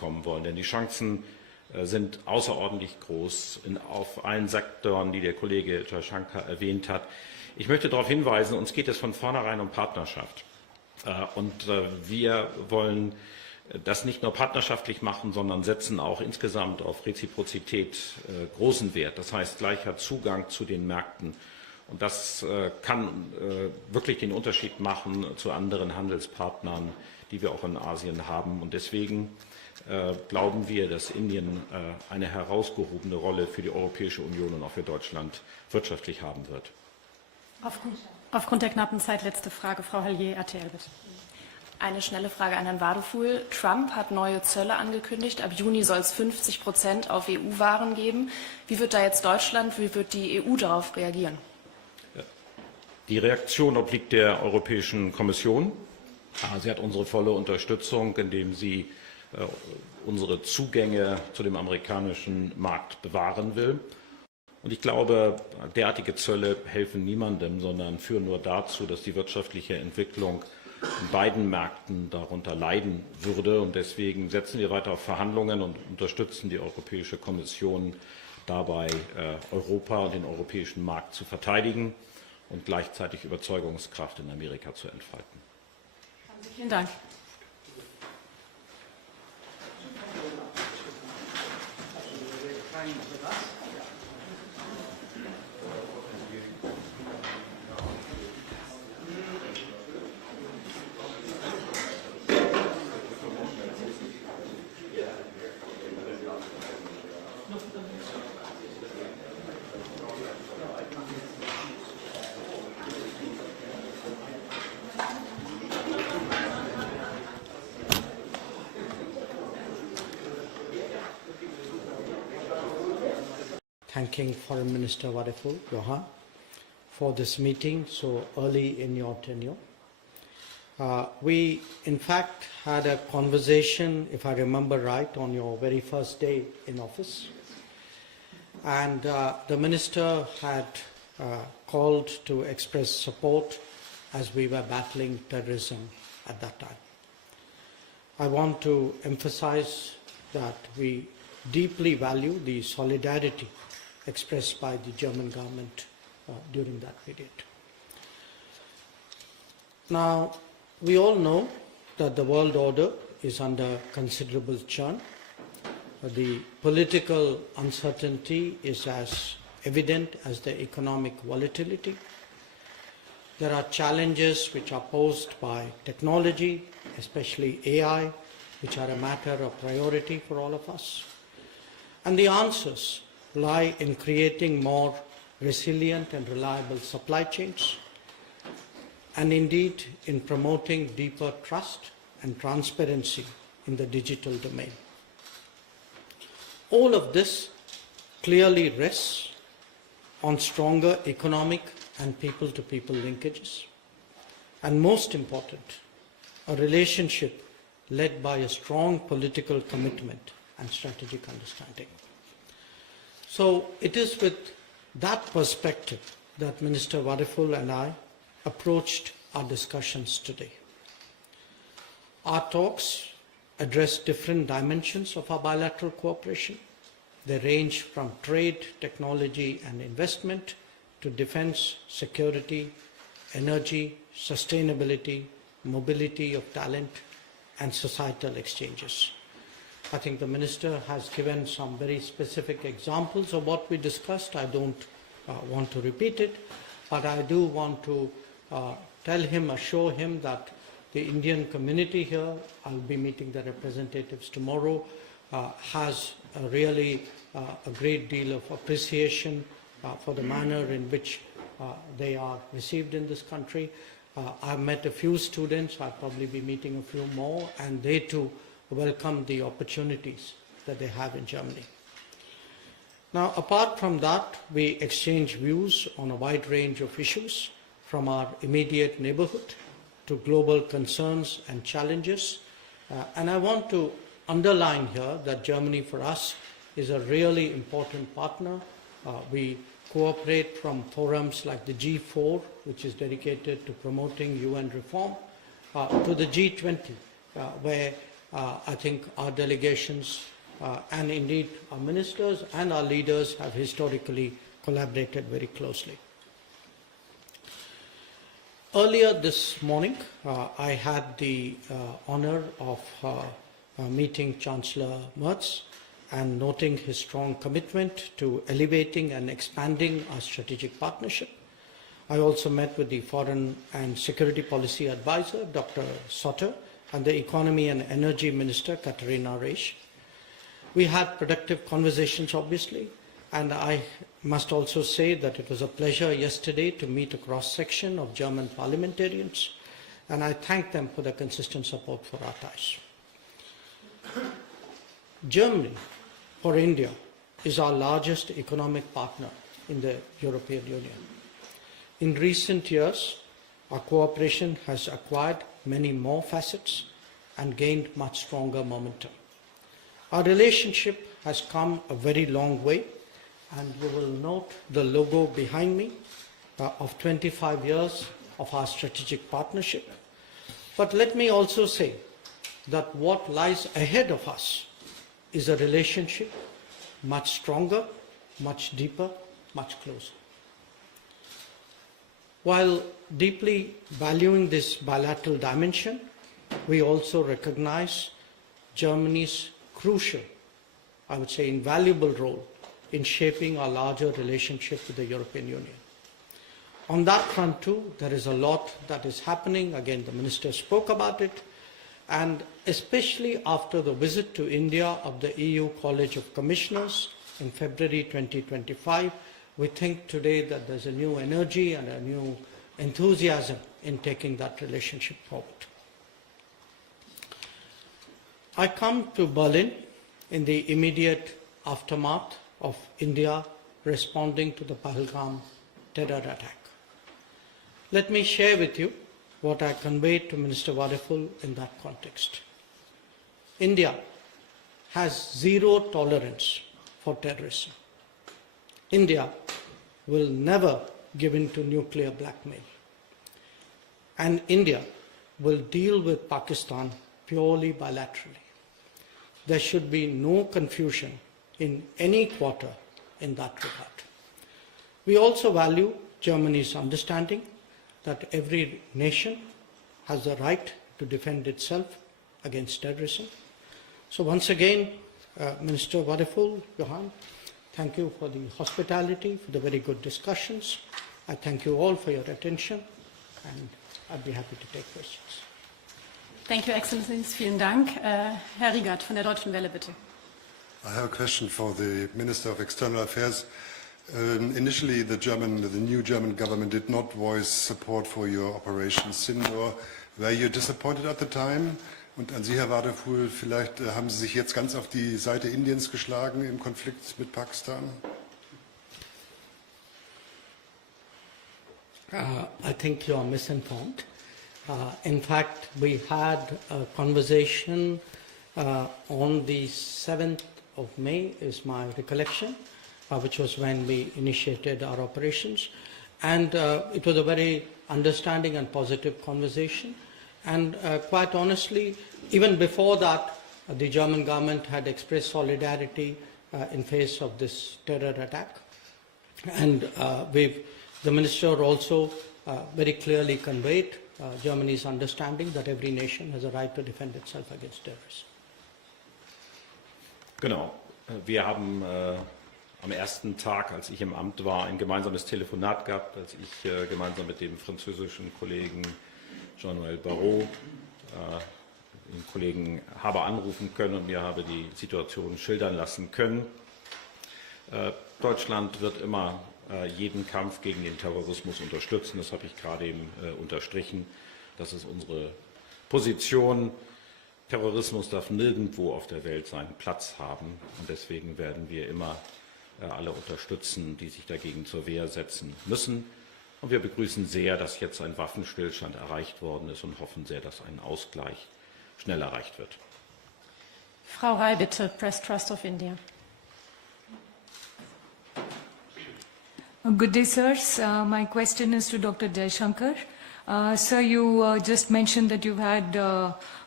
kommen wollen. Denn die Chancen sind außerordentlich groß auf allen Sektoren, die der Kollege Jaishankar erwähnt hat. Ich möchte darauf hinweisen, uns geht es von vornherein um Partnerschaft. Und wir wollen das nicht nur partnerschaftlich machen, sondern setzen auch insgesamt auf Reziprozität großen Wert. Das heißt gleicher Zugang zu den Märkten. Und das kann wirklich den Unterschied machen zu anderen Handelspartnern, die wir auch in Asien haben. Und deswegen glauben wir, dass Indien eine herausgehobene Rolle für die Europäische Union und auch für Deutschland wirtschaftlich haben wird. Aufgrund der knappen Zeit letzte Frage, Frau Hallier, RTL, bitte. Eine schnelle Frage an Herrn Wadefuhl. Trump hat neue Zölle angekündigt. Ab Juni soll es 50% auf EU-Waren geben. Wie wird da jetzt Deutschland, wie wird die EU darauf reagieren? Die Reaktion obliegt der Europäischen Kommission. Sie hat unsere volle Unterstützung, indem sie unsere Zugänge zu dem amerikanischen Markt bewahren will. Und ich glaube, derartige Zölle helfen niemandem, sondern führen nur dazu, dass die wirtschaftliche Entwicklung in beiden Märkten darunter leiden würde. Und deswegen setzen wir weiter auf Verhandlungen und unterstützen die Europäische Kommission dabei, Europa und den europäischen Markt zu verteidigen und gleichzeitig Überzeugungskraft in Amerika zu entfalten. Vielen Dank. Thanking Foreign Minister Wadefull, Johan, for this meeting so early in your tenure. We, in fact, had a conversation, if I remember right, on your very first day in office. And the Minister had called to express support as we were battling terrorism at that time. I want to emphasize that we deeply value the solidarity expressed by the German government during that period. Now, we all know that the world order is under considerable churn. The political uncertainty is as evident as the economic volatility. There are challenges which are posed by technology, especially AI, which are a matter of priority for all of us. And the answers lie in creating more resilient and reliable supply chains, and indeed in promoting deeper trust and transparency in the digital domain. All of this clearly rests on stronger economic and people-to-people linkages, and most important, a relationship led by a strong political commitment and strategic understanding. So it is with that perspective that Minister Wadefull and I approached our discussions today. Our talks address different dimensions of our bilateral cooperation. They range from trade, technology and investment to defense, security, energy, sustainability, mobility of talent and societal exchanges. I think the Minister has given some very specific examples of what we discussed. I don't want to repeat it, but I do want to tell him, assure him that the Indian community here, I'll be meeting the representatives tomorrow, has really a great deal of appreciation for the manner in which they are received in this country. I've met a few students, I'll probably be meeting a few more, and they too welcome the opportunities that they have in Germany. Now, apart from that, we exchange views on a wide range of issues, from our immediate neighborhood to global concerns and challenges. And I want to underline here that Germany for us is a really important partner. We cooperate from forums like the G4, which is dedicated to promoting UN reform, to the G20, where I think our delegations and indeed our ministers and our leaders have historically collaborated very closely. Earlier this morning, I had the honor of meeting Chancellor Merz and noting his strong commitment to elevating and expanding our strategic partnership. I also met with the Foreign and Security Policy Advisor, Dr. Sotter, and the Economy and Energy Minister, Katarina Reisch. We had productive conversations, obviously, and I must also say that it was a pleasure yesterday to meet a cross-section of German parliamentarians, and I thank them for their consistent support for our ties. Germany, for India, is our largest economic partner in the European Union. In recent years, our cooperation has acquired many more facets and gained much stronger momentum. Our relationship has come a very long way, and you will note the logo behind me of 25 years of our strategic partnership. But let me also say that what lies ahead of us is a relationship much stronger, much deeper, much closer. While deeply valuing this bilateral dimension, we also recognize Germany's crucial, I would say invaluable role in shaping our larger relationship with the European Union. On that front too, there is a lot that is happening. Again, the Minister spoke about it. And especially after the visit to India of the EU College of Commissioners in February 2025, we think today that there's a new energy and a new enthusiasm in taking that relationship forward. I come to Berlin in the immediate aftermath of India responding to the Pahalgam terror attack. Let me share with you what I conveyed to Minister Wadeful in that context. India has zero tolerance for terrorism. India will never give in to nuclear blackmail. And India will deal with Pakistan purely bilaterally. There should be no confusion in any quarter in that regard. We also value Germany's understanding that every nation has the right to defend itself against terrorism. So once again, Minister Wadeful, Johan, thank you for the hospitality, for the very good discussions. I thank you all for your attention, and I'd be happy to take questions. Thank you, Excellencies. Vielen Dank. Herr Riegert von der Deutschen Welle, bitte. I have a question for the Minister of External Affairs. Initially, the new German government did not voice support for your Operation Sindoor. Were you disappointed at the time? Und an Sie, Herr Wadeful, vielleicht haben Sie sich jetzt ganz auf die Seite Indiens geschlagen im Konflikt mit Pakistan? I think you are misinformed. In fact, we had a conversation on the 7th of May, is my recollection, which was when we initiated our operations. And it was a very understanding and positive conversation. And quite honestly, even before that, the German government had expressed solidarity in face of this terror attack. And the minister also very clearly conveyed Germany's understanding that every nation has a right to defend itself against terrorism. Genau. Wir haben am ersten Tag, als ich im Amt war, ein gemeinsames Telefonat gehabt, als ich gemeinsam mit dem französischen Kollegen Jean-Noël Barrot den Kollegen habe anrufen können und mir habe die Situation schildern lassen können. Deutschland wird immer jeden Kampf gegen den Terrorismus unterstützen. Das habe ich gerade eben unterstrichen. Das ist unsere Position. Terrorismus darf nirgendwo auf der Welt seinen Platz haben. Und deswegen werden wir immer alle unterstützen, die sich dagegen zur Wehr setzen müssen. Und wir begrüßen sehr, dass jetzt ein Waffenstillstand erreicht worden ist und hoffen sehr, dass ein Ausgleich schnell erreicht wird. Frau Rai, bitte, Press Trust of India. Good day, sirs. My question is to Dr. Jaishankar. Sir, you just mentioned that you've had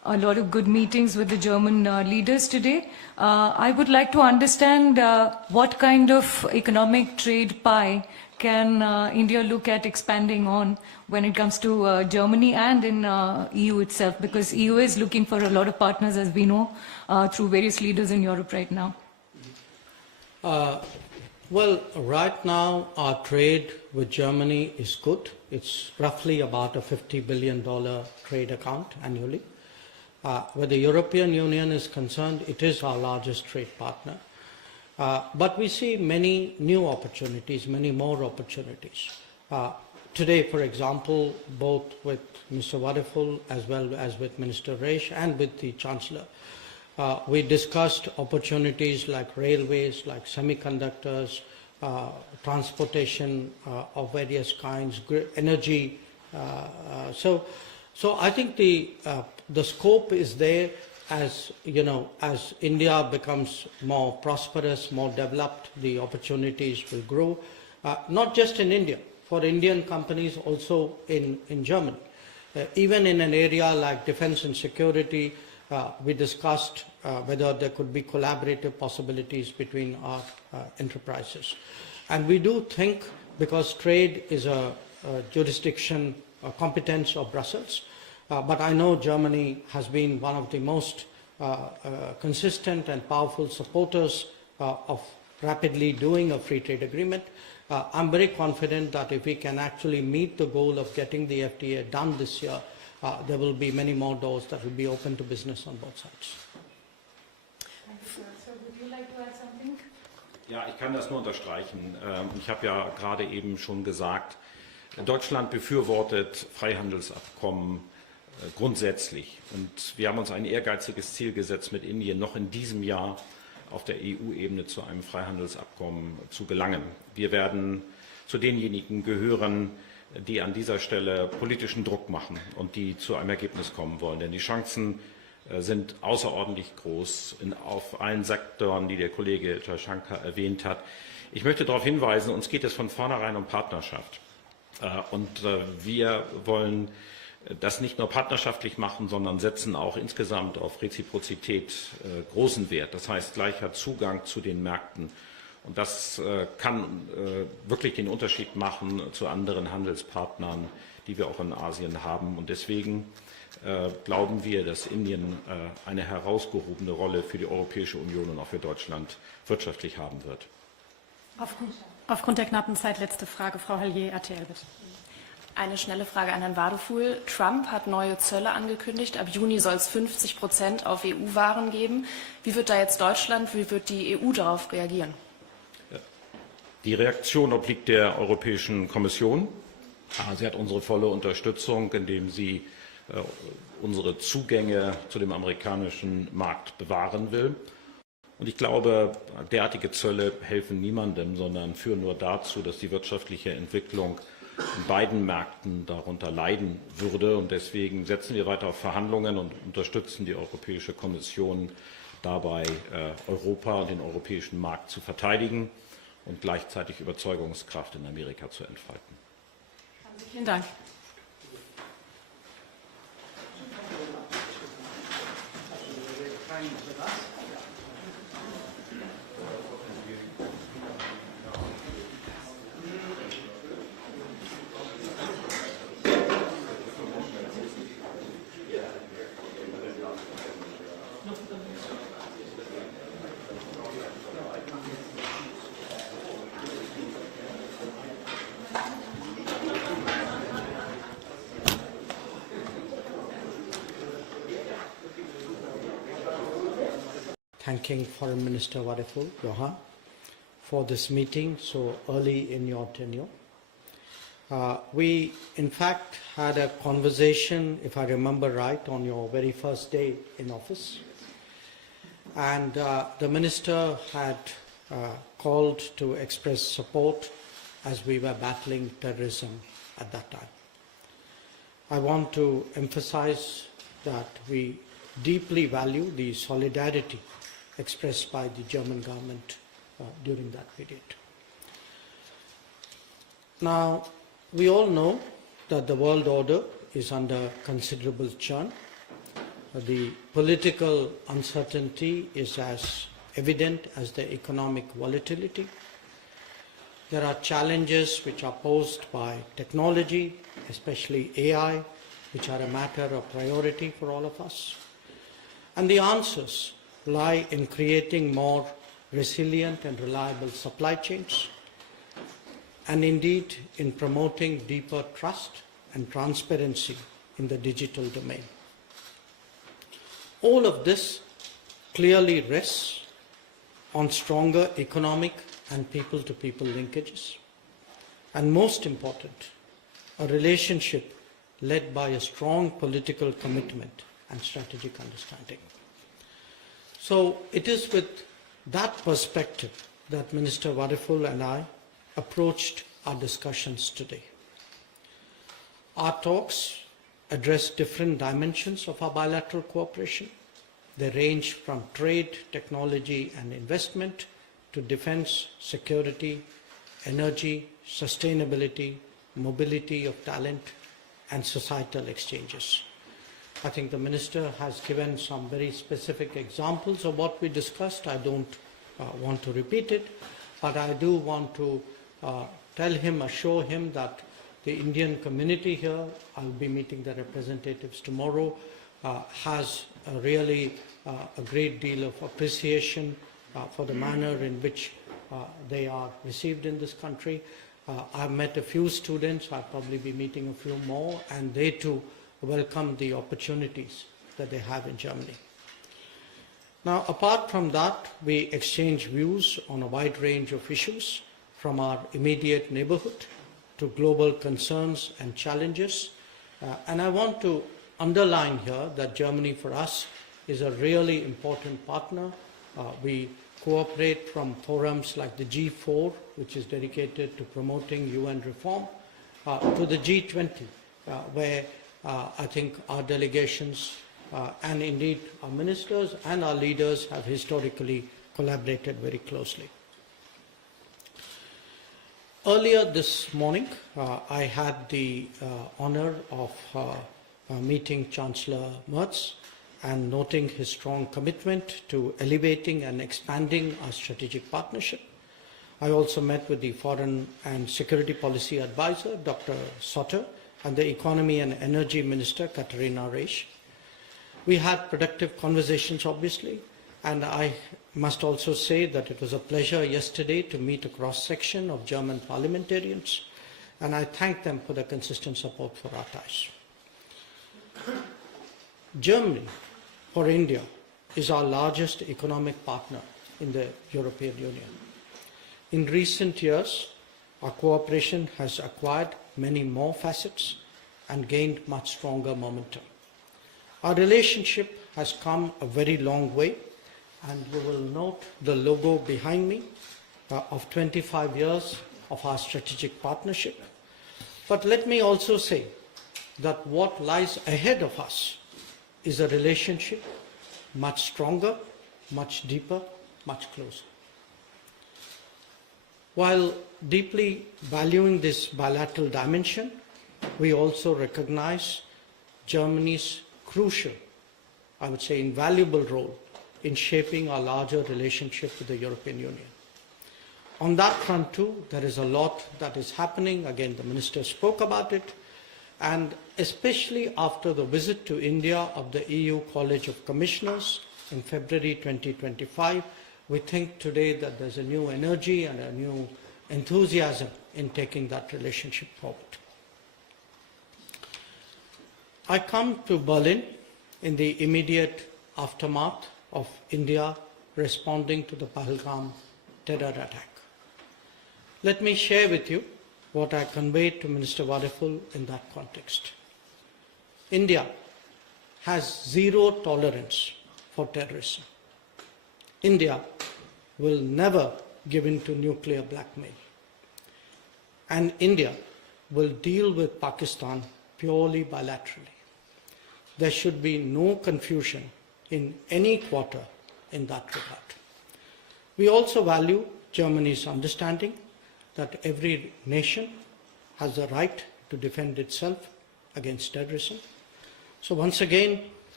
a lot of good meetings with the German leaders today. I would like to understand what kind of economic trade pie can India look at expanding on when it comes to Germany and in EU itself, because EU is looking for a lot of partners, as we know, through various leaders in Europe right now. Well, right now our trade with Germany is good. It's roughly about a $50 billion trade account annually. Where the European Union is concerned, it is our largest trade partner. But we see many new opportunities, many more opportunities. Today, for example, both with Mr. Wadeful as well as with Minister Reisch and with the Chancellor, we discussed opportunities like railways, like semiconductors, transportation of various kinds, energy. So I think the scope is there. As you know, as India becomes more prosperous, more developed, the opportunities will grow, not just in India, for Indian companies also in Germany. Even in an area like defense and security, we discussed whether there could be collaborative possibilities between our enterprises. And we do think, because trade is a jurisdiction, a competence of Brussels, but I know Germany has been one of the most consistent and powerful supporters of rapidly doing a free trade agreement. I'm very confident that if we can actually meet the goal of getting the FTA done this year, there will be many more doors that will be open to business on both sides. So would you like to add something? Ja, ich kann das nur unterstreichen. Ich habe ja gerade eben schon gesagt, Deutschland befürwortet Freihandelsabkommen grundsätzlich. Und wir haben uns ein ehrgeiziges Ziel gesetzt, mit Indien noch in diesem Jahr auf der EU-Ebene zu einem Freihandelsabkommen zu gelangen. Wir werden zu denjenigen gehören, die an dieser Stelle politischen Druck machen und die zu einem Ergebnis kommen wollen. Denn die Chancen sind außerordentlich groß auf allen Sektoren, die der Kollege Jaishankar erwähnt hat. Ich möchte darauf hinweisen, uns geht es von vornherein um Partnerschaft. Und wir wollen das nicht nur partnerschaftlich machen, sondern setzen auch insgesamt auf Reziprozität großen Wert. Das heißt gleicher Zugang zu den Märkten. Und das kann wirklich den Unterschied machen zu anderen Handelspartnern, die wir auch in Asien haben. Und deswegen glauben wir, dass Indien eine herausgehobene Rolle für die Europäische Union und auch für Deutschland wirtschaftlich haben wird. Aufgrund der knappen Zeit letzte Frage. Frau Hallier, RTL, bitte. Eine schnelle Frage an Herrn Wadeful. Trump hat neue Zölle angekündigt. Ab Juni soll es 50% auf EU-Waren geben. Wie wird da jetzt Deutschland, wie wird die EU darauf reagieren? Die Reaktion obliegt der Europäischen Kommission. Sie hat unsere volle Unterstützung, indem sie unsere Zugänge zu dem amerikanischen Markt bewahren will. Und ich glaube, derartige Zölle helfen niemandem, sondern führen nur dazu, dass die wirtschaftliche Entwicklung in beiden Märkten darunter leiden würde. Und deswegen setzen wir weiter auf Verhandlungen und unterstützen die Europäische Kommission dabei, Europa und den europäischen Markt zu verteidigen und gleichzeitig Überzeugungskraft in Amerika zu entfalten. Vielen Dank. Thanking Foreign Minister Wadeful, Johan, for this meeting so early in your tenure. We, in fact, had a conversation, if I remember right, on your very first day in office. And the Minister had called to express support as we were battling terrorism at that time. I want to emphasize that we deeply value the solidarity expressed by the German government during that period. Now, we all know that the world order is under considerable churn. the political uncertainty is as evident as the economic volatility. There are challenges which are posed by technology, especially AI, which are a matter of priority for all of us. And the answers lie in creating more resilient and reliable supply chains, and indeed in promoting deeper trust and transparency in the digital domain. All of this clearly rests on stronger economic and people-to-people linkages, and most important, a relationship led by a strong political commitment and strategic understanding. So it is with that perspective that Minister Wadiful and I approached our discussions today. Our talks address different dimensions of our bilateral cooperation. They range from trade, technology and investment to defense, security, energy, sustainability, mobility of talent and societal exchanges. I think the Minister has given some very specific examples of what we discussed. I don't want to repeat it, but I do want to assure him that the Indian community here, I'll be meeting the representatives tomorrow, has really a great deal of appreciation for the manner in which they are received in this country. I've met a few students, I'll probably be meeting a few more, and they too welcome the opportunities that they have in Germany. Now, apart from that, we exchange views on a wide range of issues, from our immediate neighborhood to global concerns and challenges. And I want to underline here that Germany for us is a really important partner. We cooperate from forums like the G4, which is dedicated to promoting UN reform, to the G20, where I think our delegations and indeed our ministers and our leaders have historically collaborated very closely. Earlier this morning, I had the honor of meeting Chancellor Merz and noting his strong commitment to elevating and expanding our strategic partnership. I also met with the Foreign and Security Policy Advisor, Dr. Sotter, and the Economy and Energy Minister, Katharina Reisch. We had productive conversations, obviously, and I must also say that it was a pleasure yesterday to meet a cross-section of German parliamentarians, and I thank them for their consistent support for our ties. Germany, for India, is our largest economic partner in the European Union. In recent years, our cooperation has acquired many more facets and gained much stronger momentum. Our relationship has come a very long way, and you will note the logo behind me of 25 years of our strategic partnership. But let me also say that what lies ahead of us is a relationship much stronger, much deeper, much closer. While deeply valuing this bilateral dimension, we also recognize Germany's crucial, I would say invaluable role in shaping our larger relationship with the European Union. On that front too, there is a lot that is happening. Again, the Minister spoke about it. And especially after the visit to India of the EU College of Commissioners in February 2025, we think today that there's a new energy and a new enthusiasm in taking that relationship forward. I come to Berlin in the immediate aftermath of India responding to the Pahalgam terror attack. Let me share with you what I conveyed to Minister Wadiful in that context. India has zero tolerance for terrorism. India will never give in to nuclear blackmail. And India will deal with Pakistan purely bilaterally. There should be no confusion in any quarter in that regard. We also value Germany's understanding that every nation has the right to defend itself against terrorism. So once again,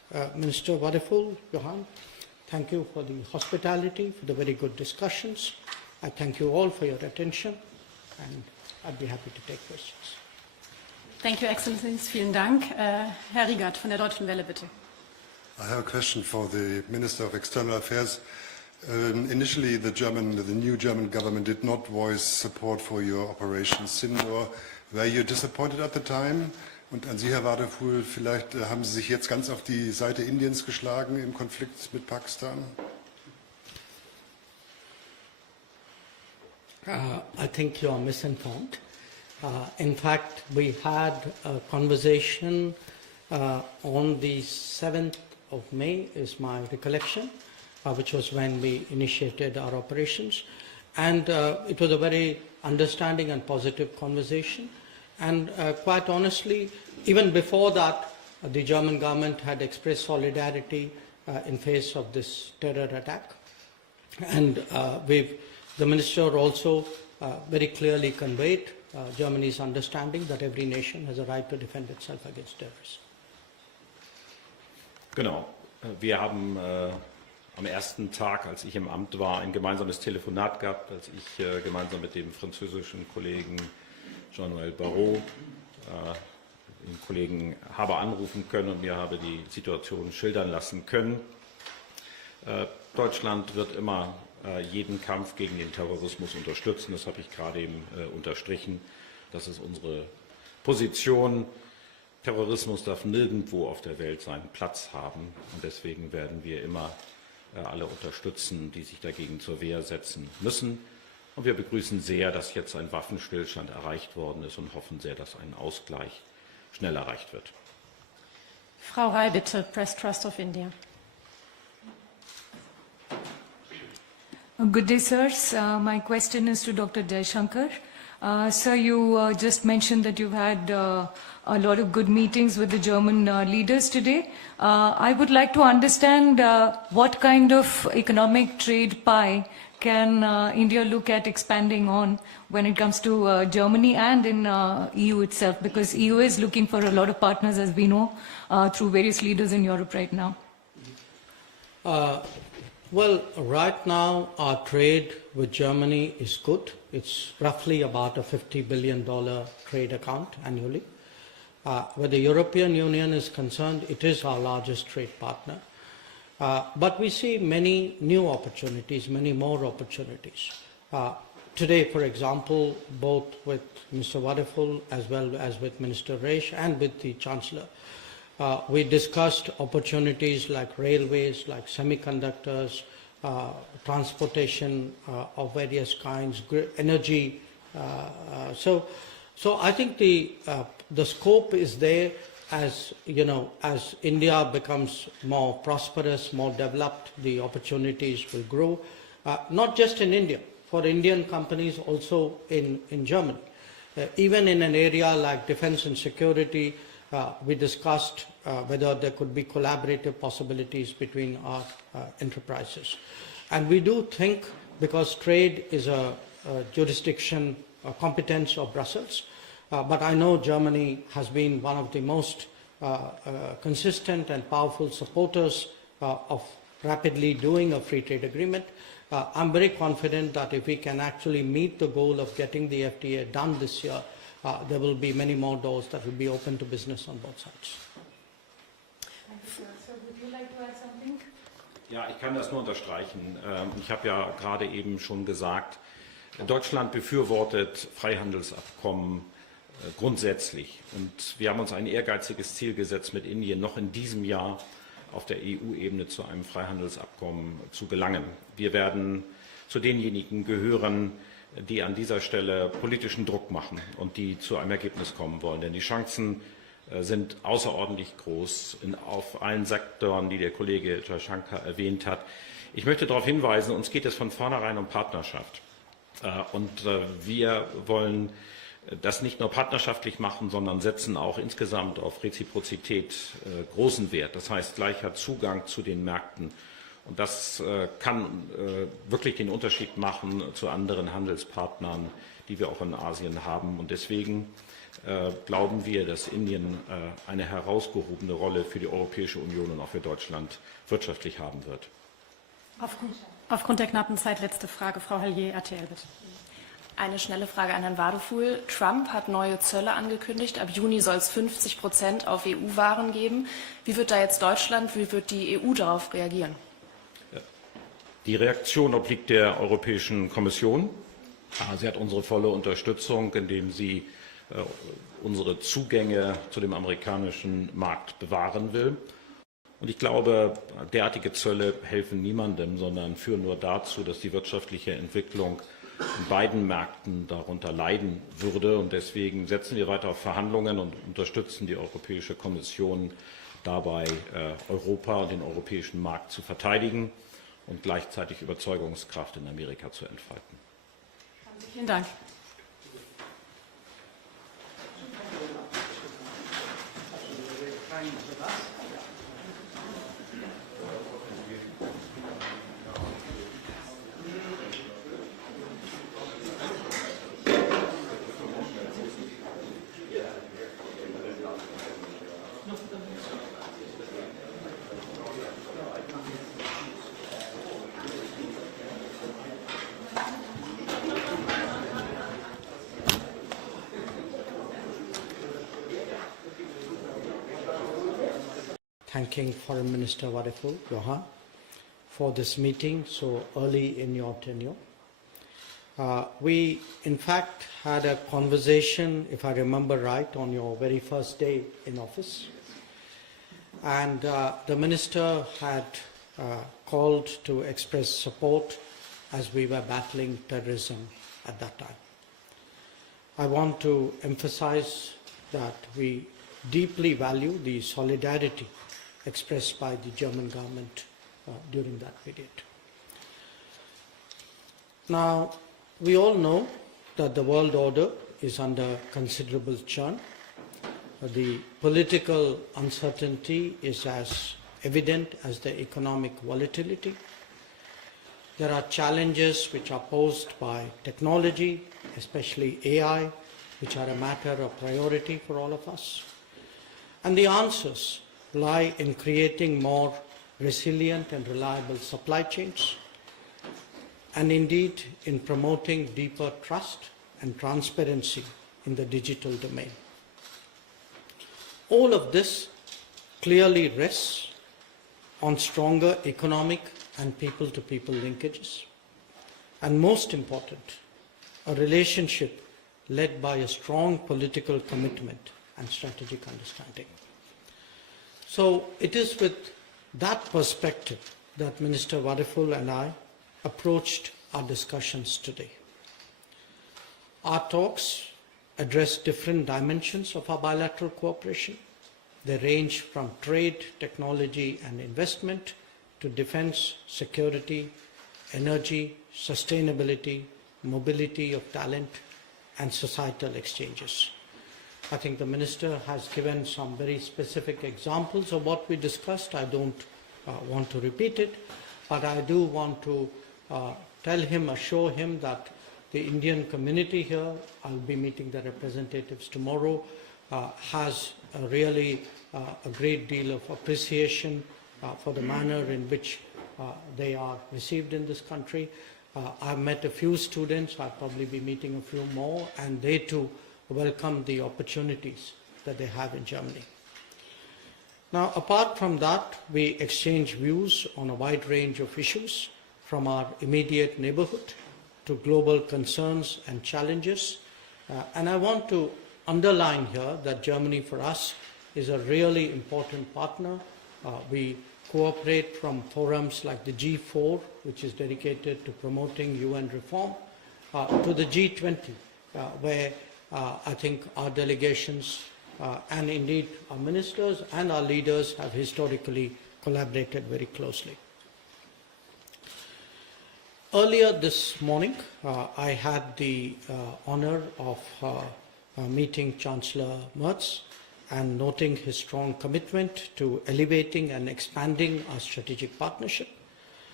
Minister Wadiful, Johan, thank you for the hospitality, for the very good discussions. I thank you all for your attention, and I'd be happy to take questions. Thank you, Excellencies. Vielen Dank. Herr Riegert von der Deutschen Welle, bitte. I have a question for the Minister of External Affairs. Initially, the new German government did not voice support for your Operation Sindoor. Were you disappointed at the time? Und an Sie, Herr Wadiful, vielleicht haben Sie sich jetzt ganz auf die Seite Indiens geschlagen im Konflikt mit Pakistan? I think you are misinformed. In fact, we had a conversation on the 7th of May, is my recollection, which was when we initiated our operations. And it was a very understanding and positive conversation. And quite honestly, even before that, the German government had expressed solidarity in face of this terror attack. And the minister also very clearly conveyed Germany's understanding that every nation has a right to defend itself against terrorism. Genau. Wir haben am ersten Tag, als ich im Amt war, ein gemeinsames Telefonat gehabt, als ich gemeinsam mit dem französischen Kollegen Jean-Noël Barrot den Kollegen habe anrufen können und mir habe die Situation schildern lassen können. Deutschland wird immer jeden Kampf gegen den Terrorismus unterstützen. Das habe ich gerade eben unterstrichen. Das ist unsere Position. Terrorismus darf nirgendwo auf der Welt seinen Platz haben. Und deswegen werden wir immer alle unterstützen, die sich dagegen zur Wehr setzen müssen. Und wir begrüßen sehr, dass jetzt ein Waffenstillstand erreicht worden ist und hoffen sehr, dass ein Ausgleich schnell erreicht wird. Frau Rai, bitte, Press Trust of India. Good day, sirs. My question is to Dr. Jaishankar. Sir, you just mentioned that you've had a lot of good meetings with the German leaders today. I would like to understand what kind of economic trade pie can India look at expanding on when it comes to Germany and in EU itself, because EU is looking for a lot of partners, as we know, through various leaders in Europe right now. Well, right now our trade with Germany is good. It's roughly about a $50 billion trade account annually. Where the European Union is concerned, it is our largest trade partner. But we see many new opportunities, many more opportunities. Today, for example, both with Mr. Wadiful as well as with Minister Reisch and with the Chancellor, we discussed opportunities like railways, like semiconductors, transportation of various kinds, energy. So I think the scope is there. As you know, as India becomes more prosperous, more developed, the opportunities will grow, not just in India, for Indian companies also in Germany. Even in an area like defense and security, we discussed whether there could be collaborative possibilities between our enterprises. And we do think, because trade is a jurisdiction, a competence of Brussels, but I know Germany has been one of the most consistent and powerful supporters of rapidly doing a free trade agreement. I'm very confident that if we can actually meet the goal of getting the FTA done this year, there will be many more doors that will be open to business on both sides. Sir, would you like to add something? Ja, ich kann das nur unterstreichen. Ich habe ja gerade eben schon gesagt, Deutschland befürwortet Freihandelsabkommen grundsätzlich. Und wir haben uns ein ehrgeiziges Ziel gesetzt, mit Indien noch in diesem Jahr auf der EU-Ebene zu einem Freihandelsabkommen zu gelangen. Wir werden zu denjenigen gehören, die an dieser Stelle politischen Druck machen und die zu einem Ergebnis kommen wollen. Denn die Chancen sind außerordentlich groß auf allen Sektoren, die der Kollege Jaishankar erwähnt hat. Ich möchte darauf hinweisen, uns geht es von vornherein um Partnerschaft. Und wir wollen das nicht nur partnerschaftlich machen, sondern setzen auch insgesamt auf Reziprozität großen Wert. Das heißt gleicher Zugang zu den Märkten Und das kann wirklich den Unterschied machen zu anderen Handelspartnern, die wir auch in Asien haben. Und deswegen glauben wir, dass Indien eine herausgehobene Rolle für die Europäische Union und auch für Deutschland wirtschaftlich haben wird. Aufgrund der knappen Zeit letzte Frage. Frau Hallier, RTL, bitte. Eine schnelle Frage an Herrn Wadefuhl. Trump hat neue Zölle angekündigt. Ab Juni soll es 50% auf EU-Waren geben. Wie wird da jetzt Deutschland, wie wird die EU darauf reagieren? Die Reaktion obliegt der Europäischen Kommission. Sie hat unsere volle Unterstützung, indem sie unsere Zugänge zu dem amerikanischen Markt bewahren will. Und ich glaube, derartige Zölle helfen niemandem, sondern führen nur dazu, dass die wirtschaftliche Entwicklung in beiden Märkten darunter leiden würde. Und deswegen setzen wir weiter auf Verhandlungen und unterstützen die Europäische Kommission dabei, Europa und den europäischen Markt zu verteidigen und gleichzeitig Überzeugungskraft in Amerika zu entfalten. Vielen Dank. Thanking Foreign Minister Wadefull, Johan, for this meeting so early in your tenure. We, in fact, had a conversation, if I remember right, on your very first day in office. And the Minister had called to express support as we were battling terrorism at that time. I want to emphasize that we deeply value the solidarity expressed by the German government during that period. Now, we all know that the world order is under considerable churn. The political uncertainty is as evident as the economic volatility. There are challenges which are posed by technology, especially AI, which are a matter of priority for all of us. And the answers lie in creating more resilient and reliable supply chains, and indeed in promoting deeper trust and transparency in the digital domain. All of this clearly rests on stronger economic and people-to-people linkages, and most important, a relationship led by a strong political commitment and strategic understanding. So it is with that perspective that Minister Wadefull and I approached our discussions today. Our talks address different dimensions of our bilateral cooperation. They range from trade, technology and investment to defense, security, energy, sustainability, mobility of talent and societal exchanges. I think the Minister has given some very specific examples of what we discussed. I don't want to repeat it, but I do want to tell him, assure him that the Indian community here, I'll be meeting the representatives tomorrow, has really a great deal of appreciation for the manner in which they are received in this country. I've met a few students, I'll probably be meeting a few more, and they too welcome the opportunities that they have in Germany. Now, apart from that, we exchange views on a wide range of issues, from our immediate neighborhood to global concerns and challenges. And I want to underline here that Germany for us is a really important partner. We cooperate from forums like the G4, which is dedicated to promoting UN reform, to the G20, where I think our delegations and indeed our ministers and our leaders have historically collaborated very closely. Earlier this morning, I had the honor of meeting Chancellor Merz and noting his strong commitment to elevating and expanding our strategic partnership.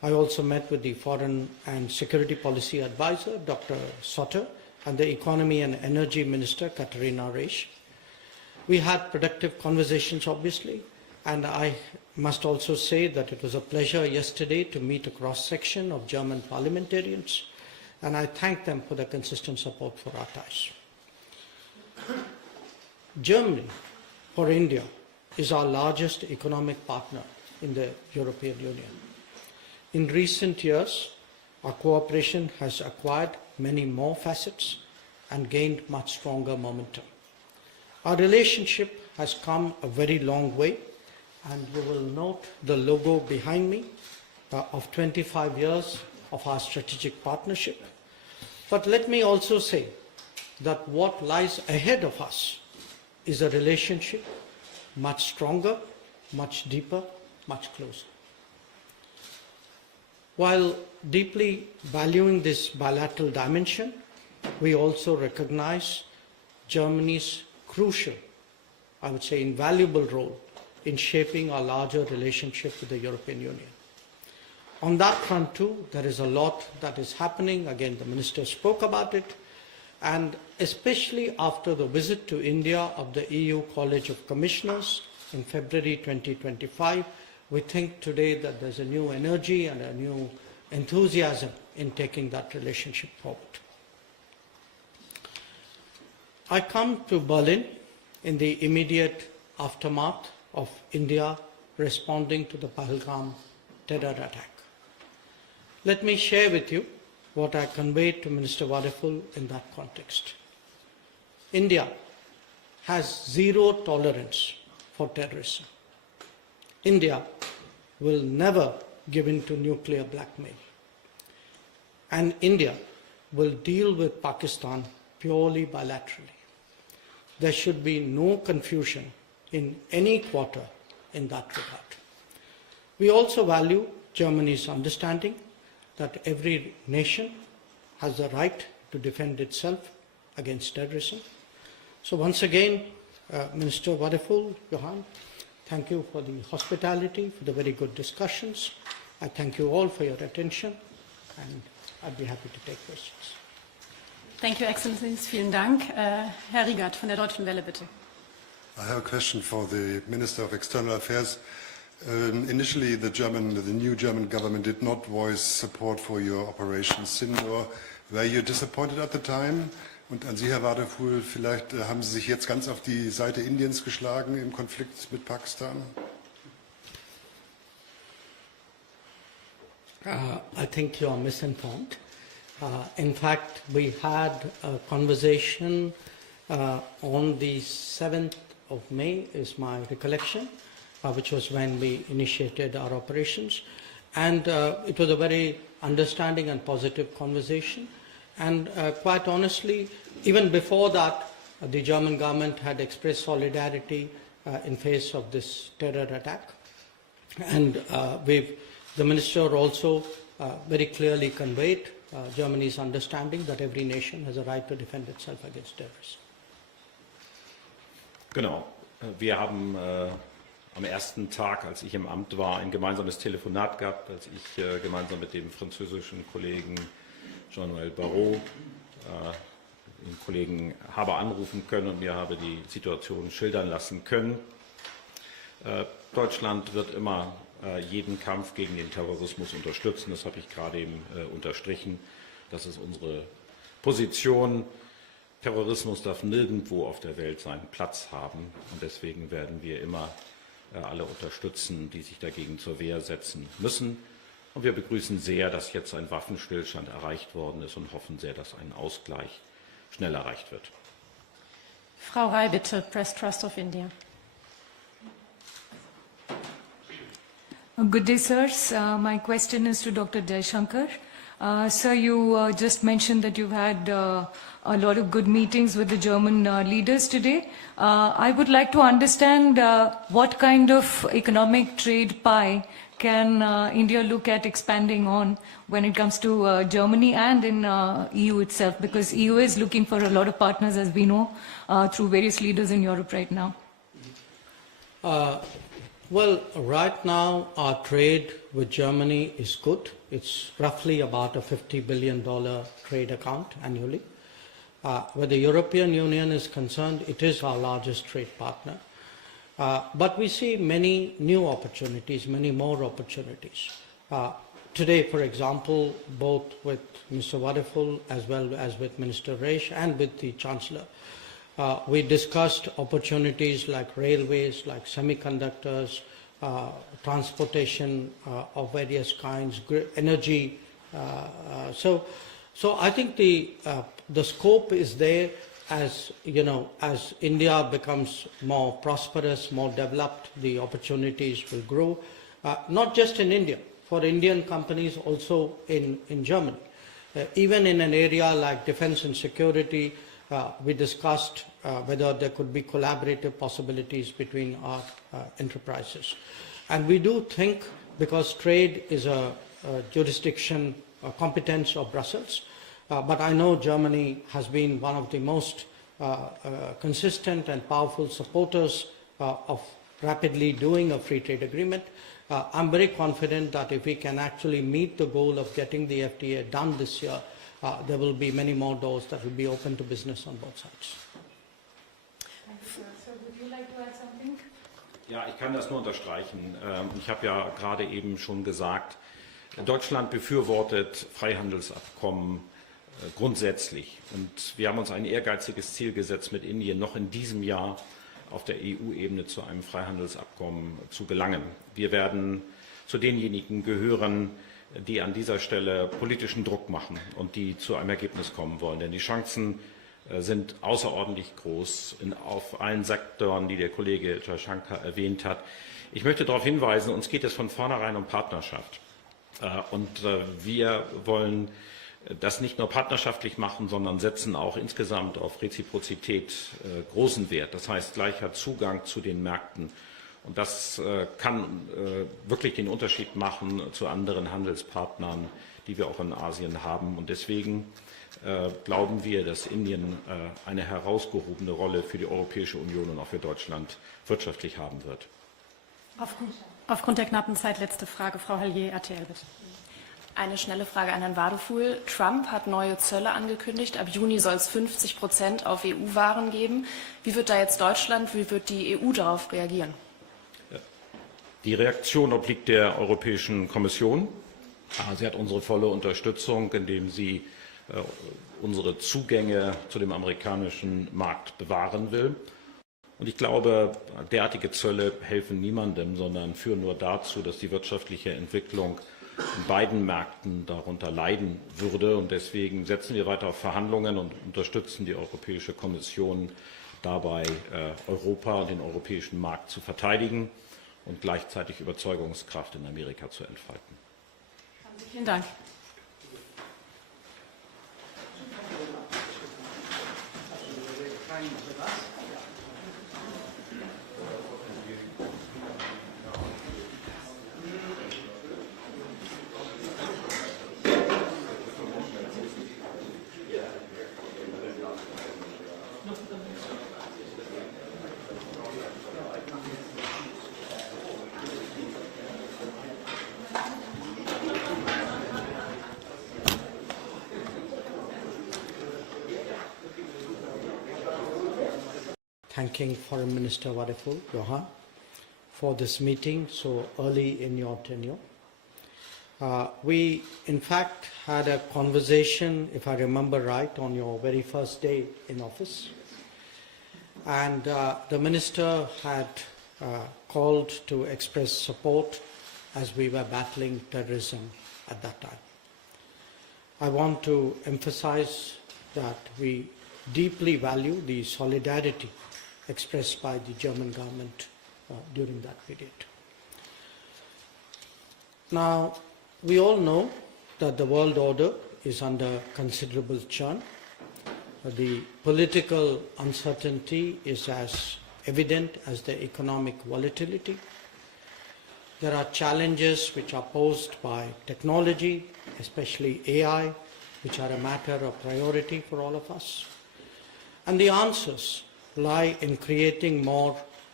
I also met with the Foreign and Security Policy Advisor, Dr. Sotter, and the Economy and Energy Minister, Katarina Reisch. We had productive conversations, obviously, and I must also say that it was a pleasure yesterday to meet a cross-section of German parliamentarians, and I thank them for their consistent support for our ties. Germany, for India, is our largest economic partner in the European Union. In recent years, our cooperation has acquired many more facets and gained much stronger momentum. Our relationship has come a very long way, and you will note the logo behind me of 25 years of our strategic partnership. But let me also say that what lies ahead of us is a relationship much stronger, much deeper, much closer. While deeply valuing this bilateral dimension, we also recognize Germany's crucial, I would say invaluable role in shaping our larger relationship with the European Union. On that front too, there is a lot that is happening. Again, the Minister spoke about it. And especially after the visit to India of the EU College of Commissioners in February 2025, we think today that there's a new energy and a new enthusiasm in taking that relationship forward. I come to Berlin in the immediate aftermath of India responding to the Pahalgam terror attack. Let me share with you what I conveyed to Minister Wadeful in that context. India has zero tolerance for terrorism. India will never give in to nuclear blackmail. And India will deal with Pakistan purely bilaterally. There should be no confusion in any quarter in that regard. We also value Germany's understanding that every nation has the right to defend itself against terrorism. So once again, Minister Wadeful, Johan, thank you for the hospitality, for the very good discussions. I thank you all for your attention, and I'd be happy to take questions. Thank you, Excellencies. Vielen Dank. Herr Riegert von der Deutschen Welle, bitte. I have a question for the Minister of External Affairs. Initially, the new German government did not voice support for your Operation Sindoor. Were you disappointed at the time? Und an Sie, Herr Wadeful, vielleicht haben Sie sich jetzt ganz auf die Seite Indiens geschlagen im Konflikt mit Pakistan? I think you are misinformed. In fact, we had a conversation on the 7th of May, is my recollection, which was when we initiated our operations. And it was a very understanding and positive conversation. And quite honestly, even before that, the German government had expressed solidarity in face of this terror attack. And the minister also very clearly conveyed Germany's understanding that every nation has a right to defend itself against terrorism. Genau. Wir haben am ersten Tag, als ich im Amt war, ein gemeinsames Telefonat gehabt, als ich gemeinsam mit dem französischen Kollegen Jean-Noël Barrot den Kollegen habe anrufen können und mir habe die Situation schildern lassen können. Deutschland wird immer jeden Kampf gegen den Terrorismus unterstützen. Das habe ich gerade eben unterstrichen. Das ist unsere Position. Terrorismus darf nirgendwo auf der Welt seinen Platz haben. Und deswegen werden wir immer alle unterstützen, die sich dagegen zur Wehr setzen müssen. Und wir begrüßen sehr, dass jetzt ein Waffenstillstand erreicht worden ist und hoffen sehr, dass ein Ausgleich schnell erreicht wird. Frau Rai, bitte, Press Trust of India. Good day, sirs. My question is to Dr. Jaishankar. Sir, you just mentioned that you've had a lot of good meetings with the German leaders today. I would like to understand what kind of economic trade pie can India look at expanding on when it comes to Germany and in EU itself, because EU is looking for a lot of partners, as we know, through various leaders in Europe right now. Well, right now our trade with Germany is good. It's roughly about a $50 billion trade account annually. Where the European Union is concerned, it is our largest trade partner. But we see many new opportunities, many more opportunities. Today, for example, both with Mr. Wadiful as well as with Minister Reisch and with the Chancellor, we discussed opportunities like railways, like semiconductors, transportation of various kinds, energy. So I think the scope is there. As you know, as India becomes more prosperous, more developed, the opportunities will grow, not just in India, for Indian companies also in Germany. Even in an area like defense and security, we discussed whether there could be collaborative possibilities between our enterprises. And we do think, because trade is a jurisdiction, a competence of Brussels, but I know Germany has been one of the most consistent and powerful supporters of rapidly doing a free trade agreement. I'm very confident that if we can actually meet the goal of getting the FTA done this year, there will be many more doors that will be open to business on both sides. So would you like to add something? Ja, ich kann das nur unterstreichen. Ich habe ja gerade eben schon gesagt, Deutschland befürwortet Freihandelsabkommen grundsätzlich. Und wir haben uns ein ehrgeiziges Ziel gesetzt, mit Indien noch in diesem Jahr auf der EU-Ebene zu einem Freihandelsabkommen zu gelangen. Wir werden zu denjenigen gehören, die an dieser Stelle politischen Druck machen und die zu einem Ergebnis kommen wollen. Denn die Chancen sind außerordentlich groß auf allen Sektoren, die der Kollege Jaishankar erwähnt hat. Ich möchte darauf hinweisen, uns geht es von vornherein um Partnerschaft. Und wir wollen das nicht nur partnerschaftlich machen, sondern setzen auch insgesamt auf Reziprozität großen Wert. Das heißt gleicher Zugang zu den Märkten. Und das kann wirklich den Unterschied machen zu anderen Handelspartnern, die wir auch in Asien haben. Und deswegen glauben wir, dass Indien eine herausgehobene Rolle für die Europäische Union und auch für Deutschland wirtschaftlich haben wird. Aufgrund der knappen Zeit letzte Frage. Frau Hallier, RTL, bitte. Eine schnelle Frage an Herrn Wadiful. Trump hat neue Zölle angekündigt. Ab Juni soll es 50% auf EU-Waren geben. Wie wird da jetzt Deutschland, wie wird die EU darauf reagieren? Die Reaktion obliegt der Europäischen Kommission. Sie hat unsere volle Unterstützung, indem sie unsere Zugänge zu dem amerikanischen Markt bewahren will. Und ich glaube, derartige Zölle helfen niemandem, sondern führen nur dazu, dass die wirtschaftliche Entwicklung in beiden Märkten darunter leiden würde. Und deswegen setzen wir weiter auf Verhandlungen und unterstützen die Europäische Kommission dabei, Europa und den europäischen Markt zu verteidigen und gleichzeitig Überzeugungskraft in Amerika zu entfalten. Vielen Dank. Thanking Foreign Minister Wadiful, Johan, for this meeting so early in your tenure. We, in fact, had a conversation, if I remember right, on your very first day in office. And the Minister had called to express support as we were battling terrorism at that time. I want to emphasize that we deeply value the solidarity expressed by the German government during that period. Now, we all know that the world order is under considerable churn. The political uncertainty is as evident as the economic volatility. There are challenges which are posed by technology, especially AI, which are a matter of priority for all of us. And the answers lie in creating more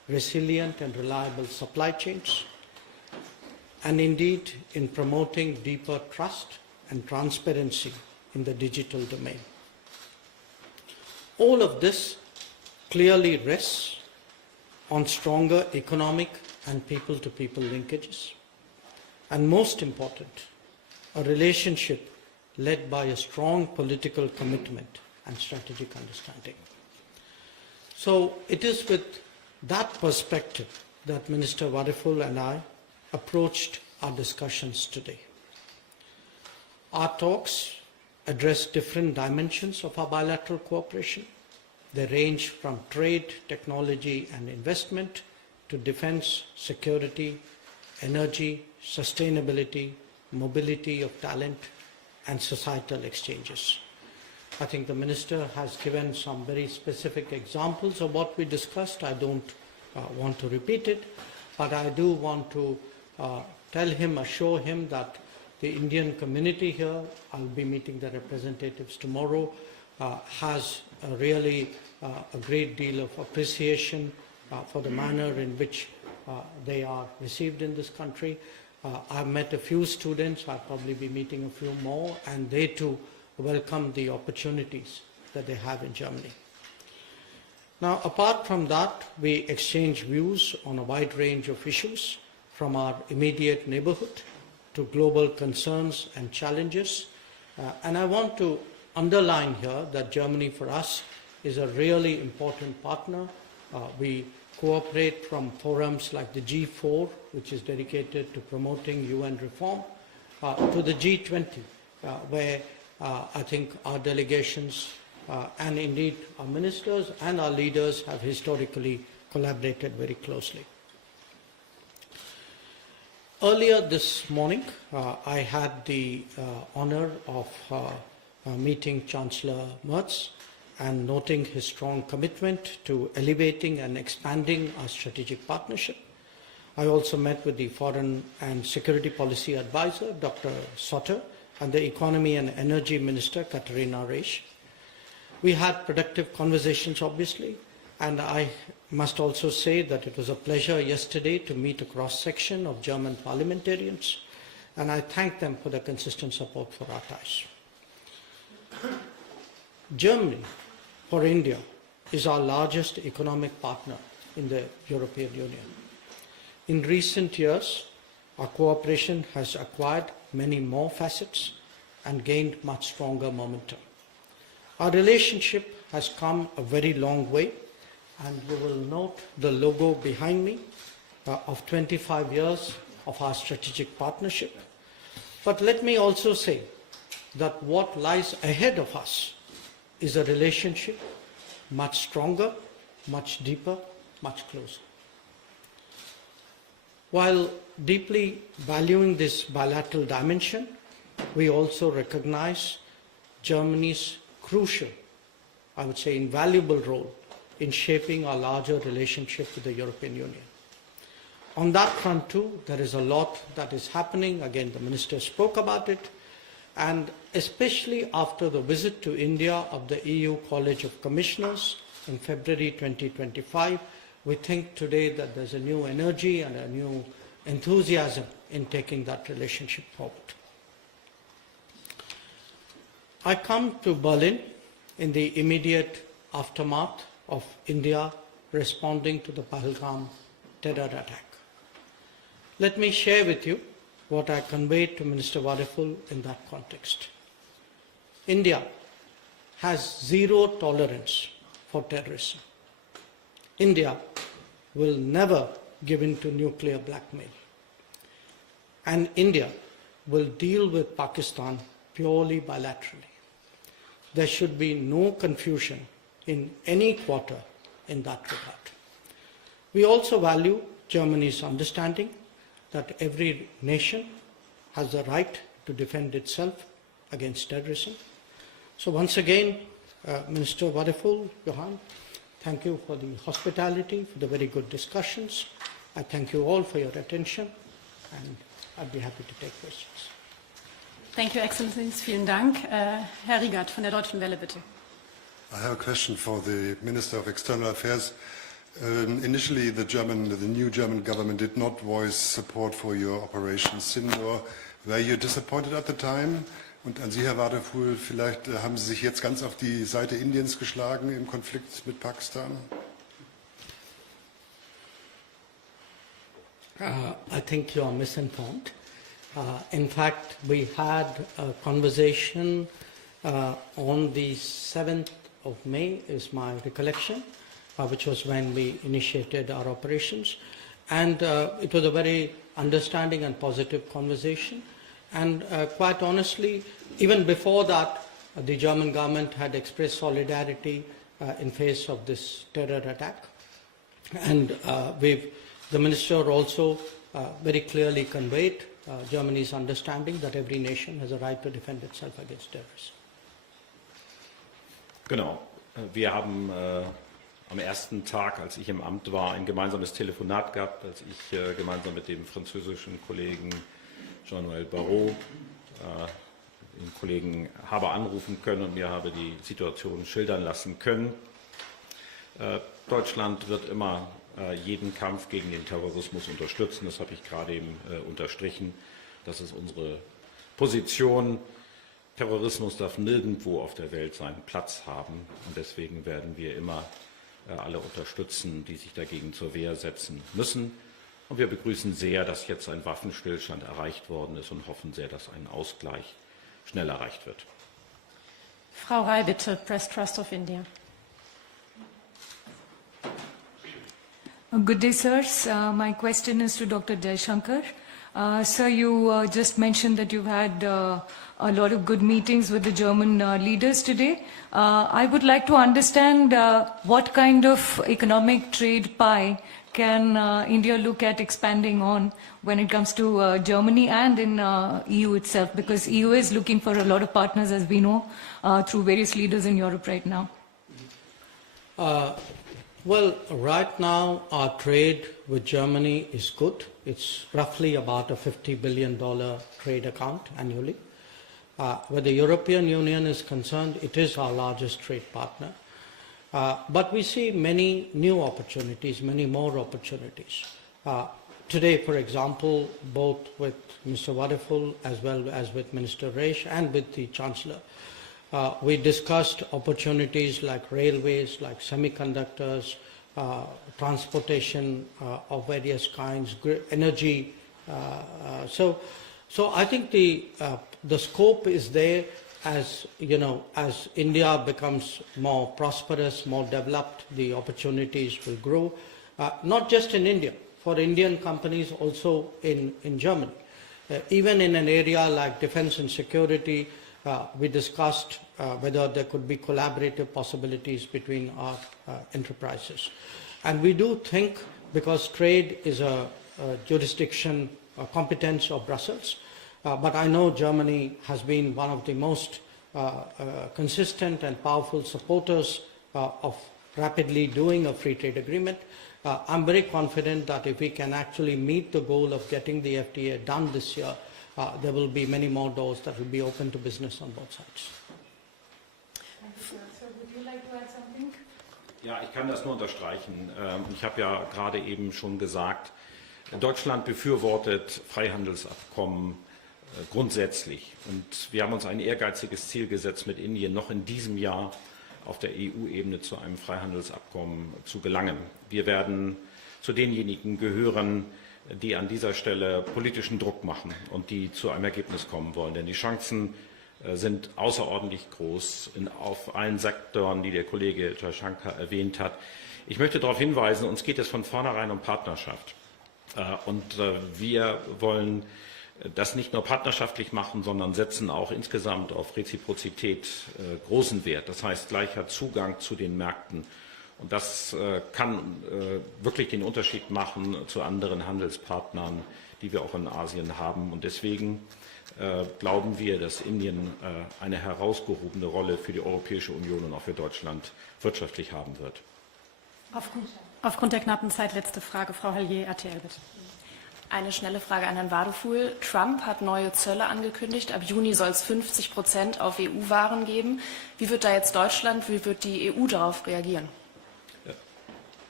resilient and reliable supply chains, and indeed in promoting deeper trust and transparency in the digital domain. All of this clearly rests on stronger economic and people-to-people linkages, and most important, a relationship led by a strong political commitment and strategic understanding. So it is with that perspective that Minister Wadiful and I approached our discussions today. Our talks address different dimensions of our bilateral cooperation. They range from trade, technology and investment to defense, security, energy, sustainability, mobility of talent and societal exchanges. I think the Minister has given some very specific examples of what we discussed. I don't want to repeat it, but I do want to tell him, assure him that the Indian community here, I'll be meeting the representatives tomorrow, has really a great deal of appreciation for the manner in which they are received in this country. I've met a few students, I'll probably be meeting a few more, and they too welcome the opportunities that they have in Germany. Now, apart from that, we exchange views on a wide range of issues, from our immediate neighborhood to global concerns and challenges. And I want to underline here that Germany for us is a really important partner. We cooperate from forums like the G4, which is dedicated to promoting UN reform, to the G20, where I think our delegations and indeed our ministers and our leaders have historically collaborated very closely. Earlier this morning, I had the honor of meeting Chancellor Merz and noting his strong commitment to elevating and expanding our strategic partnership. I also met with the Foreign and Security Policy Advisor, Dr. Sotter, and the Economy and Energy Minister, Katharina Reisch. We had productive conversations, obviously, and I must also say that it was a pleasure yesterday to meet a cross-section of German parliamentarians, and I thank them for their consistent support for our ties. Germany, for India, is our largest economic partner in the European Union. In recent years, our cooperation has acquired many more facets and gained much stronger momentum. Our relationship has come a very long way, and you will note the logo behind me of 25 years of our strategic partnership. But let me also say that what lies ahead of us is a relationship much stronger, much deeper, much closer. While deeply valuing this bilateral dimension, we also recognize Germany's crucial, I would say invaluable role in shaping our larger relationship with the European Union. On that front too, there is a lot that is happening. Again, the Minister spoke about it. And especially after the visit to India of the EU College of Commissioners in February 2025, we think today that there's a new energy and a new enthusiasm in taking that relationship forward. I come to Berlin in the immediate aftermath of India responding to the Pahalgam terror attack. Let me share with you what I conveyed to Minister Wadiful in that context. India has zero tolerance for terrorism. India will never give in to nuclear blackmail. And India will deal with Pakistan purely bilaterally. There should be no confusion in any quarter in that regard. We also value Germany's understanding that every nation has the right to defend itself against terrorism. So once again, Minister Wadiful, Johan, thank you for the hospitality, for the very good discussions. I thank you all for your attention, and I'd be happy to take questions. Thank you, Excellencies. Vielen Dank. Herr Riegert von der Deutschen Welle, bitte. I have a question for the Minister of External Affairs. Initially, the new German government did not voice support for your Operation Sindoor. Were you disappointed at the time? Und an Sie, Herr Wadefuhl, vielleicht haben Sie sich jetzt ganz auf die Seite Indiens geschlagen im Konflikt mit Pakistan? I think you are misinformed. In fact, we had a conversation on the 7th of May, is my recollection, which was when we initiated our operations. And it was a very understanding and positive conversation. And quite honestly, even before that, the German government had expressed solidarity in face of this terror attack. And the minister also very clearly conveyed Germany's understanding that every nation has a right to defend itself against terrorism. Genau. Wir haben am ersten Tag, als ich im Amt war, ein gemeinsames Telefonat gehabt, als ich gemeinsam mit dem französischen Kollegen Jean-Noël Barrot den Kollegen habe anrufen können und mir habe die Situation schildern lassen können. Deutschland wird immer jeden Kampf gegen den Terrorismus unterstützen. Das habe ich gerade eben unterstrichen. Das ist unsere Position. Terrorismus darf nirgendwo auf der Welt seinen Platz haben. Und deswegen werden wir immer alle unterstützen, die sich dagegen zur Wehr setzen müssen. Und wir begrüßen sehr, dass jetzt ein Waffenstillstand erreicht worden ist und hoffen sehr, dass ein Ausgleich schnell erreicht wird. Frau Rai, bitte, Press Trust of India. Good day, sirs. My question is to Dr. Jaishankar. Sir, you just mentioned that you've had a lot of good meetings with the German leaders today. I would like to understand what kind of economic trade pie can India look at expanding on when it comes to Germany and in EU itself, because EU is looking for a lot of partners, as we know, through various leaders in Europe right now. Well, right now our trade with Germany is good. It's roughly about a $50 billion trade account annually. Where the European Union is concerned, it is our largest trade partner. But we see many new opportunities, many more opportunities. Today, for example, both with Mr. Wadefull as well as with Minister Reisch and with the Chancellor, we discussed opportunities like railways, like semiconductors, transportation of various kinds, energy. So I think the scope is there. As you know, as India becomes more prosperous, more developed, the opportunities will grow. Not just in India, for Indian companies also in Germany. Even in an area like defense and security, we discussed whether there could be collaborative possibilities between our enterprises. And we do think, because trade is a jurisdiction, a competence of Brussels, but I know Germany has been one of the most consistent and powerful supporters of rapidly doing a free trade agreement. I'm very confident that if we can actually meet the goal of getting the FTA done this year, there will be many more doors that will be open to business on both sides. Sir, would you like to add something? Ja, ich kann das nur unterstreichen. Ich habe ja gerade eben schon gesagt, Deutschland befürwortet Freihandelsabkommen grundsätzlich. Und wir haben uns ein ehrgeiziges Ziel gesetzt, mit Indien noch in diesem Jahr auf der EU-Ebene zu einem Freihandelsabkommen zu gelangen. Wir werden zu denjenigen gehören, die an dieser Stelle politischen Druck machen und die zu einem Ergebnis kommen wollen. Denn die Chancen sind außerordentlich groß auf allen Sektoren, die der Kollege Jaishankar erwähnt hat. Ich möchte darauf hinweisen, uns geht es von vornherein um Partnerschaft. Und wir wollen das nicht nur partnerschaftlich machen, sondern setzen auch insgesamt auf Reziprozität großen Wert. Das heißt gleicher Zugang zu den Märkten. Und das kann wirklich den Unterschied machen zu anderen Handelspartnern, die wir auch in Asien haben. Und deswegen glauben wir, dass Indien eine herausgehobene Rolle für die Europäische Union und auch für Deutschland wirtschaftlich haben wird. Aufgrund der knappen Zeit letzte Frage. Frau Hallier, RTL, bitte. Eine schnelle Frage an Herrn Wadefuhl. Trump hat neue Zölle angekündigt. Ab Juni soll es 50% auf EU-Waren geben. Wie wird da jetzt Deutschland, wie wird die EU darauf reagieren?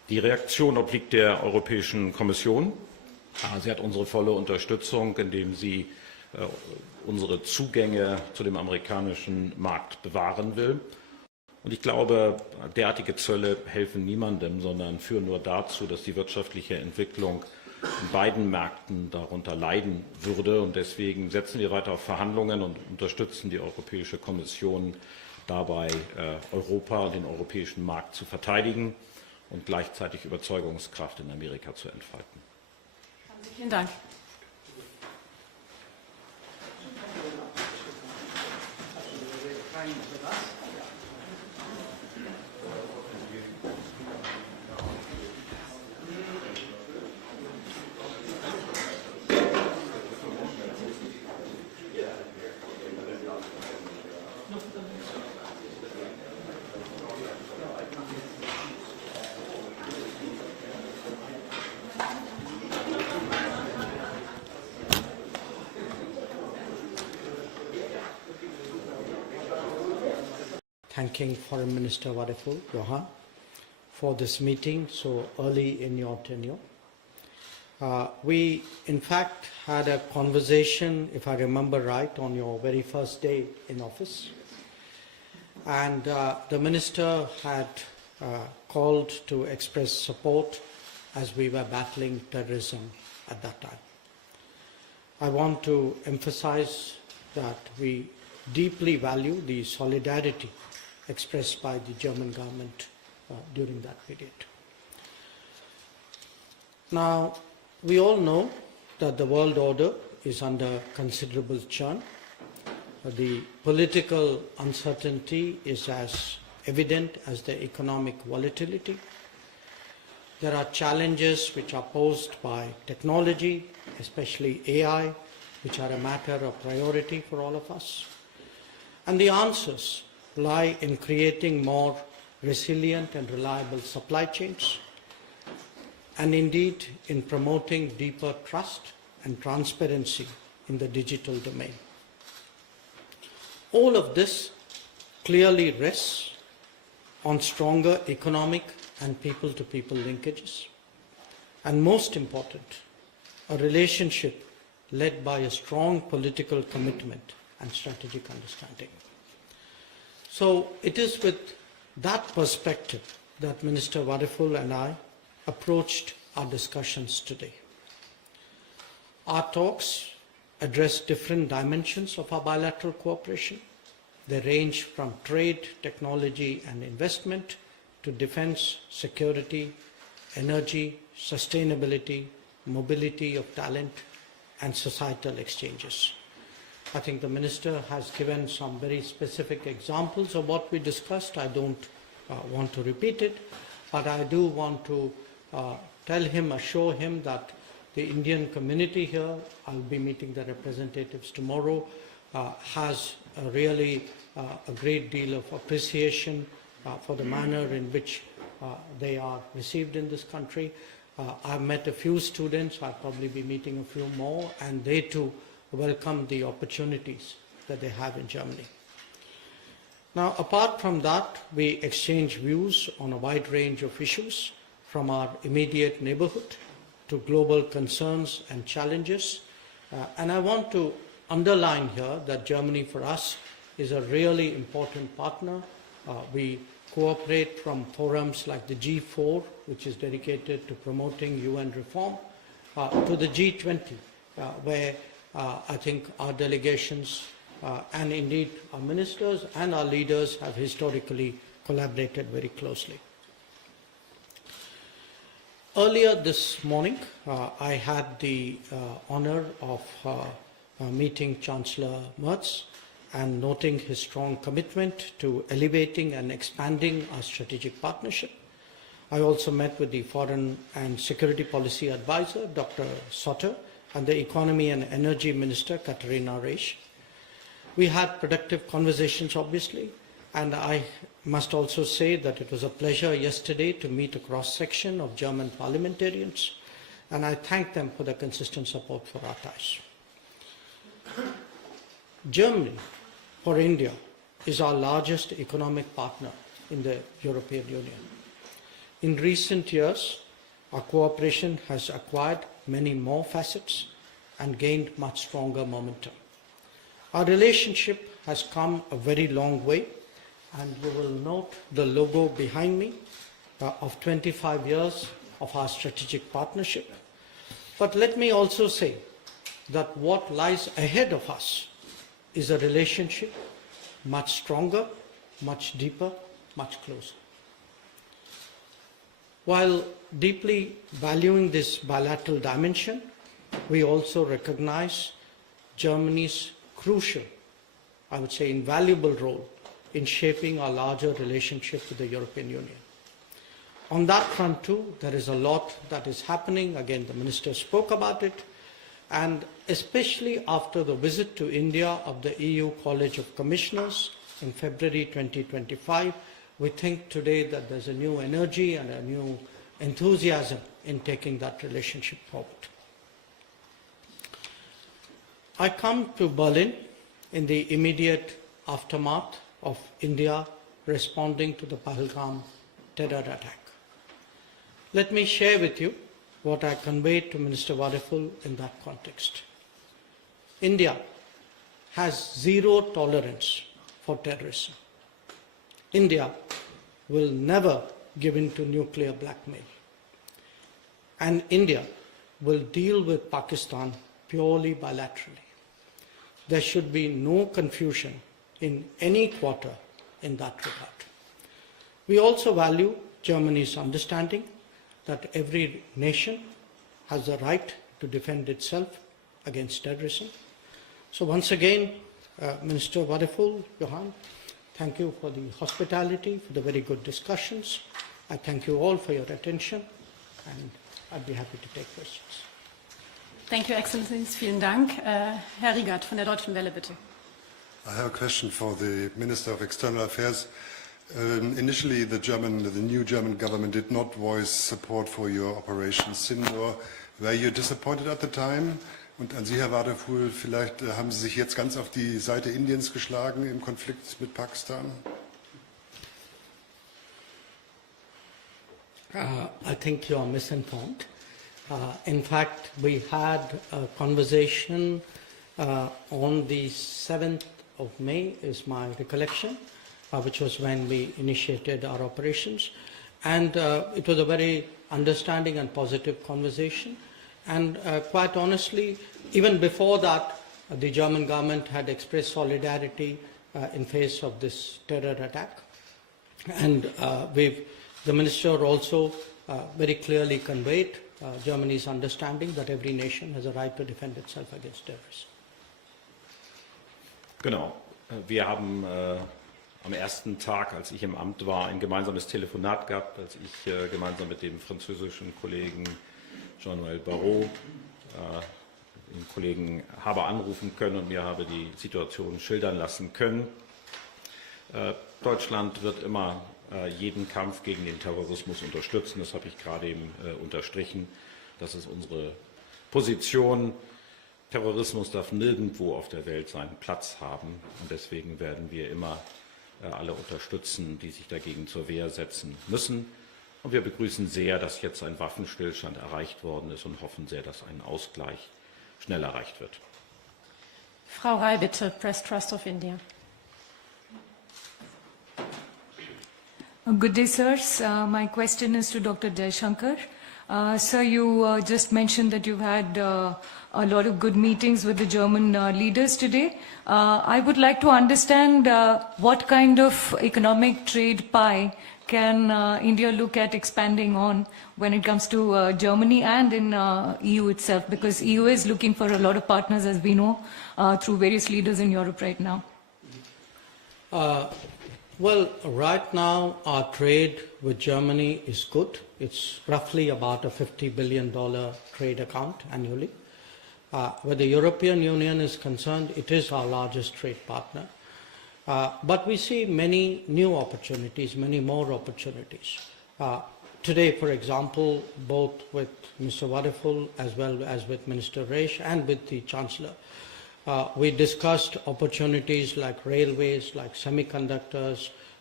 Die Reaktion obliegt der Europäischen Kommission. Sie hat unsere volle Unterstützung, indem sie unsere Zugänge zu dem amerikanischen Markt bewahren will. Und ich glaube, derartige Zölle helfen niemandem, sondern führen nur dazu, dass die wirtschaftliche Entwicklung in beiden Märkten darunter leiden würde. Und deswegen setzen wir weiter auf Verhandlungen und unterstützen die Europäische Kommission dabei, Europa und den europäischen Markt zu verteidigen und gleichzeitig Überzeugungskraft in Amerika zu entfalten. Vielen Dank. Thanking Foreign Minister Wadeful, Johan, for this meeting so early in your tenure. We, in fact, had a conversation, if I remember right, on your very first day in office. And the Minister had called to express support as we were battling terrorism at that time. I want to emphasize that we deeply value the solidarity expressed by the German government during that period. Now, we all know that the world order is under considerable churn. The political uncertainty is as evident as the economic volatility. There are challenges which are posed by technology, especially AI, which are a matter of priority for all of us. And the answers lie in creating more resilient and reliable supply chains, and indeed in promoting deeper trust and transparency in the digital domain. All of this clearly rests on stronger economic and people-to-people linkages, and most important, a relationship led by a strong political commitment and strategic understanding. So it is with that perspective that Minister Wadeful and I approached our discussions today. Our talks address different dimensions of our bilateral cooperation. They range from trade, technology and investment to defense, security, energy, sustainability, mobility of talent and societal exchanges. I think the Minister has given some very specific examples of what we discussed. I don't want to repeat it, but I do want to tell him, assure him that the Indian community here, I'll be meeting the representatives tomorrow, has really a great deal of appreciation for the manner in which they are received in this country. I've met a few students, I'll probably be meeting a few more, and they too welcome the opportunities that they have in Germany. Now, apart from that, we exchange views on a wide range of issues, from our immediate neighborhood to global concerns and challenges. And I want to underline here that Germany for us is a really important partner. We cooperate from forums like the G4, which is dedicated to promoting UN reform, to the G20, where I think our delegations and indeed our ministers and our leaders have historically collaborated very closely. Earlier this morning, I had the honor of meeting Chancellor Merz and noting his strong commitment to elevating and expanding our strategic partnership. I also met with the Foreign and Security Policy Advisor, Dr. Sotter, and the Economy and Energy Minister, Katharina Reisch. We had productive conversations, obviously, and I must also say that it was a pleasure yesterday to meet a cross-section of German parliamentarians, and I thank them for their consistent support for our ties. Germany, for India, is our largest economic partner in the European Union. In recent years, our cooperation has acquired many more facets and gained much stronger momentum. Our relationship has come a very long way, and you will note the logo behind me of 25 years of our strategic partnership. But let me also say that what lies ahead of us is a relationship much stronger, much deeper, much closer. While deeply valuing this bilateral dimension, we also recognize Germany's crucial, I would say invaluable role in shaping our larger relationship with the European Union. On that front too, there is a lot that is happening. Again, the Minister spoke about it. And especially after the visit to India of the EU College of Commissioners in February 2025, we think today that there's a new energy and a new enthusiasm in taking that relationship forward. I come to Berlin in the immediate aftermath of India responding to the Pahalgam terror attack. Let me share with you what I conveyed to Minister Wadiful in that context. India has zero tolerance for terrorism. India will never give in to nuclear blackmail. And India will deal with Pakistan purely bilaterally. There should be no confusion in any quarter in that regard. We also value Germany's understanding that every nation has the right to defend itself against terrorism. So once again, Minister Wadiful, Johan, thank you for the hospitality, for the very good discussions. I thank you all for your attention, and I'd be happy to take questions. Thank you, Excellencies. Vielen Dank. Herr Riegert von der Deutschen Welle, bitte. I have a question for the Minister of External Affairs. Initially, the new German government did not voice support for your Operation Sindoor. Were you disappointed at the time? Und an Sie, Herr Wadiful, vielleicht haben Sie sich jetzt ganz auf die Seite Indiens geschlagen im Konflikt mit Pakistan? I think you are misinformed. In fact, we had a conversation on the 7th of May, is my recollection, which was when we initiated our operations. And it was a very understanding and positive conversation. And quite honestly, even before that, the German government had expressed solidarity in face of this terror attack. And the minister also very clearly conveyed Germany's understanding that every nation has a right to defend itself against terrorism. Genau. Wir haben am ersten Tag, als ich im Amt war, ein gemeinsames Telefonat gehabt, als ich gemeinsam mit dem französischen Kollegen Jean-Noël Barrot den Kollegen habe anrufen können und mir habe die Situation schildern lassen können. Deutschland wird immer jeden Kampf gegen den Terrorismus unterstützen. Das habe ich gerade eben unterstrichen. Das ist unsere Position. Terrorismus darf nirgendwo auf der Welt seinen Platz haben. Und deswegen werden wir immer alle unterstützen, die sich dagegen zur Wehr setzen müssen. Und wir begrüßen sehr, dass jetzt ein Waffenstillstand erreicht worden ist und hoffen sehr, dass ein Ausgleich schnell erreicht wird. Frau Rai, bitte, Press Trust of India. Good day, sirs. My question is to Dr. Jaishankar. Sir, you just mentioned that you've had a lot of good meetings with the German leaders today. I would like to understand what kind of economic trade pie can India look at expanding on when it comes to Germany and in EU itself, because EU is looking for a lot of partners, as we know, through various leaders in Europe right now. Well, right now our trade with Germany is good. It's roughly about a $50 billion trade account annually. Where the European Union is concerned, it is our largest trade partner. But we see many new opportunities, many more opportunities. Today, for example, both with Mr. Wadiful as well as with Minister Reisch and with the Chancellor, we discussed opportunities like railways, like semiconductors,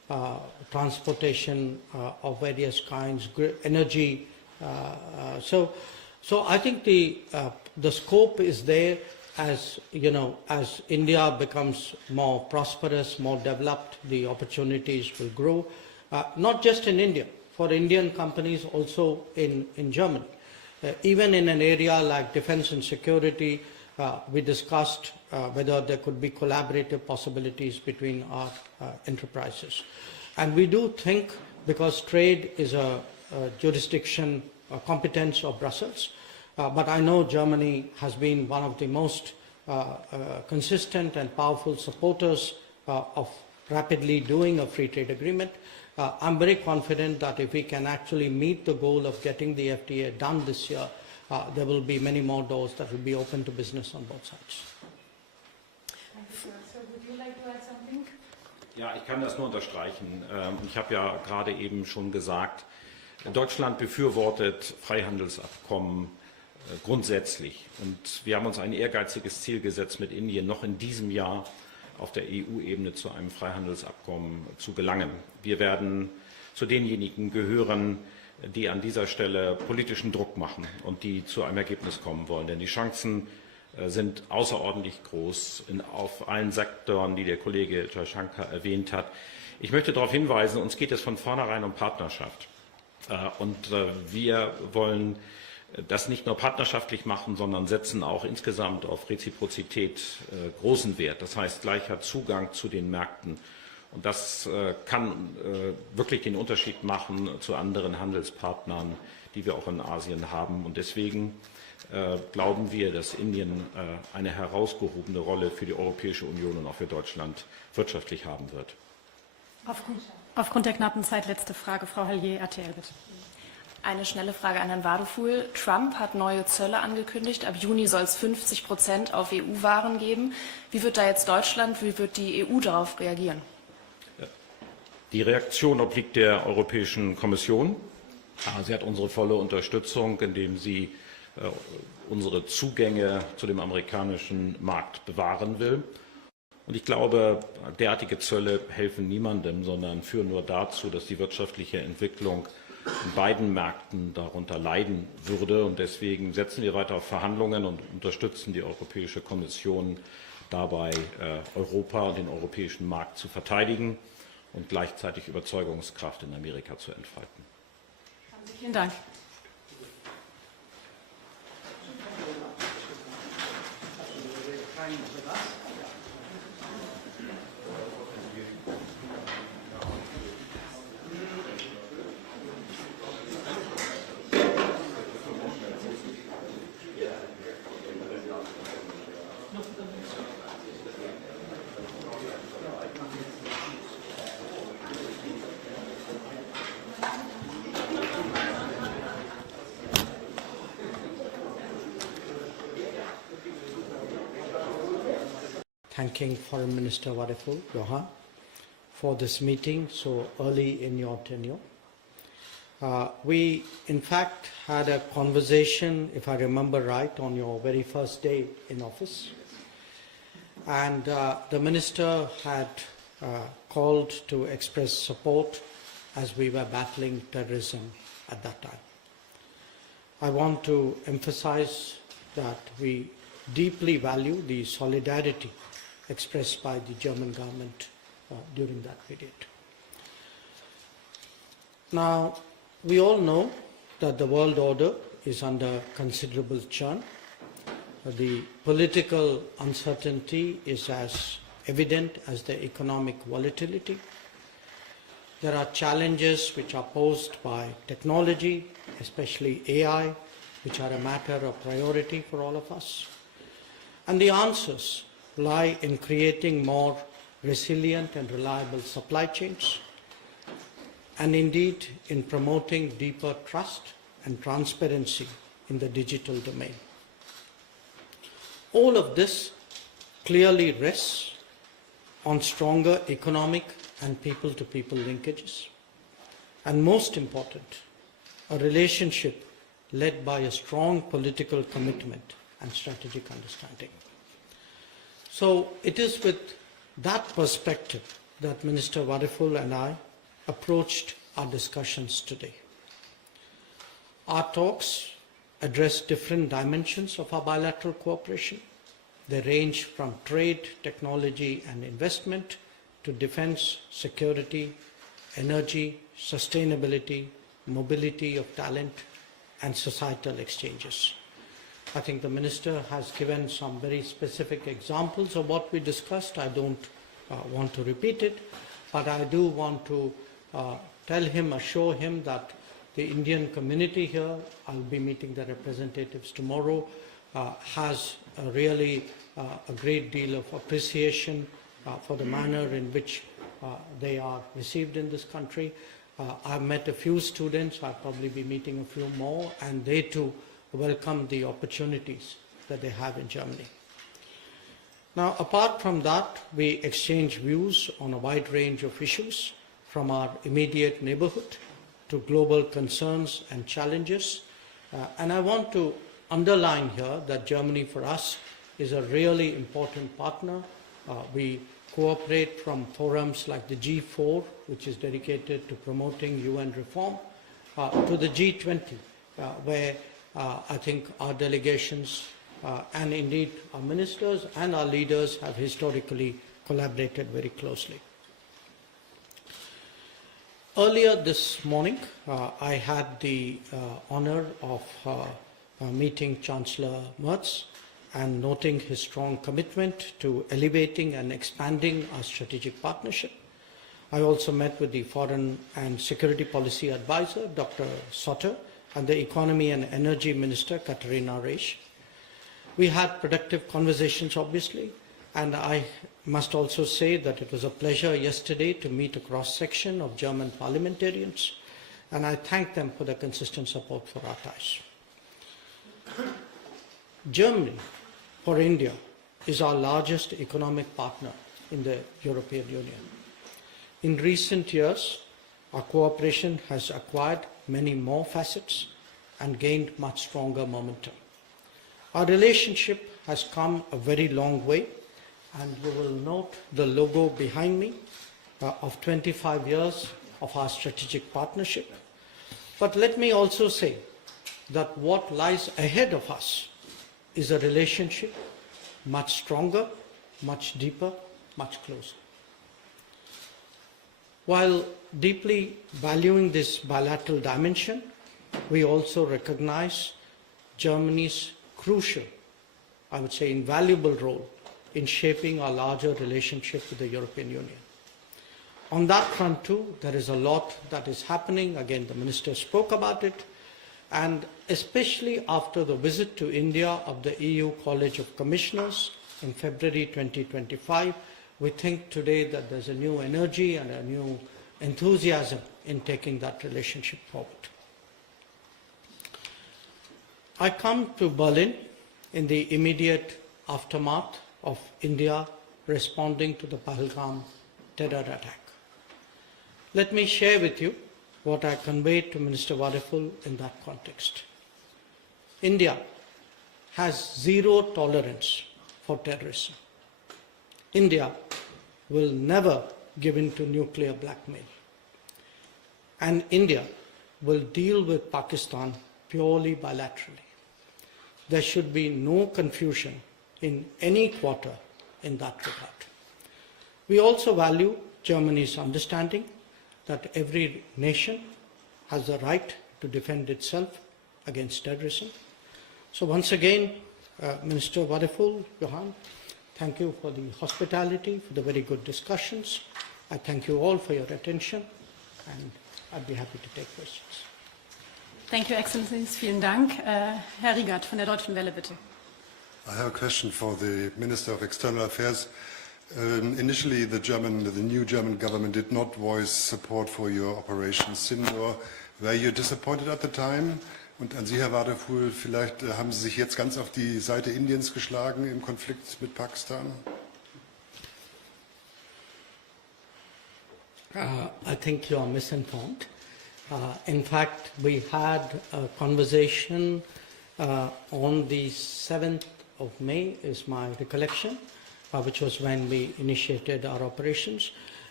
transportation of various kinds, energy. So I think the scope is there. As you know, as India becomes more prosperous, more developed, the opportunities will grow, not just in India, for Indian companies also in Germany. Even in an area like defense and security, we discussed whether there could be collaborative possibilities between our enterprises. And we do think, because trade is a jurisdiction, a competence of Brussels, but I know Germany has been one of the most consistent and powerful supporters of rapidly doing a free trade agreement. I'm very confident that if we can actually meet the goal of getting the FTA done this year, there will be many more doors that will be open to business on both sides. Thank you, sir. Sir, would you like to add something? Ja, ich kann das nur unterstreichen. Ich habe ja gerade eben schon gesagt, Deutschland befürwortet Freihandelsabkommen grundsätzlich. Und wir haben uns ein ehrgeiziges Ziel gesetzt, mit Indien noch in diesem Jahr auf der EU-Ebene zu einem Freihandelsabkommen zu gelangen. Wir werden zu denjenigen gehören, die an dieser Stelle politischen Druck machen und die zu einem Ergebnis kommen wollen. Denn die Chancen sind außerordentlich groß auf allen Sektoren, die der Kollege Jaishankar erwähnt hat. Ich möchte darauf hinweisen, uns geht es von vornherein um Partnerschaft. Und wir wollen das nicht nur partnerschaftlich machen, sondern setzen auch insgesamt auf Reziprozität großen Wert. Das heißt gleicher Zugang zu den Märkten. Und das kann wirklich den Unterschied machen zu anderen Handelspartnern, die wir auch in Asien haben. Und deswegen glauben wir, dass Indien eine herausgehobene Rolle für die Europäische Union und auch für Deutschland wirtschaftlich haben wird. Aufgrund der knappen Zeit letzte Frage, Frau Hallier, RTL, bitte. Eine schnelle Frage an Herrn Wadefuhl. Trump hat neue Zölle angekündigt. Ab Juni soll es 50% auf EU-Waren geben. Wie wird da jetzt Deutschland, wie wird die EU darauf reagieren? Die Reaktion obliegt der Europäischen Kommission. Sie hat unsere volle Unterstützung, indem sie unsere Zugänge zu dem amerikanischen Markt bewahren will. Und ich glaube, derartige Zölle helfen niemandem, sondern führen nur dazu, dass die wirtschaftliche Entwicklung in beiden Märkten darunter leiden würde. Und deswegen setzen wir weiter auf Verhandlungen und unterstützen die Europäische Kommission dabei, Europa und den europäischen Markt zu verteidigen und gleichzeitig Überzeugungskraft in Amerika zu entfalten. Vielen Dank. Thanking Foreign Minister Wadefull, Johan, for this meeting so early in your tenure. We, in fact, had a conversation, if I remember right, on your very first day in office. And the Minister had called to express support as we were battling terrorism at that time. I want to emphasize that we deeply value the solidarity expressed by the German government during that period. Now, we all know that the world order is under considerable churn. The political uncertainty is as evident as the economic volatility. There are challenges which are posed by technology, especially AI, which are a matter of priority for all of us. And the answers lie in creating more resilient and reliable supply chains, and indeed in promoting deeper trust and transparency in the digital domain. All of this clearly rests on stronger economic and people-to-people linkages, and most important, a relationship led by a strong political commitment and strategic understanding. So it is with that perspective that Minister Wadiful and I approached our discussions today. Our talks address different dimensions of our bilateral cooperation. They range from trade, technology and investment to defense, security, energy, sustainability, mobility of talent and societal exchanges. I think the Minister has given some very specific examples of what we discussed. I don't want to repeat it, but I do want to tell him, assure him that the Indian community here, I'll be meeting the representatives tomorrow, has really a great deal of appreciation for the manner in which they are received in this country. I've met a few students, I'll probably be meeting a few more, and they too welcome the opportunities that they have in Germany. Now, apart from that, we exchange views on a wide range of issues, from our immediate neighborhood to global concerns and challenges. And I want to underline here that Germany for us is a really important partner. We cooperate from forums like the G4, which is dedicated to promoting UN reform, to the G20, where I think our delegations and indeed our ministers and our leaders have historically collaborated very closely. Earlier this morning, I had the honor of meeting Chancellor Merz and noting his strong commitment to elevating and expanding our strategic partnership. I also met with the Foreign and Security Policy Advisor, Dr. Sotter, and the Economy and Energy Minister, Katharina Reisch. We had productive conversations, obviously, and I must also say that it was a pleasure yesterday to meet a cross-section of German parliamentarians, and I thank them for their consistent support for our ties. Germany, for India, is our largest economic partner in the European Union. In recent years, our cooperation has acquired many more facets and gained much stronger momentum. Our relationship has come a very long way, and you will note the logo behind me of 25 years of our strategic partnership. But let me also say that what lies ahead of us is a relationship much stronger, much deeper, much closer. While deeply valuing this bilateral dimension, we also recognize Germany's crucial, I would say invaluable role in shaping our larger relationship with the European Union. On that front too, there is a lot that is happening. Again, the Minister spoke about it. And especially after the visit to India of the EU College of Commissioners in February 2025, we think today that there's a new energy and a new enthusiasm in taking that relationship forward. I come to Berlin in the immediate aftermath of India responding to the Pahalgam terror attack. Let me share with you what I conveyed to Minister Wadiful in that context. India has zero tolerance for terrorism. India will never give in to nuclear blackmail. And India will deal with Pakistan purely bilaterally. There should be no confusion in any quarter in that regard. We also value Germany's understanding that every nation has the right to defend itself against terrorism. So once again, Minister Wadiful, Johan, thank you for the hospitality, for the very good discussions. I thank you all for your attention, and I'd be happy to take questions. Thank you, Excellencies. Vielen Dank. Herr Riegert von der Deutschen Welle, bitte. I have a question for the Minister of External Affairs. Initially, the new German government did not voice support for your Operation Sindoor. Were you disappointed at the time? Und an Sie, Herr Wadiful, vielleicht haben Sie sich jetzt ganz auf die Seite Indiens geschlagen im Konflikt mit Pakistan? I think you are misinformed. In fact, we had a conversation on the 7th of May, is my recollection, which was when we initiated our operations.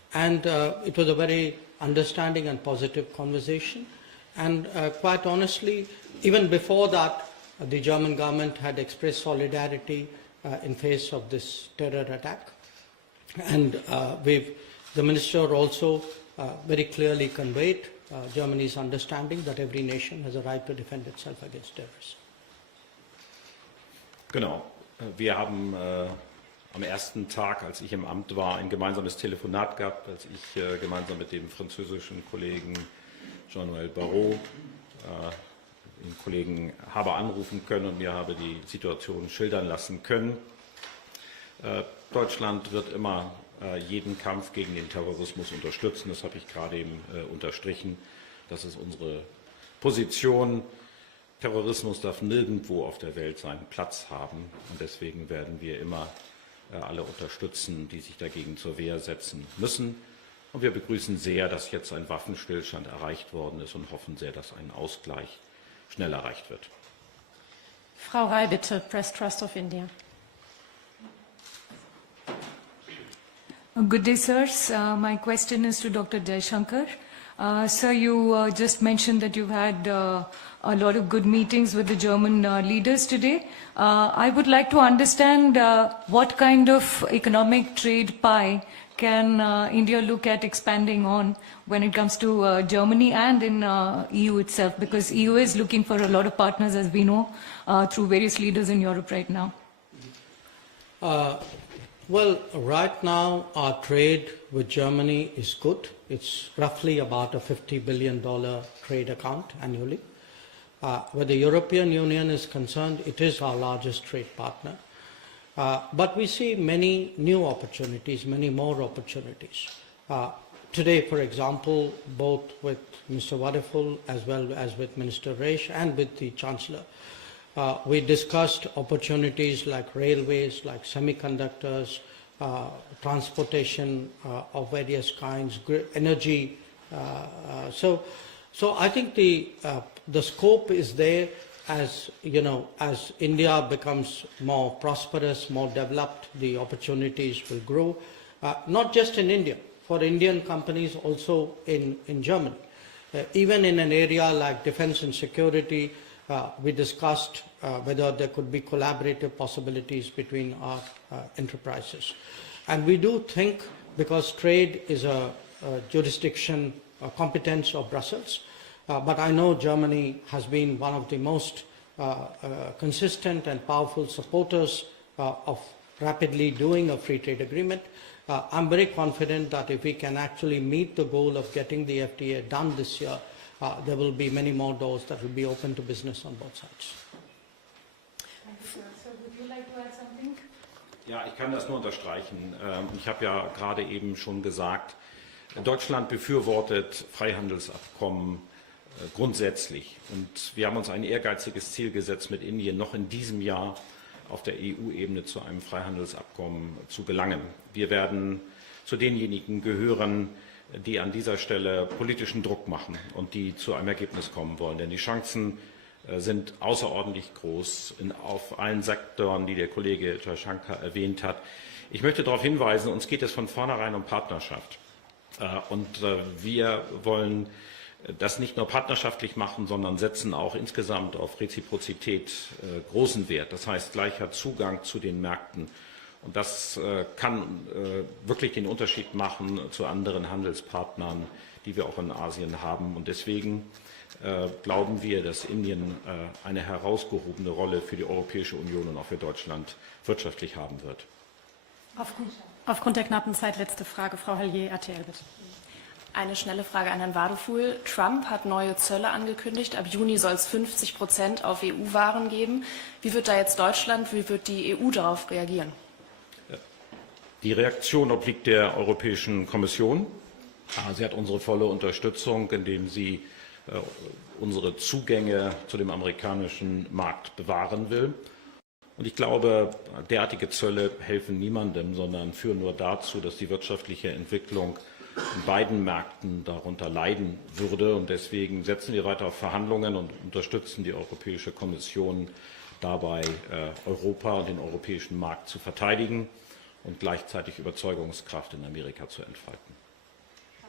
And it was a very understanding and positive conversation. And quite honestly, even before that, the German government had expressed solidarity in face of this terror attack. And the minister also very clearly conveyed Germany's understanding that every nation has a right to defend itself against terrorism. Genau. Wir haben am ersten Tag, als ich im Amt war, ein gemeinsames Telefonat gehabt, als ich gemeinsam mit dem französischen Kollegen Jean-Noël Barrot den Kollegen habe anrufen können und mir habe die Situation schildern lassen können. Deutschland wird immer jeden Kampf gegen den Terrorismus unterstützen. Das habe ich gerade eben unterstrichen. Das ist unsere Position. Terrorismus darf nirgendwo auf der Welt seinen Platz haben. Und deswegen werden wir immer alle unterstützen, die sich dagegen zur Wehr setzen müssen. Und wir begrüßen sehr, dass jetzt ein Waffenstillstand erreicht worden ist und hoffen sehr, dass ein Ausgleich schnell erreicht wird. Frau Rai, bitte, Press Trust of India. Good day, sirs. My question is to Dr. Jaishankar. Sir, you just mentioned that you've had a lot of good meetings with the German leaders today. I would like to understand what kind of economic trade pie can India look at expanding on when it comes to Germany and in EU itself, because EU is looking for a lot of partners, as we know, through various leaders in Europe right now. Well, right now our trade with Germany is good. It's roughly about a $50 billion trade account annually. Where the European Union is concerned, it is our largest trade partner. But we see many new opportunities, many more opportunities. Today, for example, both with Mr. Waterful as well as with Minister Reisch and with the Chancellor, we discussed opportunities like railways, like semiconductors, transportation of various kinds, energy. So I think the scope is there. As you know, as India becomes more prosperous, more developed, the opportunities will grow, not just in India, for Indian companies also in Germany. Even in an area like defense and security, we discussed whether there could be collaborative possibilities between our enterprises. And we do think, because trade is a jurisdiction, a competence of Brussels, but I know Germany has been one of the most consistent and powerful supporters of rapidly doing a free trade agreement. I'm very confident that if we can actually meet the goal of getting the FTA done this year, there will be many more doors that will be open to business on both sides. Thank you, sir. So would you like to add something? Ja, ich kann das nur unterstreichen. Ich habe ja gerade eben schon gesagt, Deutschland befürwortet Freihandelsabkommen grundsätzlich. Und wir haben uns ein ehrgeiziges Ziel gesetzt, mit Indien noch in diesem Jahr auf der EU-Ebene zu einem Freihandelsabkommen zu gelangen. Wir werden zu denjenigen gehören, die an dieser Stelle politischen Druck machen und die zu einem Ergebnis kommen wollen. Denn die Chancen sind außerordentlich groß auf allen Sektoren, die der Kollege Jaishankar erwähnt hat. Ich möchte darauf hinweisen, uns geht es von vornherein um Partnerschaft. Und wir wollen das nicht nur partnerschaftlich machen, sondern setzen auch insgesamt auf Reziprozität großen Wert. Das heißt gleicher Zugang zu den Märkten. Und das kann wirklich den Unterschied machen zu anderen Handelspartnern, die wir auch in Asien haben. Und deswegen glauben wir, dass Indien eine herausgehobene Rolle für die Europäische Union und auch für Deutschland wirtschaftlich haben wird. Aufgrund der knappen Zeit letzte Frage. Frau Hallier, RTL, bitte. Eine schnelle Frage an Herrn Wadefuhl. Trump hat neue Zölle angekündigt. Ab Juni soll es 50% auf EU-Waren geben. Wie wird da jetzt Deutschland, wie wird die EU darauf reagieren? Die Reaktion obliegt der Europäischen Kommission. Sie hat unsere volle Unterstützung, indem sie unsere Zugänge zu dem amerikanischen Markt bewahren will. Und ich glaube, derartige Zölle helfen niemandem, sondern führen nur dazu, dass die wirtschaftliche Entwicklung in beiden Märkten darunter leiden würde. Und deswegen setzen wir weiter auf Verhandlungen und unterstützen die Europäische Kommission dabei, Europa und den europäischen Markt zu verteidigen und gleichzeitig Überzeugungskraft in Amerika zu entfalten.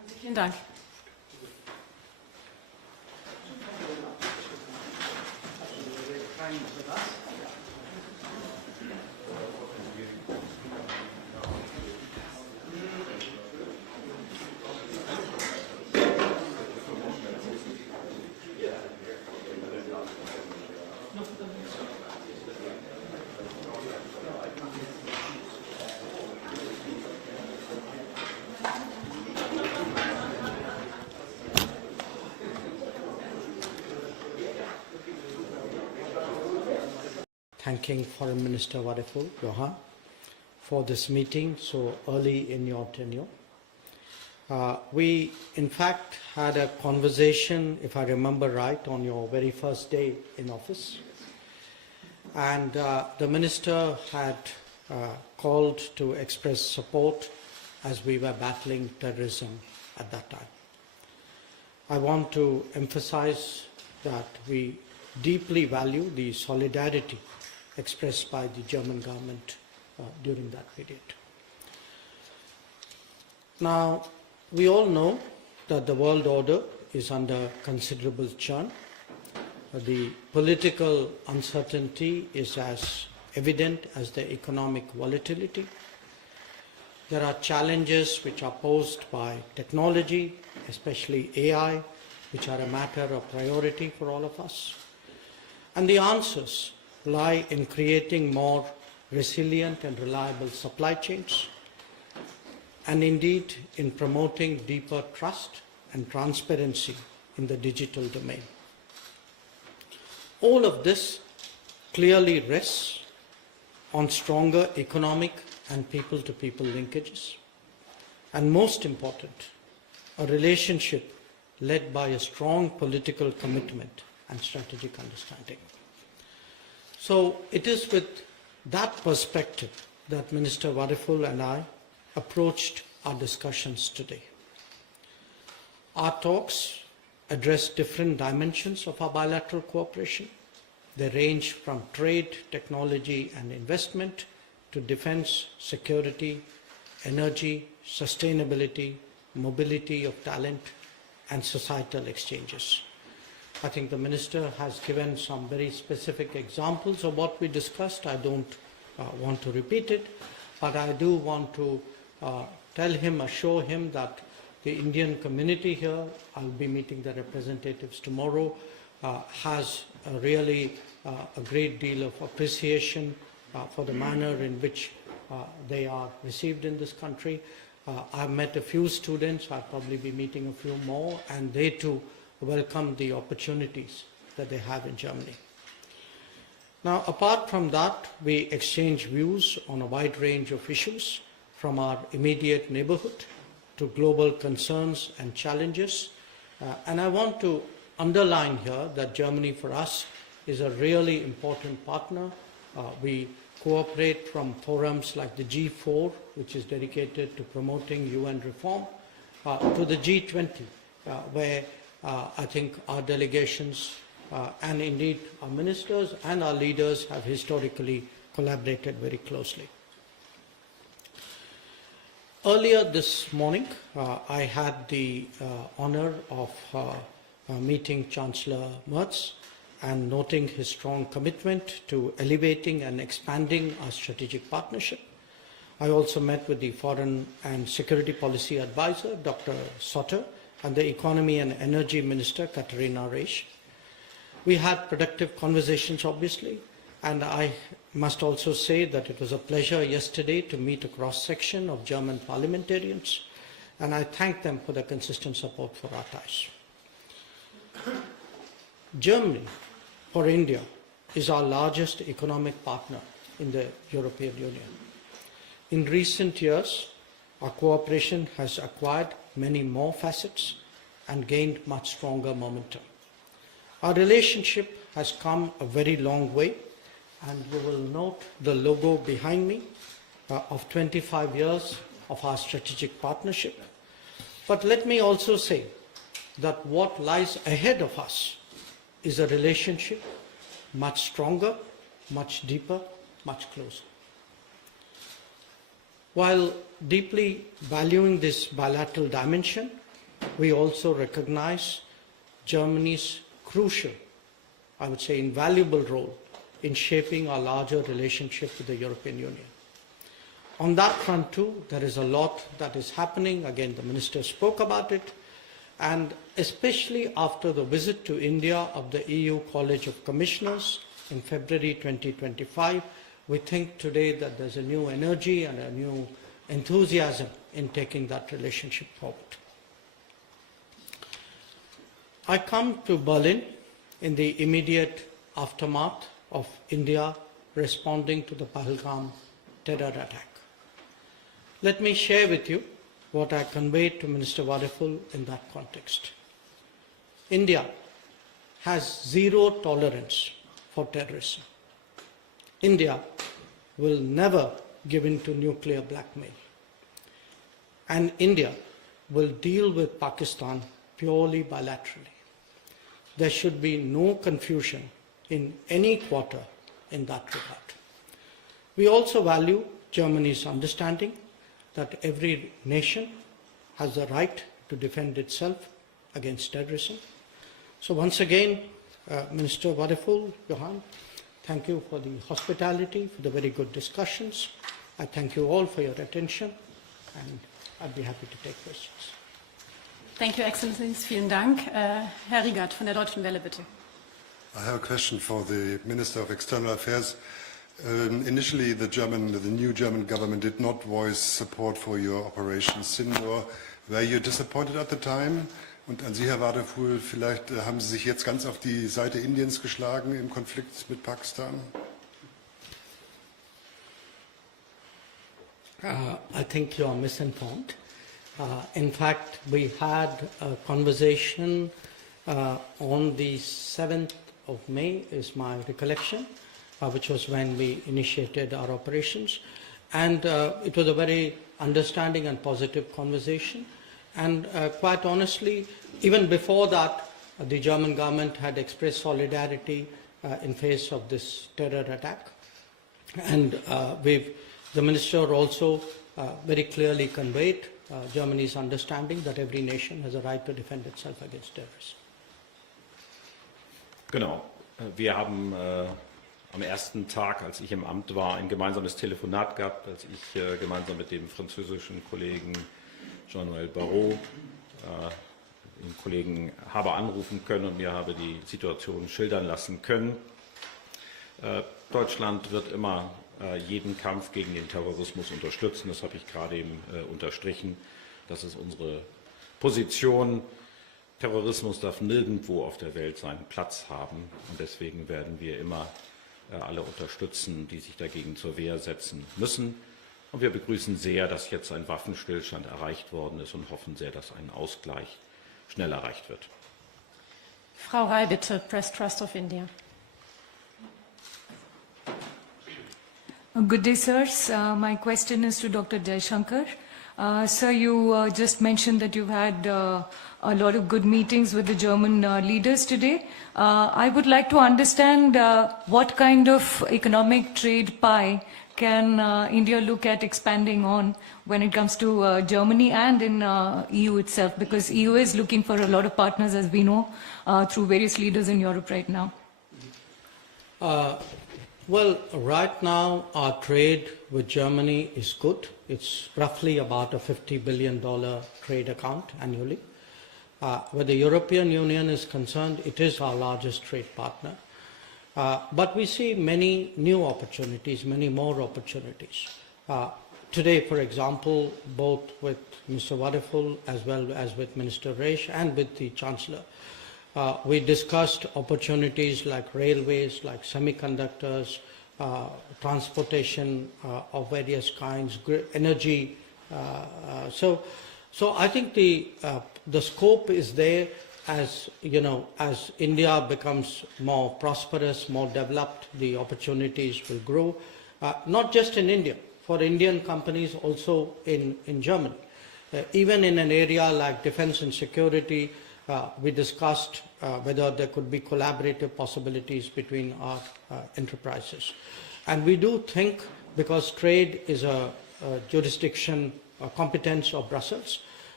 Vielen Dank. Thanking Foreign Minister Wadiful Johan for this meeting so early in your tenure. We, in fact, had a conversation, if I remember right, on your very first day in office. And the Minister had called to express support as we were battling terrorism at that time. I want to emphasize that we deeply value the solidarity expressed by the German government during that period. Now, we all know that the world order is under considerable churn. The political uncertainty is as evident as the economic volatility. There are challenges which are posed by technology, especially AI, which are a matter of priority for all of us. And the answers lie in creating more resilient and reliable supply chains, and indeed in promoting deeper trust and transparency in the digital domain. All of this clearly rests on stronger economic and people-to-people linkages, and most important, a relationship led by a strong political commitment and strategic understanding. So it is with that perspective that Minister Wadiful and I approached our discussions today. Our talks address different dimensions of our bilateral cooperation. They range from trade, technology and investment to defense, security, energy, sustainability, mobility of talent and societal exchanges. I think the Minister has given some very specific examples of what we discussed. I don't want to repeat it, but I do want to tell him, assure him that the Indian community here, I'll be meeting the representatives tomorrow, has really a great deal of appreciation for the manner in which they are received in this country. I've met a few students, I'll probably be meeting a few more, and they too welcome the opportunities that they have in Germany. Now, apart from that, we exchange views on a wide range of issues, from our immediate neighborhood to global concerns and challenges. And I want to underline here that Germany for us is a really important partner. We cooperate from forums like the G4, which is dedicated to promoting UN reform, to the G20, where I think our delegations and indeed our ministers and our leaders have historically collaborated very closely. Earlier this morning, I had the honor of meeting Chancellor Merz and noting his strong commitment to elevating and expanding our strategic partnership. I also met with the Foreign and Security Policy Advisor, Dr. Sotter, and the Economy and Energy Minister, Katharina Reisch. We had productive conversations, obviously, and I must also say that it was a pleasure yesterday to meet a cross-section of German parliamentarians, and I thank them for their consistent support for our ties. Germany, for India, is our largest economic partner in the European Union. In recent years, our cooperation has acquired many more facets and gained much stronger momentum. Our relationship has come a very long way, and you will note the logo behind me of 25 years of our strategic partnership. But let me also say that what lies ahead of us is a relationship much stronger, much deeper, much closer. While deeply valuing this bilateral dimension, we also recognize Germany's crucial, I would say invaluable role in shaping our larger relationship with the European Union. On that front too, there is a lot that is happening. Again, the Minister spoke about it. And especially after the visit to India of the EU College of Commissioners in February 2025, we think today that there's a new energy and a new enthusiasm in taking that relationship forward. I come to Berlin in the immediate aftermath of India responding to the Pahalgam terror attack. Let me share with you what I conveyed to Minister Wadiful in that context. India has zero tolerance for terrorism. India will never give in to nuclear blackmail. And India will deal with Pakistan purely bilaterally. There should be no confusion in any quarter in that regard. We also value Germany's understanding that every nation has the right to defend itself against terrorism. So once again, Minister Wadiful, Johan, thank you for the hospitality, for the very good discussions. I thank you all for your attention, and I'd be happy to take questions. Thank you, Excellencies. Vielen Dank. Herr Riegert von der Deutschen Welle, bitte. I have a question for the Minister of External Affairs. Initially, the new German government did not voice support for your Operation Sindoor. Were you disappointed at the time? Und an Sie, Herr Wadiful, vielleicht haben Sie sich jetzt ganz auf die Seite Indiens geschlagen im Konflikt mit Pakistan? I think you are misinformed. In fact, we had a conversation on the 7th of May, is my recollection, which was when we initiated our operations. And it was a very understanding and positive conversation. And quite honestly, even before that, the German government had expressed solidarity in face of this terror attack. And the minister also very clearly conveyed Germany's understanding that every nation has a right to defend itself against terrorism. Genau. Wir haben am ersten Tag, als ich im Amt war, ein gemeinsames Telefonat gehabt, als ich gemeinsam mit dem französischen Kollegen Jean-Noël Barrot den Kollegen habe anrufen können und mir habe die Situation schildern lassen können. Deutschland wird immer jeden Kampf gegen den Terrorismus unterstützen. Das habe ich gerade eben unterstrichen. Das ist unsere Position. Terrorismus darf nirgendwo auf der Welt seinen Platz haben. Und deswegen werden wir immer alle unterstützen, die sich dagegen zur Wehr setzen müssen. Und wir begrüßen sehr, dass jetzt ein Waffenstillstand erreicht worden ist und hoffen sehr, dass ein Ausgleich schnell erreicht wird. Frau Rai, bitte, Press Trust of India. Good day, sirs. My question is to Dr. Jaishankar. Sir, you just mentioned that you've had a lot of good meetings with the German leaders today. I would like to understand what kind of economic trade pie can India look at expanding on when it comes to Germany and in EU itself, because EU is looking for a lot of partners, as we know, through various leaders in Europe right now. Well, right now our trade with Germany is good. It's roughly about a $50 billion trade account annually. Where the European Union is concerned, it is our largest trade partner. But we see many new opportunities, many more opportunities. Today, for example, both with Mr. Wadiful as well as with Minister Reisch and with the Chancellor, we discussed opportunities like railways, like semiconductors, transportation of various kinds, energy. So I think the scope is there. As you know, as India becomes more prosperous, more developed, the opportunities will grow, not just in India, for Indian companies also in Germany. Even in an area like defense and security, we discussed whether there could be collaborative possibilities between our enterprises. And we do think, because trade is a jurisdiction, a competence of Brussels,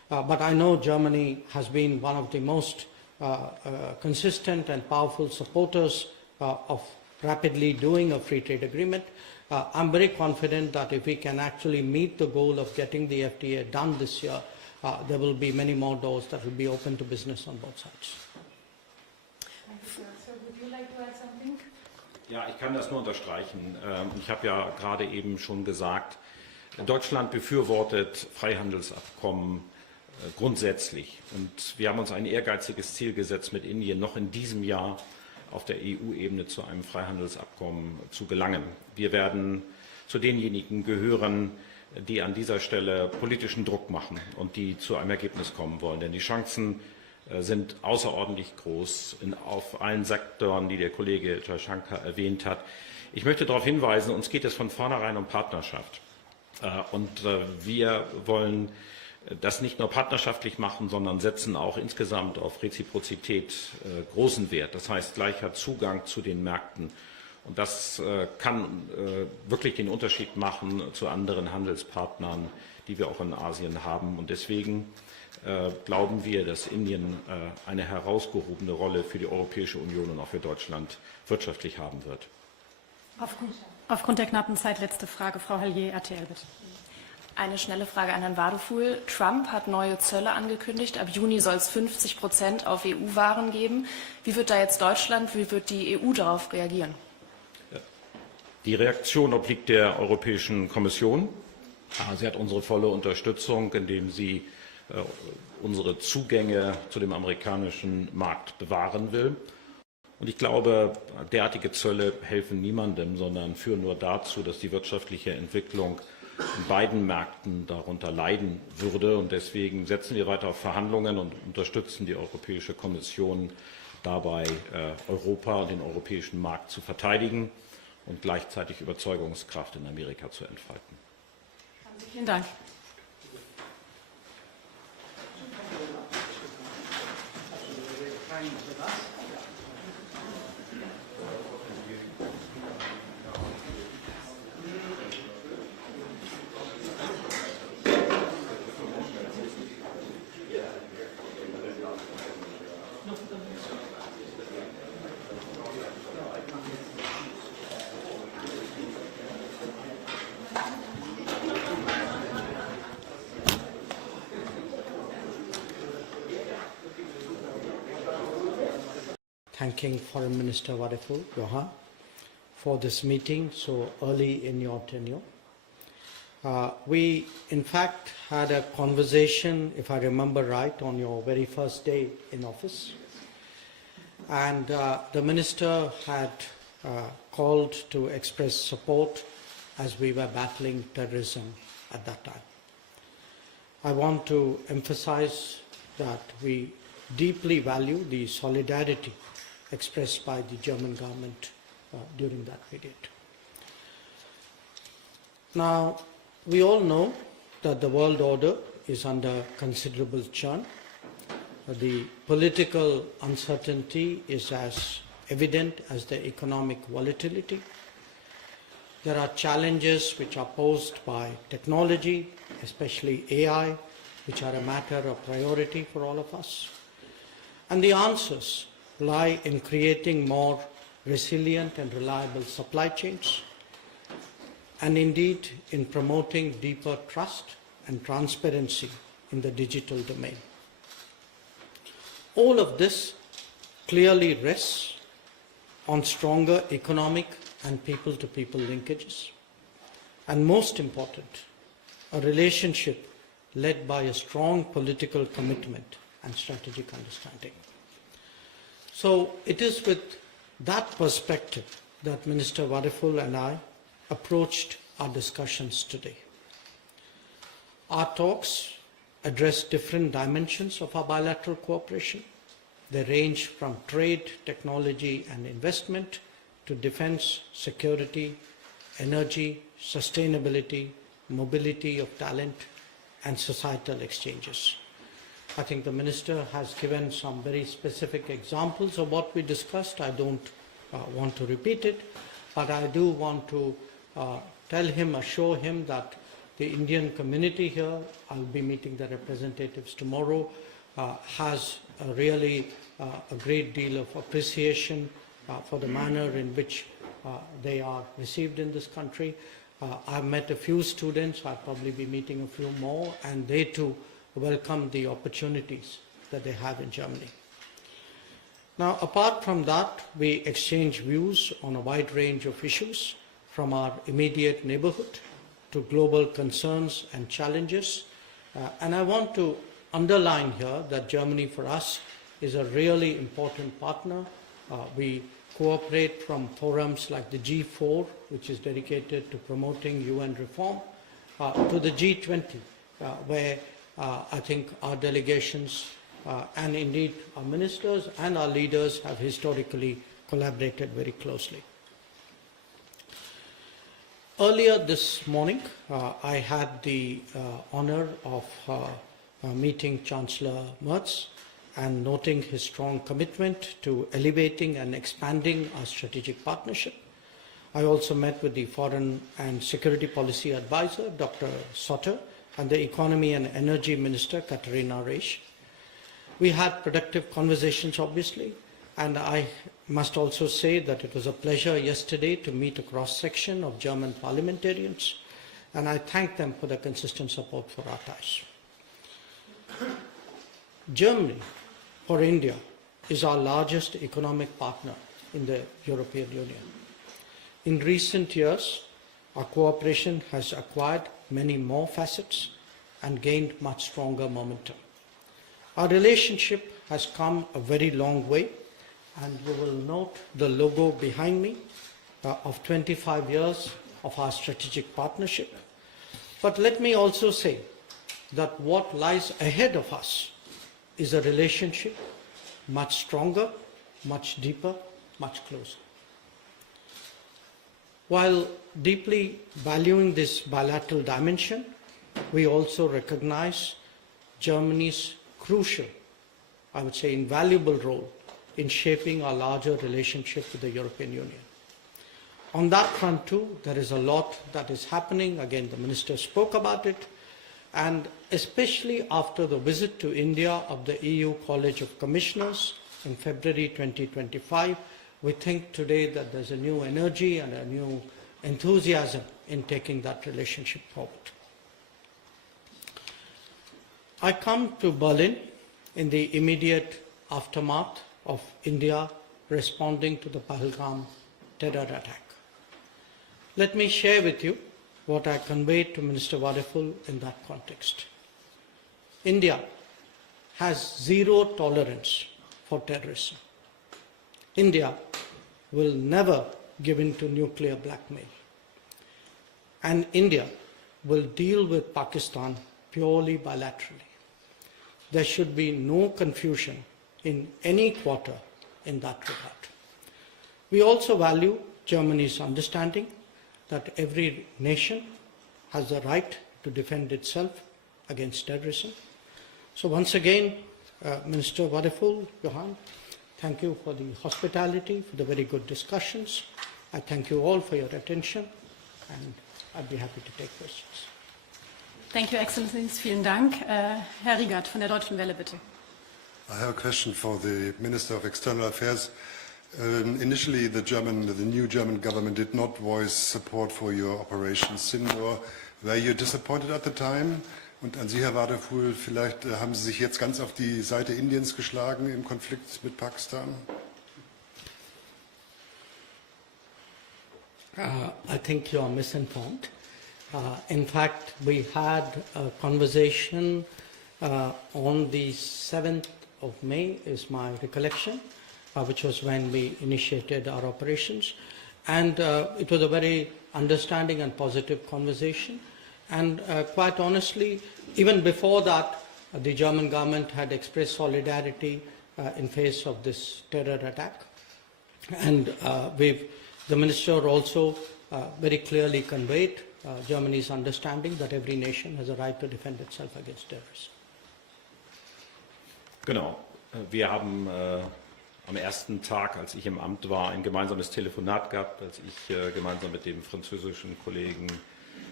But I know Germany has been one of the most consistent and powerful supporters of rapidly doing a free trade agreement. I'm very confident that if we can actually meet the goal of getting the FTA done this year, there will be many more doors that will be open to business on both sides. Thank you, sir. Sir, would you like to add something? Ja, ich kann das nur unterstreichen. Ich habe ja gerade eben schon gesagt, Deutschland befürwortet Freihandelsabkommen grundsätzlich. Und wir haben uns ein ehrgeiziges Ziel gesetzt, mit Indien noch in diesem Jahr auf der EU-Ebene zu einem Freihandelsabkommen zu gelangen. Wir werden zu denjenigen gehören, die an dieser Stelle politischen Druck machen und die zu einem Ergebnis kommen wollen. Denn die Chancen sind außerordentlich groß auf allen Sektoren, die der Kollege Jaishankar erwähnt hat. Ich möchte darauf hinweisen, uns geht es von vornherein um Partnerschaft. Und wir wollen das nicht nur partnerschaftlich machen, sondern setzen auch insgesamt auf Reziprozität großen Wert. Das heißt gleicher Zugang zu den Märkten. Und das kann wirklich den Unterschied machen zu anderen Handelspartnern, die wir auch in Asien haben. Und deswegen glauben wir, dass Indien eine herausgehobene Rolle für die Europäische Union und auch für Deutschland wirtschaftlich haben wird. Aufgrund der knappen Zeit letzte Frage, Frau Hallier, RTL, bitte. Eine schnelle Frage an Herrn Wadefuhl. Trump hat neue Zölle angekündigt. Ab Juni soll es 50% auf EU-Waren geben. Wie wird da jetzt Deutschland, wie wird die EU darauf reagieren? Die Reaktion obliegt der Europäischen Kommission. Sie hat unsere volle Unterstützung, indem sie unsere Zugänge zu dem amerikanischen Markt bewahren will. Und ich glaube, derartige Zölle helfen niemandem, sondern führen nur dazu, dass die wirtschaftliche Entwicklung in beiden Märkten darunter leiden würde. Und deswegen setzen wir weiter auf Verhandlungen und unterstützen die Europäische Kommission dabei, Europa und den europäischen Markt zu verteidigen und gleichzeitig Überzeugungskraft in Amerika zu entfalten. Vielen Dank. Thanking Foreign Minister Wadefull, Johan, for this meeting so early in your tenure. We, in fact, had a conversation, if I remember right, on your very first day in office. And the Minister had called to express support as we were battling terrorism at that time. I want to emphasize that we deeply value the solidarity expressed by the German government during that period. Now, we all know that the world order is under considerable churn. The political uncertainty is as evident as the economic volatility. There are challenges which are posed by technology, especially AI, which are a matter of priority for all of us. And the answers lie in creating more resilient and reliable supply chains, and indeed in promoting deeper trust and transparency in the digital domain. All of this clearly rests on stronger economic and people-to-people linkages, and most important, a relationship led by a strong political commitment and strategic understanding. So it is with that perspective that Minister Wadefull and I approached our discussions today. Our talks address different dimensions of our bilateral cooperation. They range from trade, technology and investment to defense, security, energy, sustainability, mobility of talent and societal exchanges. I think the Minister has given some very specific examples of what we discussed. I don't want to repeat it, but I do want to tell him, assure him that the Indian community here, I'll be meeting the representatives tomorrow, has really a great deal of appreciation for the manner in which they are received in this country. I've met a few students, I'll probably be meeting a few more, and they too welcome the opportunities that they have in Germany. Now, apart from that, we exchange views on a wide range of issues, from our immediate neighborhood to global concerns and challenges. And I want to underline here that Germany for us is a really important partner. We cooperate from forums like the G4, which is dedicated to promoting UN reform, to the G20, where I think our delegations and indeed our ministers and our leaders have historically collaborated very closely. Earlier this morning, I had the honor of meeting Chancellor Merz and noting his strong commitment to elevating and expanding our strategic partnership. I also met with the Foreign and Security Policy Advisor, Dr. Sotter, and the Economy and Energy Minister, Katharina Reisch. We had productive conversations, obviously, and I must also say that it was a pleasure yesterday to meet a cross-section of German parliamentarians, and I thank them for their consistent support for our ties. Germany, for India, is our largest economic partner in the European Union. In recent years, our cooperation has acquired many more facets and gained much stronger momentum. Our relationship has come a very long way, and you will note the logo behind me of 25 years of our strategic partnership. But let me also say that what lies ahead of us is a relationship much stronger, much deeper, much closer. While deeply valuing this bilateral dimension, we also recognize Germany's crucial, I would say invaluable role in shaping our larger relationship with the European Union. On that front too, there is a lot that is happening. Again, the Minister spoke about it. And especially after the visit to India of the EU College of Commissioners in February 2025, we think today that there's a new energy and a new enthusiasm in taking that relationship forward. I come to Berlin in the immediate aftermath of India responding to the Pahalgam terror attack. Let me share with you what I conveyed to Minister Wadeful in that context. India has zero tolerance for terrorism. India will never give in to nuclear blackmail. And India will deal with Pakistan purely bilaterally. There should be no confusion in any quarter in that regard. We also value Germany's understanding that every nation has the right to defend itself against terrorism. So once again, Minister Wadeful, Johan, thank you for the hospitality, for the very good discussions. I thank you all for your attention, and I'd be happy to take questions. Thank you, Excellencies. Vielen Dank. Herr Riegert von der Deutschen Welle, bitte. I have a question for the Minister of External Affairs. Initially, the new German government did not voice support for your Operation Sindoor. Were you disappointed at the time? Und an Sie, Herr Wadeful, vielleicht haben Sie sich jetzt ganz auf die Seite Indiens geschlagen im Konflikt mit Pakistan? I think you are misinformed. In fact, we had a conversation on the 7th of May, is my recollection, which was when we initiated our operations. And it was a very understanding and positive conversation. And quite honestly, even before that, the German government had expressed solidarity in face of this terror attack. And the minister also very clearly conveyed Germany's understanding that every nation has a right to defend itself against terrorism. Genau. Wir haben am ersten Tag, als ich im Amt war, ein gemeinsames Telefonat gehabt, als ich gemeinsam mit dem französischen Kollegen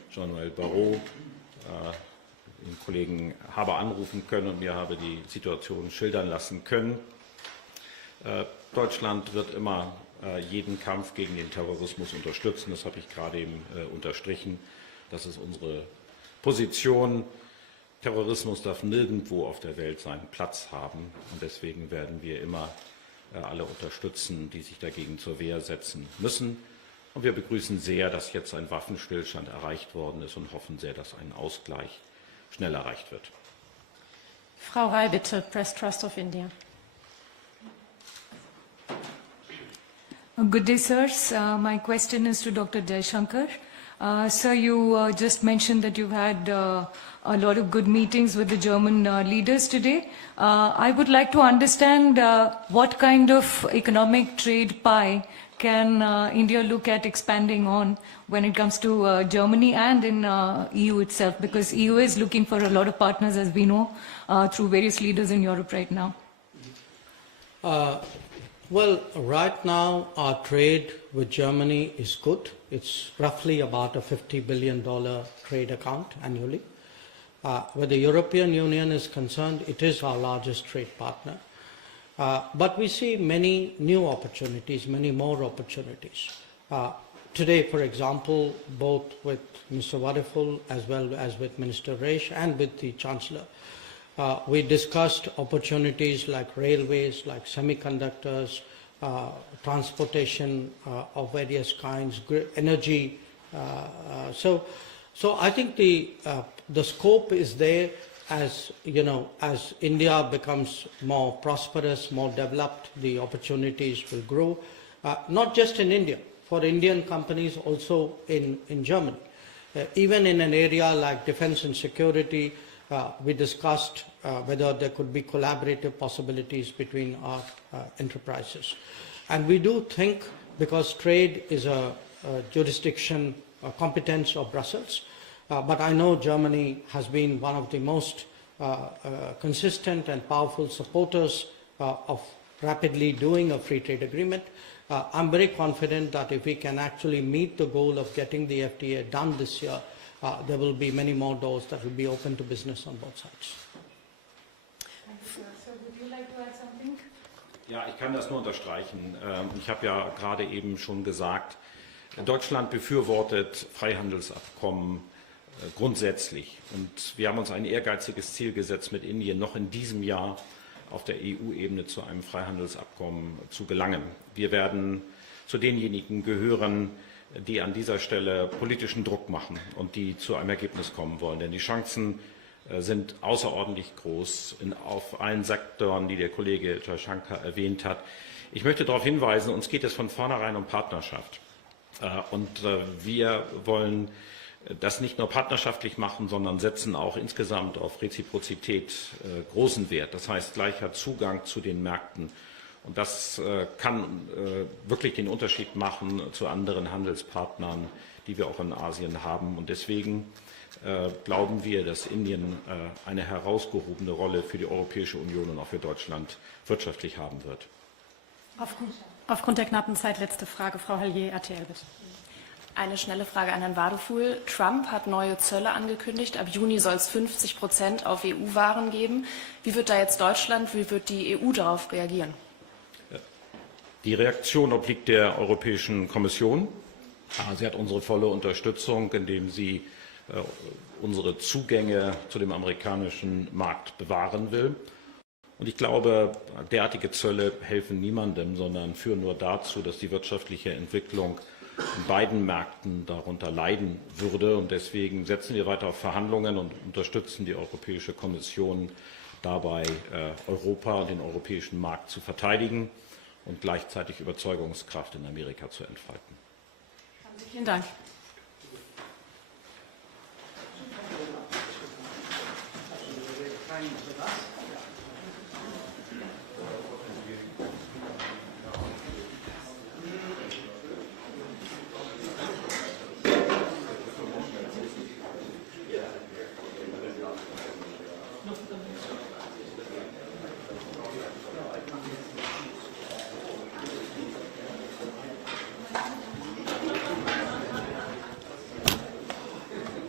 Jean-Noël Barrot, den Kollegen habe anrufen können und mir habe die Situation schildern lassen können. Deutschland wird immer jeden Kampf gegen den Terrorismus unterstützen. Das habe ich gerade eben unterstrichen. Das ist unsere Position. Terrorismus darf nirgendwo auf der Welt seinen Platz haben. Und deswegen werden wir immer alle unterstützen, die sich dagegen zur Wehr setzen müssen. Und wir begrüßen sehr, dass jetzt ein Waffenstillstand erreicht worden ist und hoffen sehr, dass ein Ausgleich schnell erreicht wird. Frau Rai, bitte, Press Trust of India. Good day, sirs. My question is to Dr. Jaishankar. Sir, you just mentioned that you've had a lot of good meetings with the German leaders today. I would like to understand what kind of economic trade pie can India look at expanding on when it comes to Germany and in EU itself, because EU is looking for a lot of partners, as we know, through various leaders in Europe right now. Well, right now our trade with Germany is good. It's roughly about a $50 billion trade account annually. Where the European Union is concerned, it is our largest trade partner. But we see many new opportunities, many more opportunities. Today, for example, both with Mr. Waddeful as well as with Minister Reisch and with the Chancellor, we discussed opportunities like railways, like semiconductors, transportation of various kinds, energy. So I think the scope is there. As you know, as India becomes more prosperous, more developed, the opportunities will grow, not just in India, for Indian companies also in Germany. Even in an area like defense and security, we discussed whether there could be collaborative possibilities between our enterprises. And we do think, because trade is a jurisdiction, a competence of Brussels, but I know Germany has been one of the most consistent and powerful supporters of rapidly doing a free trade agreement. I'm very confident that if we can actually meet the goal of getting the FTA done this year, there will be many more doors that will be open to business on both sides. Sir, would you like to add something? Ja, ich kann das nur unterstreichen. Ich habe ja gerade eben schon gesagt, Deutschland befürwortet Freihandelsabkommen grundsätzlich. Und wir haben uns ein ehrgeiziges Ziel gesetzt, mit Indien noch in diesem Jahr auf der EU-Ebene zu einem Freihandelsabkommen zu gelangen. Wir werden zu denjenigen gehören, die an dieser Stelle politischen Druck machen und die zu einem Ergebnis kommen wollen. Denn die Chancen sind außerordentlich groß auf allen Sektoren, die der Kollege Jaishankar erwähnt hat. Ich möchte darauf hinweisen, uns geht es von vornherein um Partnerschaft. Und wir wollen das nicht nur partnerschaftlich machen, sondern setzen auch insgesamt auf Reziprozität großen Wert. Das heißt gleicher Zugang zu den Märkten. Und das kann wirklich den Unterschied machen zu anderen Handelspartnern, die wir auch in Asien haben. Und deswegen glauben wir, dass Indien eine herausgehobene Rolle für die Europäische Union und auch für Deutschland wirtschaftlich haben wird. Aufgrund der knappen Zeit letzte Frage, Frau Hallier, RTL, bitte. Eine schnelle Frage an Herrn Wadefuhl. Trump hat neue Zölle angekündigt. Ab Juni soll es 50% auf EU-Waren geben. Wie wird da jetzt Deutschland, wie wird die EU darauf reagieren? Die Reaktion obliegt der Europäischen Kommission. Sie hat unsere volle Unterstützung, indem sie unsere Zugänge zu dem amerikanischen Markt bewahren will. Und ich glaube, derartige Zölle helfen niemandem, sondern führen nur dazu, dass die wirtschaftliche Entwicklung in beiden Märkten darunter leiden würde. Und deswegen setzen wir weiter auf Verhandlungen und unterstützen die Europäische Kommission dabei, Europa und den europäischen Markt zu verteidigen und gleichzeitig Überzeugungskraft in Amerika zu entfalten. Vielen Dank.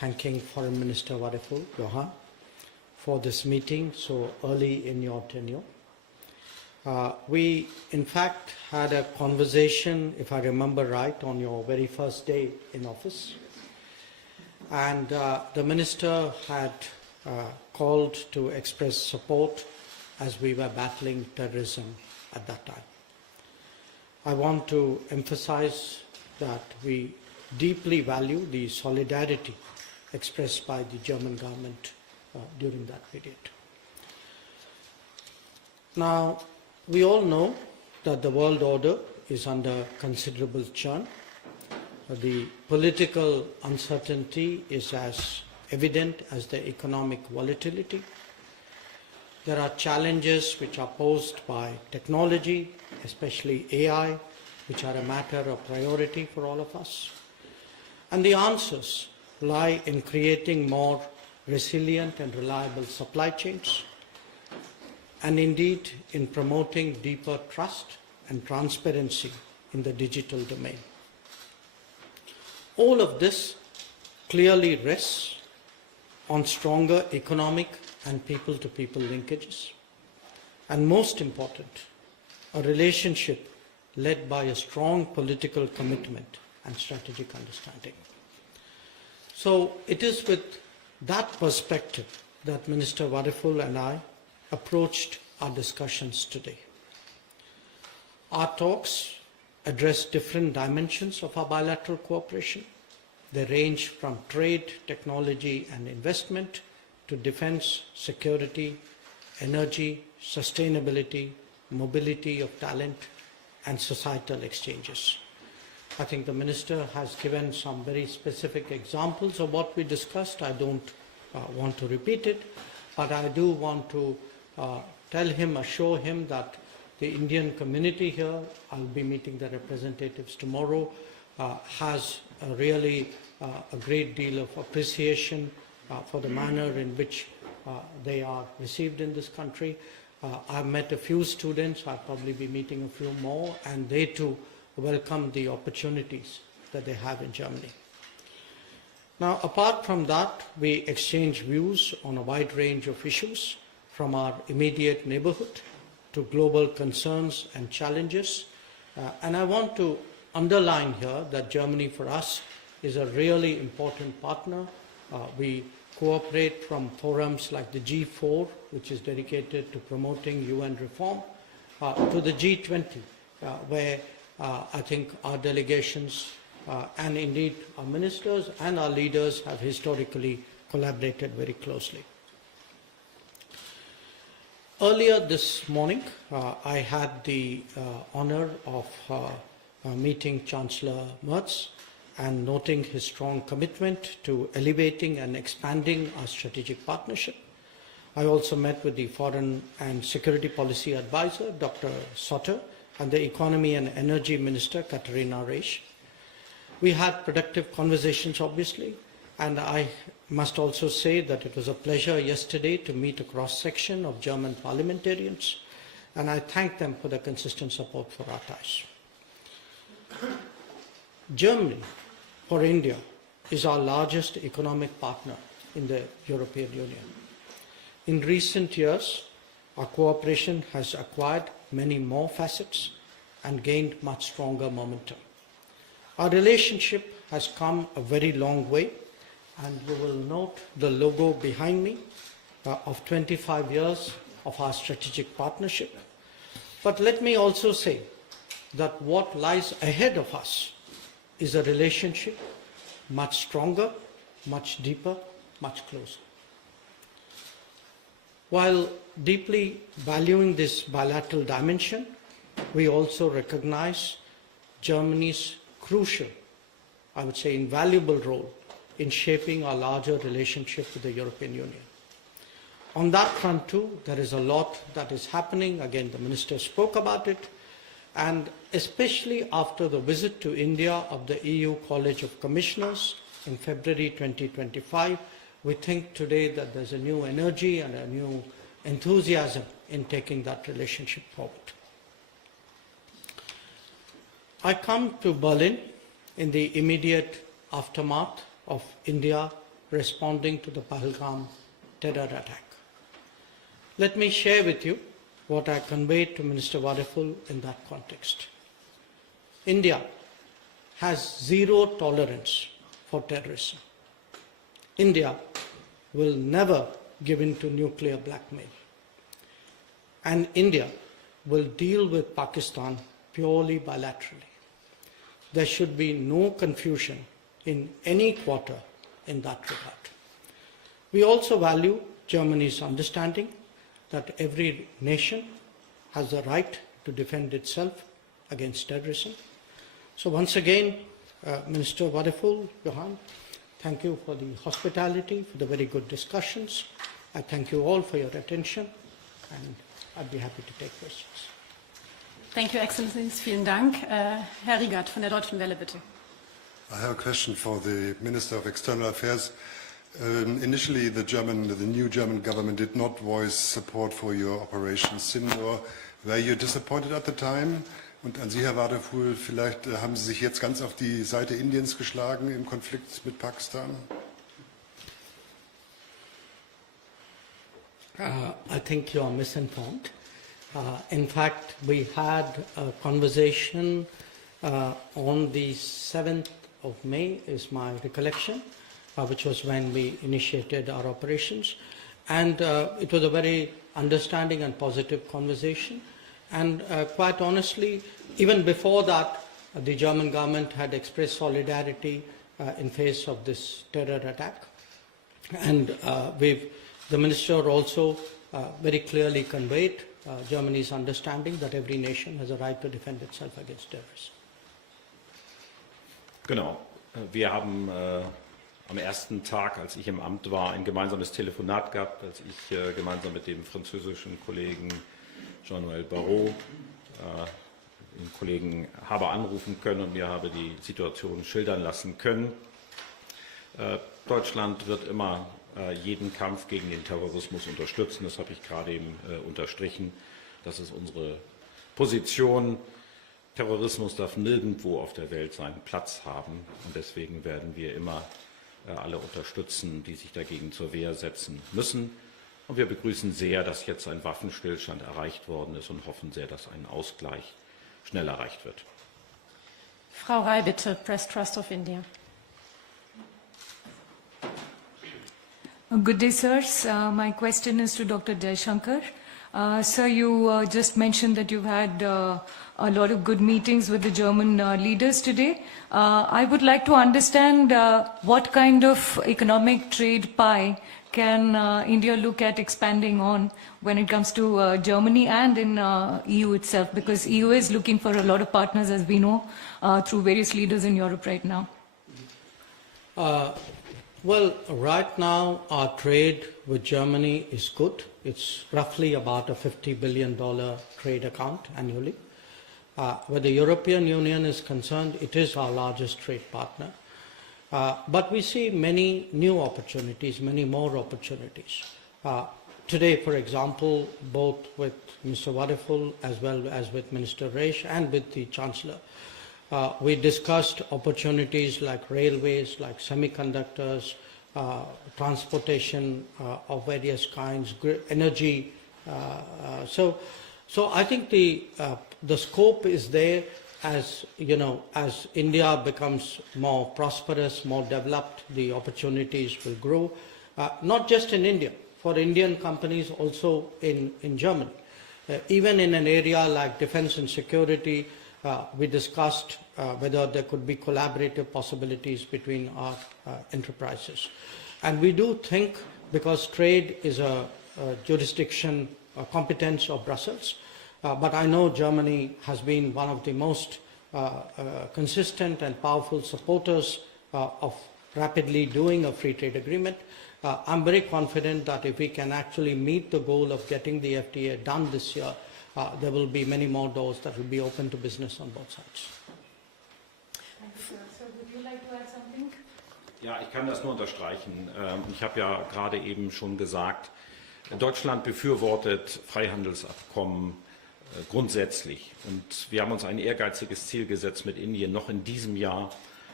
thanking Foreign Minister Wadiful Johan for this meeting so early in your tenure. We, in fact, had a conversation, if I remember right, on your very first day in office. And the Minister had called to express support as we were battling terrorism at that time. I want to emphasize that we deeply value the solidarity expressed by the German government during that period. Now, we all know that the world order is under considerable churn. The political uncertainty is as evident as the economic volatility. There are challenges which are posed by technology, especially AI, which are a matter of priority for all of us. And the answers lie in creating more resilient and reliable supply chains, and indeed in promoting deeper trust and transparency in the digital domain. All of this clearly rests on stronger economic and people-to-people linkages, and most important, a relationship led by a strong political commitment and strategic understanding. So it is with that perspective that Minister Wadiful and I approached our discussions today. Our talks address different dimensions of our bilateral cooperation. They range from trade, technology and investment to defense, security, energy, sustainability, mobility of talent and societal exchanges. I think the Minister has given some very specific examples of what we discussed. I don't want to repeat it, but I do want to tell him, assure him that the Indian community here, I'll be meeting the representatives tomorrow, has really a great deal of appreciation for the manner in which they are received in this country. I've met a few students, I'll probably be meeting a few more, and they too welcome the opportunities that they have in Germany. Now, apart from that, we exchange views on a wide range of issues, from our immediate neighborhood to global concerns and challenges. And I want to underline here that Germany for us is a really important partner. We cooperate from forums like the G4, which is dedicated to promoting UN reform, to the G20, where I think our delegations and indeed our ministers and our leaders have historically collaborated very closely. Earlier this morning, I had the honor of meeting Chancellor Merz and noting his strong commitment to elevating and expanding our strategic partnership. I also met with the Foreign and Security Policy Advisor, Dr. Sotter, and the Economy and Energy Minister, Katharina Reisch. We had productive conversations, obviously, and I must also say that it was a pleasure yesterday to meet a cross-section of German parliamentarians, and I thank them for their consistent support for our ties. Germany, for India, is our largest economic partner in the European Union. In recent years, our cooperation has acquired many more facets and gained much stronger momentum. Our relationship has come a very long way, and you will note the logo behind me of 25 years of our strategic partnership. But let me also say that what lies ahead of us is a relationship much stronger, much deeper, much closer. While deeply valuing this bilateral dimension, we also recognize Germany's crucial, I would say invaluable role in shaping our larger relationship with the European Union. On that front too, there is a lot that is happening. Again, the Minister spoke about it. And especially after the visit to India of the EU College of Commissioners in February 2025, we think today that there's a new energy and a new enthusiasm in taking that relationship forward. I come to Berlin in the immediate aftermath of India responding to the Pahalgam terror attack. Let me share with you what I conveyed to Minister Wadiful in that context. India has zero tolerance for terrorism. India will never give in to nuclear blackmail. And India will deal with Pakistan purely bilaterally. There should be no confusion in any quarter in that regard. We also value Germany's understanding that every nation has the right to defend itself against terrorism. So once again, Minister Wadiful, Johan, thank you for the hospitality, for the very good discussions. I thank you all for your attention, and I'd be happy to take questions. Thank you, Excellencies. Vielen Dank. Herr Riegert von der Deutschen Welle, bitte. I have a question for the Minister of External Affairs. Initially, the new German government did not voice support for your Operation Sindoor. Were you disappointed at the time? Und an Sie, Herr Wadiful, vielleicht haben Sie sich jetzt ganz auf die Seite Indiens geschlagen im Konflikt mit Pakistan? I think you are misinformed. In fact, we had a conversation on the 7th of May, is my recollection, which was when we initiated our operations. And it was a very understanding and positive conversation. And quite honestly, even before that, the German government had expressed solidarity in face of this terror attack. And the minister also very clearly conveyed Germany's understanding that every nation has a right to defend itself against terrorism. Genau. Wir haben am ersten Tag, als ich im Amt war, ein gemeinsames Telefonat gehabt, als ich gemeinsam mit dem französischen Kollegen Jean-Noël Barrot den Kollegen habe anrufen können und mir habe die Situation schildern lassen können. Deutschland wird immer jeden Kampf gegen den Terrorismus unterstützen. Das habe ich gerade eben unterstrichen. Das ist unsere Position. Terrorismus darf nirgendwo auf der Welt seinen Platz haben. Und deswegen werden wir immer alle unterstützen, die sich dagegen zur Wehr setzen müssen. Und wir begrüßen sehr, dass jetzt ein Waffenstillstand erreicht worden ist und hoffen sehr, dass ein Ausgleich schnell erreicht wird. Frau Rai, bitte, Press Trust of India. Good day, sirs. My question is to Dr. Jaishankar. Sir, you just mentioned that you've had a lot of good meetings with the German leaders today. I would like to understand what kind of economic trade pie can India look at expanding on when it comes to Germany and in EU itself, because EU is looking for a lot of partners, as we know, through various leaders in Europe right now. Well, right now our trade with Germany is good. It's roughly about a $50 billion trade account annually. Where the European Union is concerned, it is our largest trade partner. But we see many new opportunities, many more opportunities. Today, for example, both with Mr. Wadiful as well as with Minister Reisch and with the Chancellor, we discussed opportunities like railways, like semiconductors, transportation of various kinds, energy. So I think the scope is there. As you know, as India becomes more prosperous, more developed, the opportunities will grow, not just in India, for Indian companies also in Germany. Even in an area like defense and security, we discussed whether there could be collaborative possibilities between our enterprises. And we do think, because trade is a jurisdiction, a competence of Brussels, but I know Germany has been one of the most consistent and powerful supporters of rapidly doing a free trade agreement. I'm very confident that if we can actually meet the goal of getting the FTA done this year, there will be many more doors that will be open to business on both sides. Thank you, sir. So would you like to add something? Ja, ich kann das nur unterstreichen. Ich habe ja gerade eben schon gesagt, Deutschland befürwortet Freihandelsabkommen grundsätzlich. Und wir haben uns ein ehrgeiziges Ziel gesetzt, mit Indien noch in diesem Jahr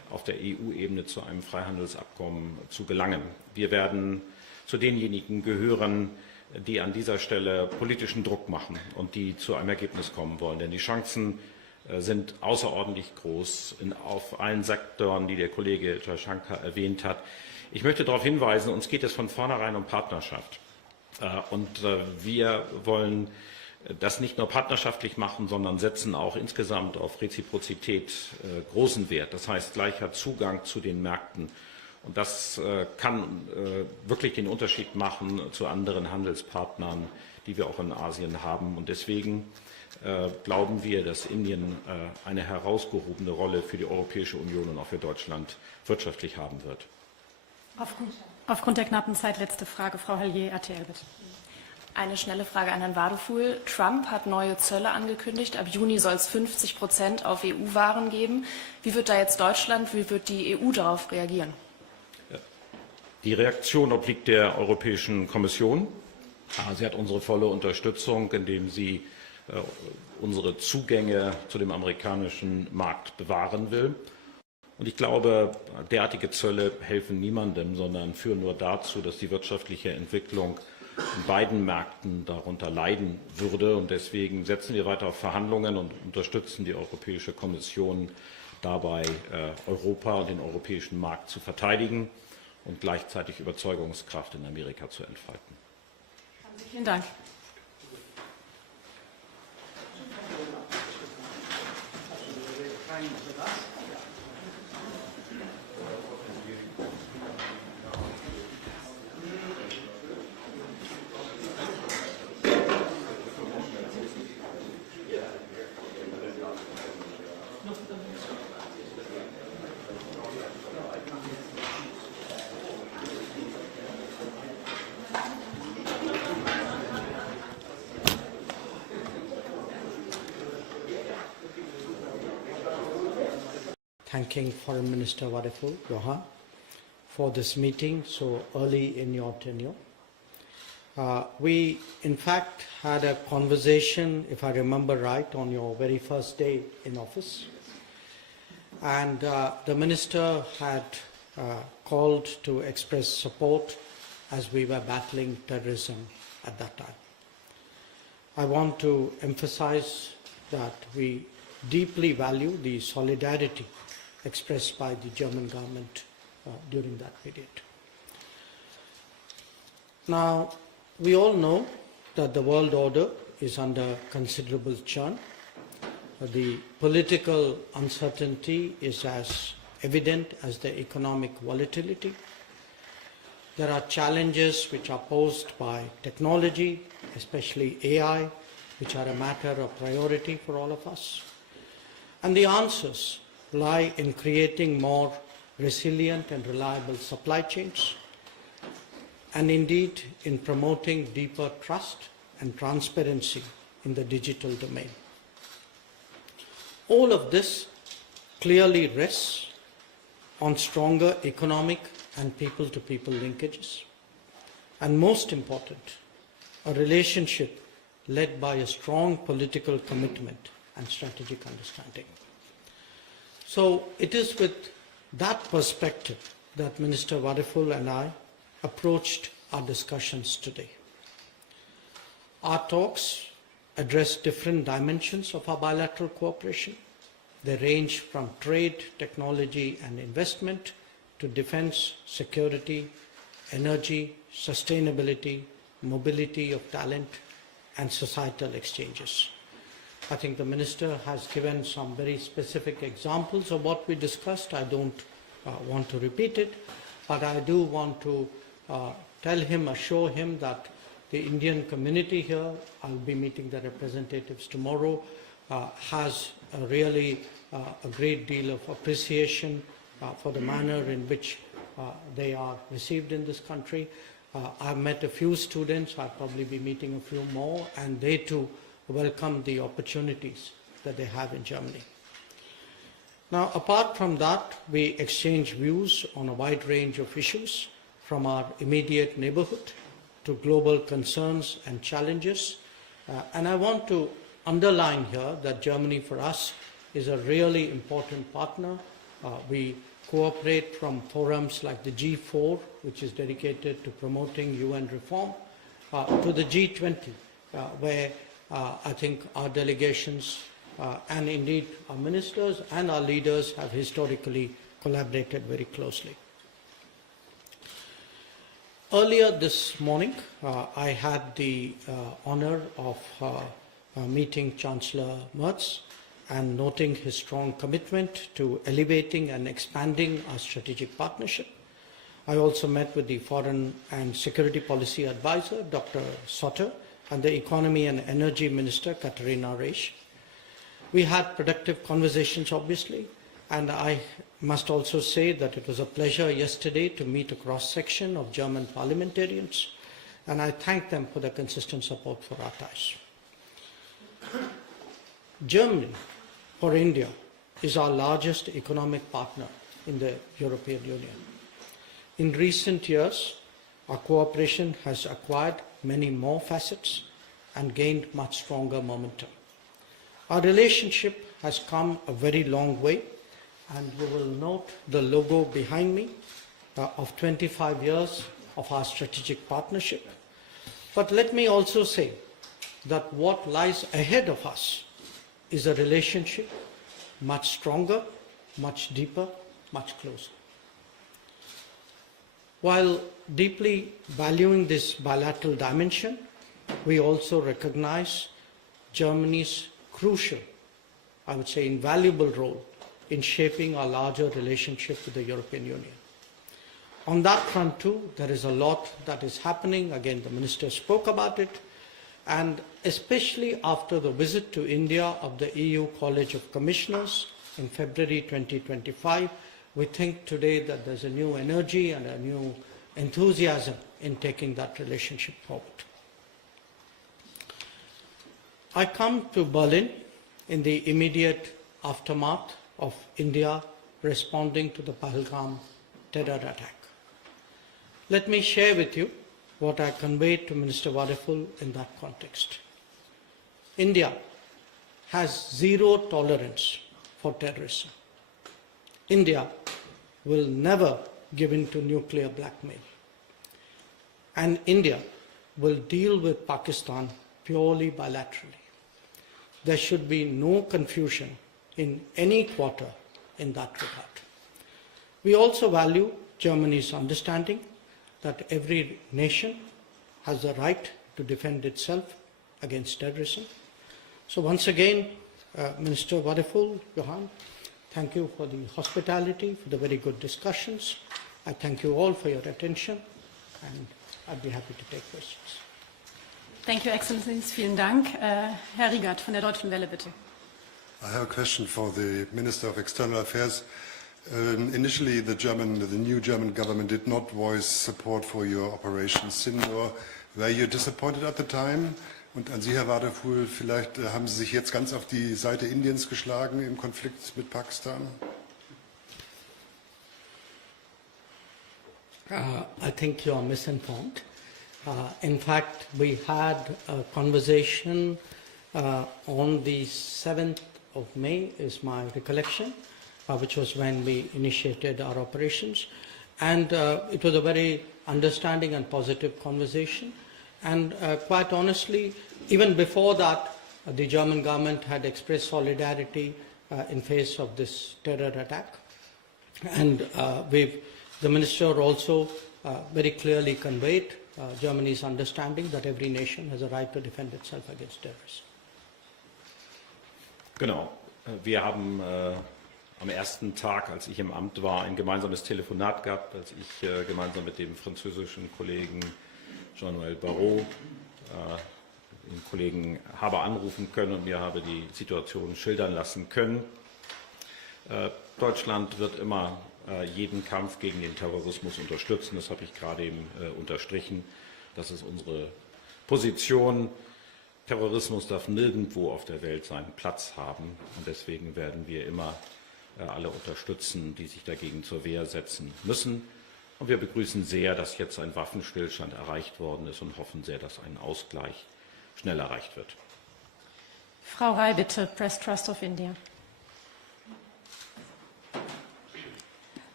auf der EU-Ebene zu einem Freihandelsabkommen zu gelangen. Wir werden zu denjenigen gehören, die an dieser Stelle politischen Druck machen und die zu einem Ergebnis kommen wollen. Denn die Chancen sind außerordentlich groß auf allen Sektoren, die der Kollege Jaishankar erwähnt hat. Ich möchte darauf hinweisen, uns geht es von vornherein um Partnerschaft. Und wir wollen das nicht nur partnerschaftlich machen, sondern setzen auch insgesamt auf Reziprozität großen Wert. Das heißt gleicher Zugang zu den Märkten. Und das kann wirklich den Unterschied machen zu anderen Handelspartnern, die wir auch in Asien haben. Und deswegen glauben wir, dass Indien eine herausgehobene Rolle für die Europäische Union und auch für Deutschland wirtschaftlich haben wird. Aufgrund der knappen Zeit letzte Frage, Frau Hallier, RTL, bitte. Eine schnelle Frage an Herrn Wadefuhl. Trump hat neue Zölle angekündigt. Ab Juni soll es 50% auf EU-Waren geben. Wie wird da jetzt Deutschland, wie wird die EU darauf reagieren? Die Reaktion obliegt der Europäischen Kommission. Sie hat unsere volle Unterstützung, indem sie unsere Zugänge zu dem amerikanischen Markt bewahren will. Und ich glaube, derartige Zölle helfen niemandem, sondern führen nur dazu, dass die wirtschaftliche Entwicklung in beiden Märkten darunter leiden würde. Und deswegen setzen wir weiter auf Verhandlungen und unterstützen die Europäische Kommission dabei, Europa und den europäischen Markt zu verteidigen und gleichzeitig Überzeugungskraft in Amerika zu entfalten. Vielen Dank. Thanking Foreign Minister Wadefull, Johan, for this meeting so early in your tenure. We, in fact, had a conversation, if I remember right, on your very first day in office. And the Minister had called to express support as we were battling terrorism at that time. I want to emphasize that we deeply value the solidarity expressed by the German government during that period. Now, we all know that the world order is under considerable churn. The political uncertainty is as evident as the economic volatility. There are challenges which are posed by technology, especially AI, which are a matter of priority for all of us. And the answers lie in creating more resilient and reliable supply chains, and indeed in promoting deeper trust and transparency in the digital domain. All of this clearly rests on stronger economic and people-to-people linkages, and most important, a relationship led by a strong political commitment and strategic understanding. So it is with that perspective that Minister Wadefull and I approached our discussions today. Our talks address different dimensions of our bilateral cooperation. They range from trade, technology and investment to defense, security, energy, sustainability, mobility of talent and societal exchanges. I think the Minister has given some very specific examples of what we discussed. I don't want to repeat it, but I do want to tell him, assure him that the Indian community here, I'll be meeting the representatives tomorrow, has really a great deal of appreciation for the manner in which they are received in this country. I've met a few students, I'll probably be meeting a few more, and they too welcome the opportunities that they have in Germany. Now, apart from that, we exchange views on a wide range of issues, from our immediate neighborhood to global concerns and challenges. And I want to underline here that Germany for us is a really important partner. We cooperate from forums like the G4, which is dedicated to promoting UN reform, to the G20, where I think our delegations and indeed our ministers and our leaders have historically collaborated very closely. Earlier this morning, I had the honor of meeting Chancellor Merz and noting his strong commitment to elevating and expanding our strategic partnership. I also met with the Foreign and Security Policy Advisor, Dr. Sotter, and the Economy and Energy Minister, Katarina Reisch. We had productive conversations, obviously, and I must also say that it was a pleasure yesterday to meet a cross-section of German parliamentarians, and I thank them for their consistent support for our ties. Germany, for India, is our largest economic partner in the European Union. In recent years, our cooperation has acquired many more facets and gained much stronger momentum. Our relationship has come a very long way, and you will note the logo behind me of 25 years of our strategic partnership. But let me also say that what lies ahead of us is a relationship much stronger, much deeper, much closer. While deeply valuing this bilateral dimension, we also recognize Germany's crucial, I would say invaluable role in shaping our larger relationship with the European Union. On that front too, there is a lot that is happening. Again, the Minister spoke about it. And especially after the visit to India of the EU College of Commissioners in February 2025, we think today that there's a new energy and a new enthusiasm in taking that relationship forward. I come to Berlin in the immediate aftermath of India responding to the Pahalgam terror attack. Let me share with you what I conveyed to Minister Wadeful in that context. India has zero tolerance for terrorism. India will never give in to nuclear blackmail. And India will deal with Pakistan purely bilaterally. There should be no confusion in any quarter in that regard. We also value Germany's understanding that every nation has the right to defend itself against terrorism. So once again, Minister Wadeful, Johan, thank you for the hospitality, for the very good discussions. I thank you all for your attention, and I'd be happy to take questions. Thank you, Excellencies. Vielen Dank. Herr Riegert von der Deutschen Welle, bitte. I have a question for the Minister of External Affairs. Initially, the new German government did not voice support for your Operation Sindoor. Were you disappointed at the time? Und an Sie, Herr Wadeful, vielleicht haben Sie sich jetzt ganz auf die Seite Indiens geschlagen im Konflikt mit Pakistan? I think you are misinformed. In fact, we had a conversation on the 7th of May, is my recollection, which was when we initiated our operations. And it was a very understanding and positive conversation. And quite honestly, even before that, the German government had expressed solidarity in face of this terror attack. And the minister also very clearly conveyed Germany's understanding that every nation has a right to defend itself against terrorism. Genau. Wir haben am ersten Tag, als ich im Amt war, ein gemeinsames Telefonat gehabt, als ich gemeinsam mit dem französischen Kollegen Jean-Noël Barrot den Kollegen habe anrufen können und mir habe die Situation schildern lassen können. Deutschland wird immer jeden Kampf gegen den Terrorismus unterstützen. Das habe ich gerade eben unterstrichen. Das ist unsere Position. Terrorismus darf nirgendwo auf der Welt seinen Platz haben. Und deswegen werden wir immer alle unterstützen, die sich dagegen zur Wehr setzen müssen. Und wir begrüßen sehr, dass jetzt ein Waffenstillstand erreicht worden ist und hoffen sehr, dass ein Ausgleich schnell erreicht wird. Frau Rai, bitte, Press Trust of India.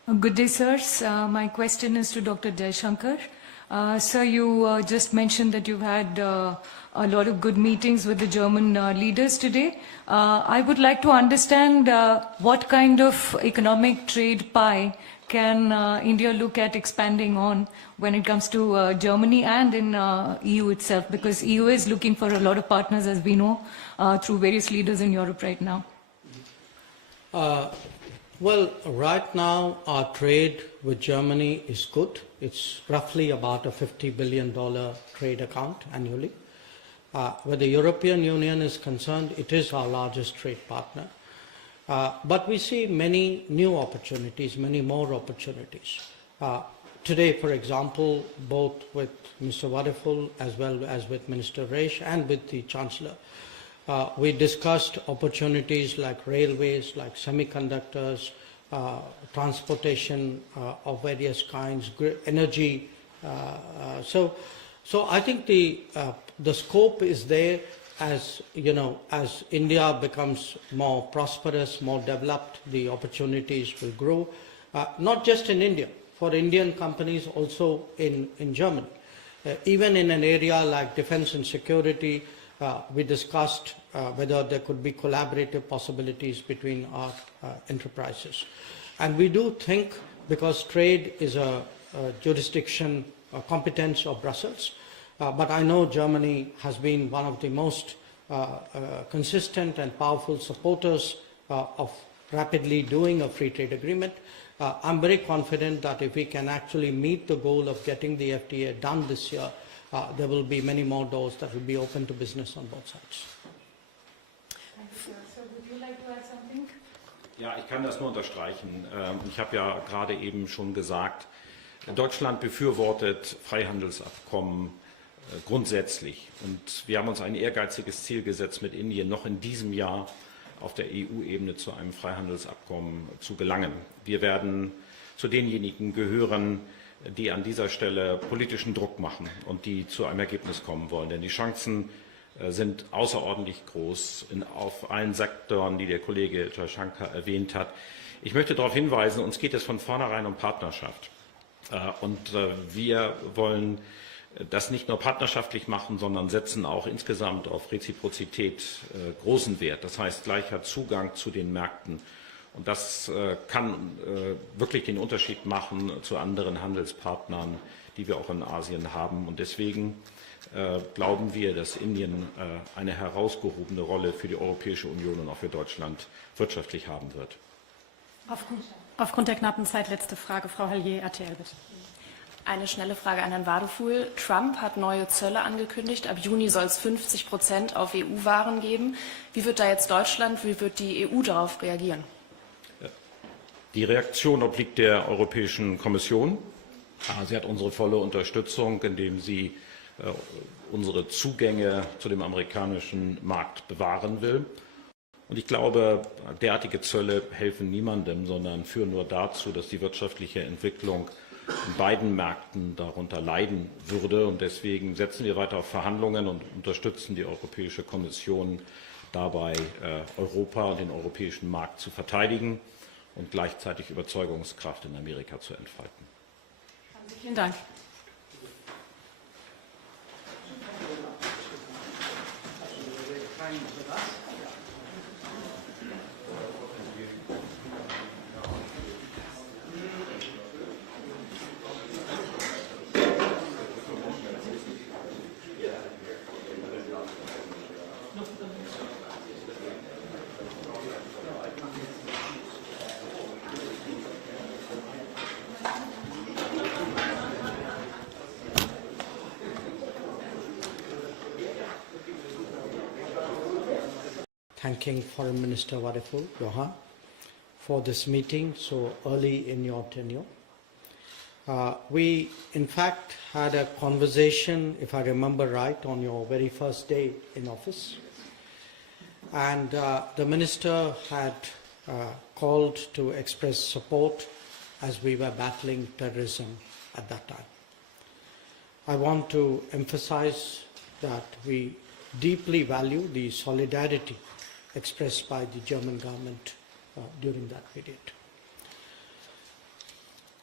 Good day, sirs. My question is to Dr. Jaishankar. Sir, you just mentioned that you've had a lot of good meetings with the German leaders today. I would like to understand what kind of economic trade pie can India look at expanding on when it comes to Germany and in EU itself, because EU is looking for a lot of partners, as we know, through various leaders in Europe right now. Well, right now our trade with Germany is good. It's roughly about a $50 billion trade account annually. Where the European Union is concerned, it is our largest trade partner. But we see many new opportunities, many more opportunities. Today, for example, both with Mr. Wadeful as well as with Minister Reisch and with the Chancellor, we discussed opportunities like railways, like semiconductors, transportation of various kinds, energy. So I think the scope is there. As you know, as India becomes more prosperous, more developed, the opportunities will grow. Not just in India, for Indian companies also in Germany. Even in an area like defense and security, we discussed whether there could be collaborative possibilities between our enterprises. And we do think, because trade is a jurisdiction, a competence of Brussels, but I know Germany has been one of the most consistent and powerful supporters of rapidly doing a free trade agreement. I'm very confident that if we can actually meet the goal of getting the FTA done this year, there will be many more doors that will be open to business on both sides. Thank you, sir. So would you like to add something? Ja, ich kann das nur unterstreichen. Ich habe ja gerade eben schon gesagt, Deutschland befürwortet Freihandelsabkommen grundsätzlich. Und wir haben uns ein ehrgeiziges Ziel gesetzt, mit Indien noch in diesem Jahr auf der EU-Ebene zu einem Freihandelsabkommen zu gelangen. Wir werden zu denjenigen gehören, die an dieser Stelle politischen Druck machen und die zu einem Ergebnis kommen wollen. Denn die Chancen sind außerordentlich groß auf allen Sektoren, die der Kollege Jaishankar erwähnt hat. Ich möchte darauf hinweisen, uns geht es von vornherein um Partnerschaft. Und wir wollen das nicht nur partnerschaftlich machen, sondern setzen auch insgesamt auf Reziprozität großen Wert. Das heißt gleicher Zugang zu den Märkten. Und das kann wirklich den Unterschied machen zu anderen Handelspartnern, die wir auch in Asien haben. Und deswegen glauben wir, dass Indien eine herausgehobene Rolle für die Europäische Union und auch für Deutschland wirtschaftlich haben wird. Aufgrund der knappen Zeit letzte Frage. Frau Hallier, RTL, bitte. Eine schnelle Frage an Herrn Wadeful. Trump hat neue Zölle angekündigt. Ab Juni soll es 50% auf EU-Waren geben. Wie wird da jetzt Deutschland, wie wird die EU darauf reagieren? Die Reaktion obliegt der Europäischen Kommission. Sie hat unsere volle Unterstützung, indem sie unsere Zugänge zu dem amerikanischen Markt bewahren will. Und ich glaube, derartige Zölle helfen niemandem, sondern führen nur dazu, dass die wirtschaftliche Entwicklung in beiden Märkten darunter leiden würde. Und deswegen setzen wir weiter auf Verhandlungen und unterstützen die Europäische Kommission dabei, Europa und den europäischen Markt zu verteidigen und gleichzeitig Überzeugungskraft in Amerika zu entfalten. Vielen Dank. Thanking Foreign Minister Wadeful, Johan, for this meeting so early in your tenure. We, in fact, had a conversation, if I remember right, on your very first day in office. And the Minister had called to express support as we were battling terrorism at that time. I want to emphasize that we deeply value the solidarity expressed by the German government during that period.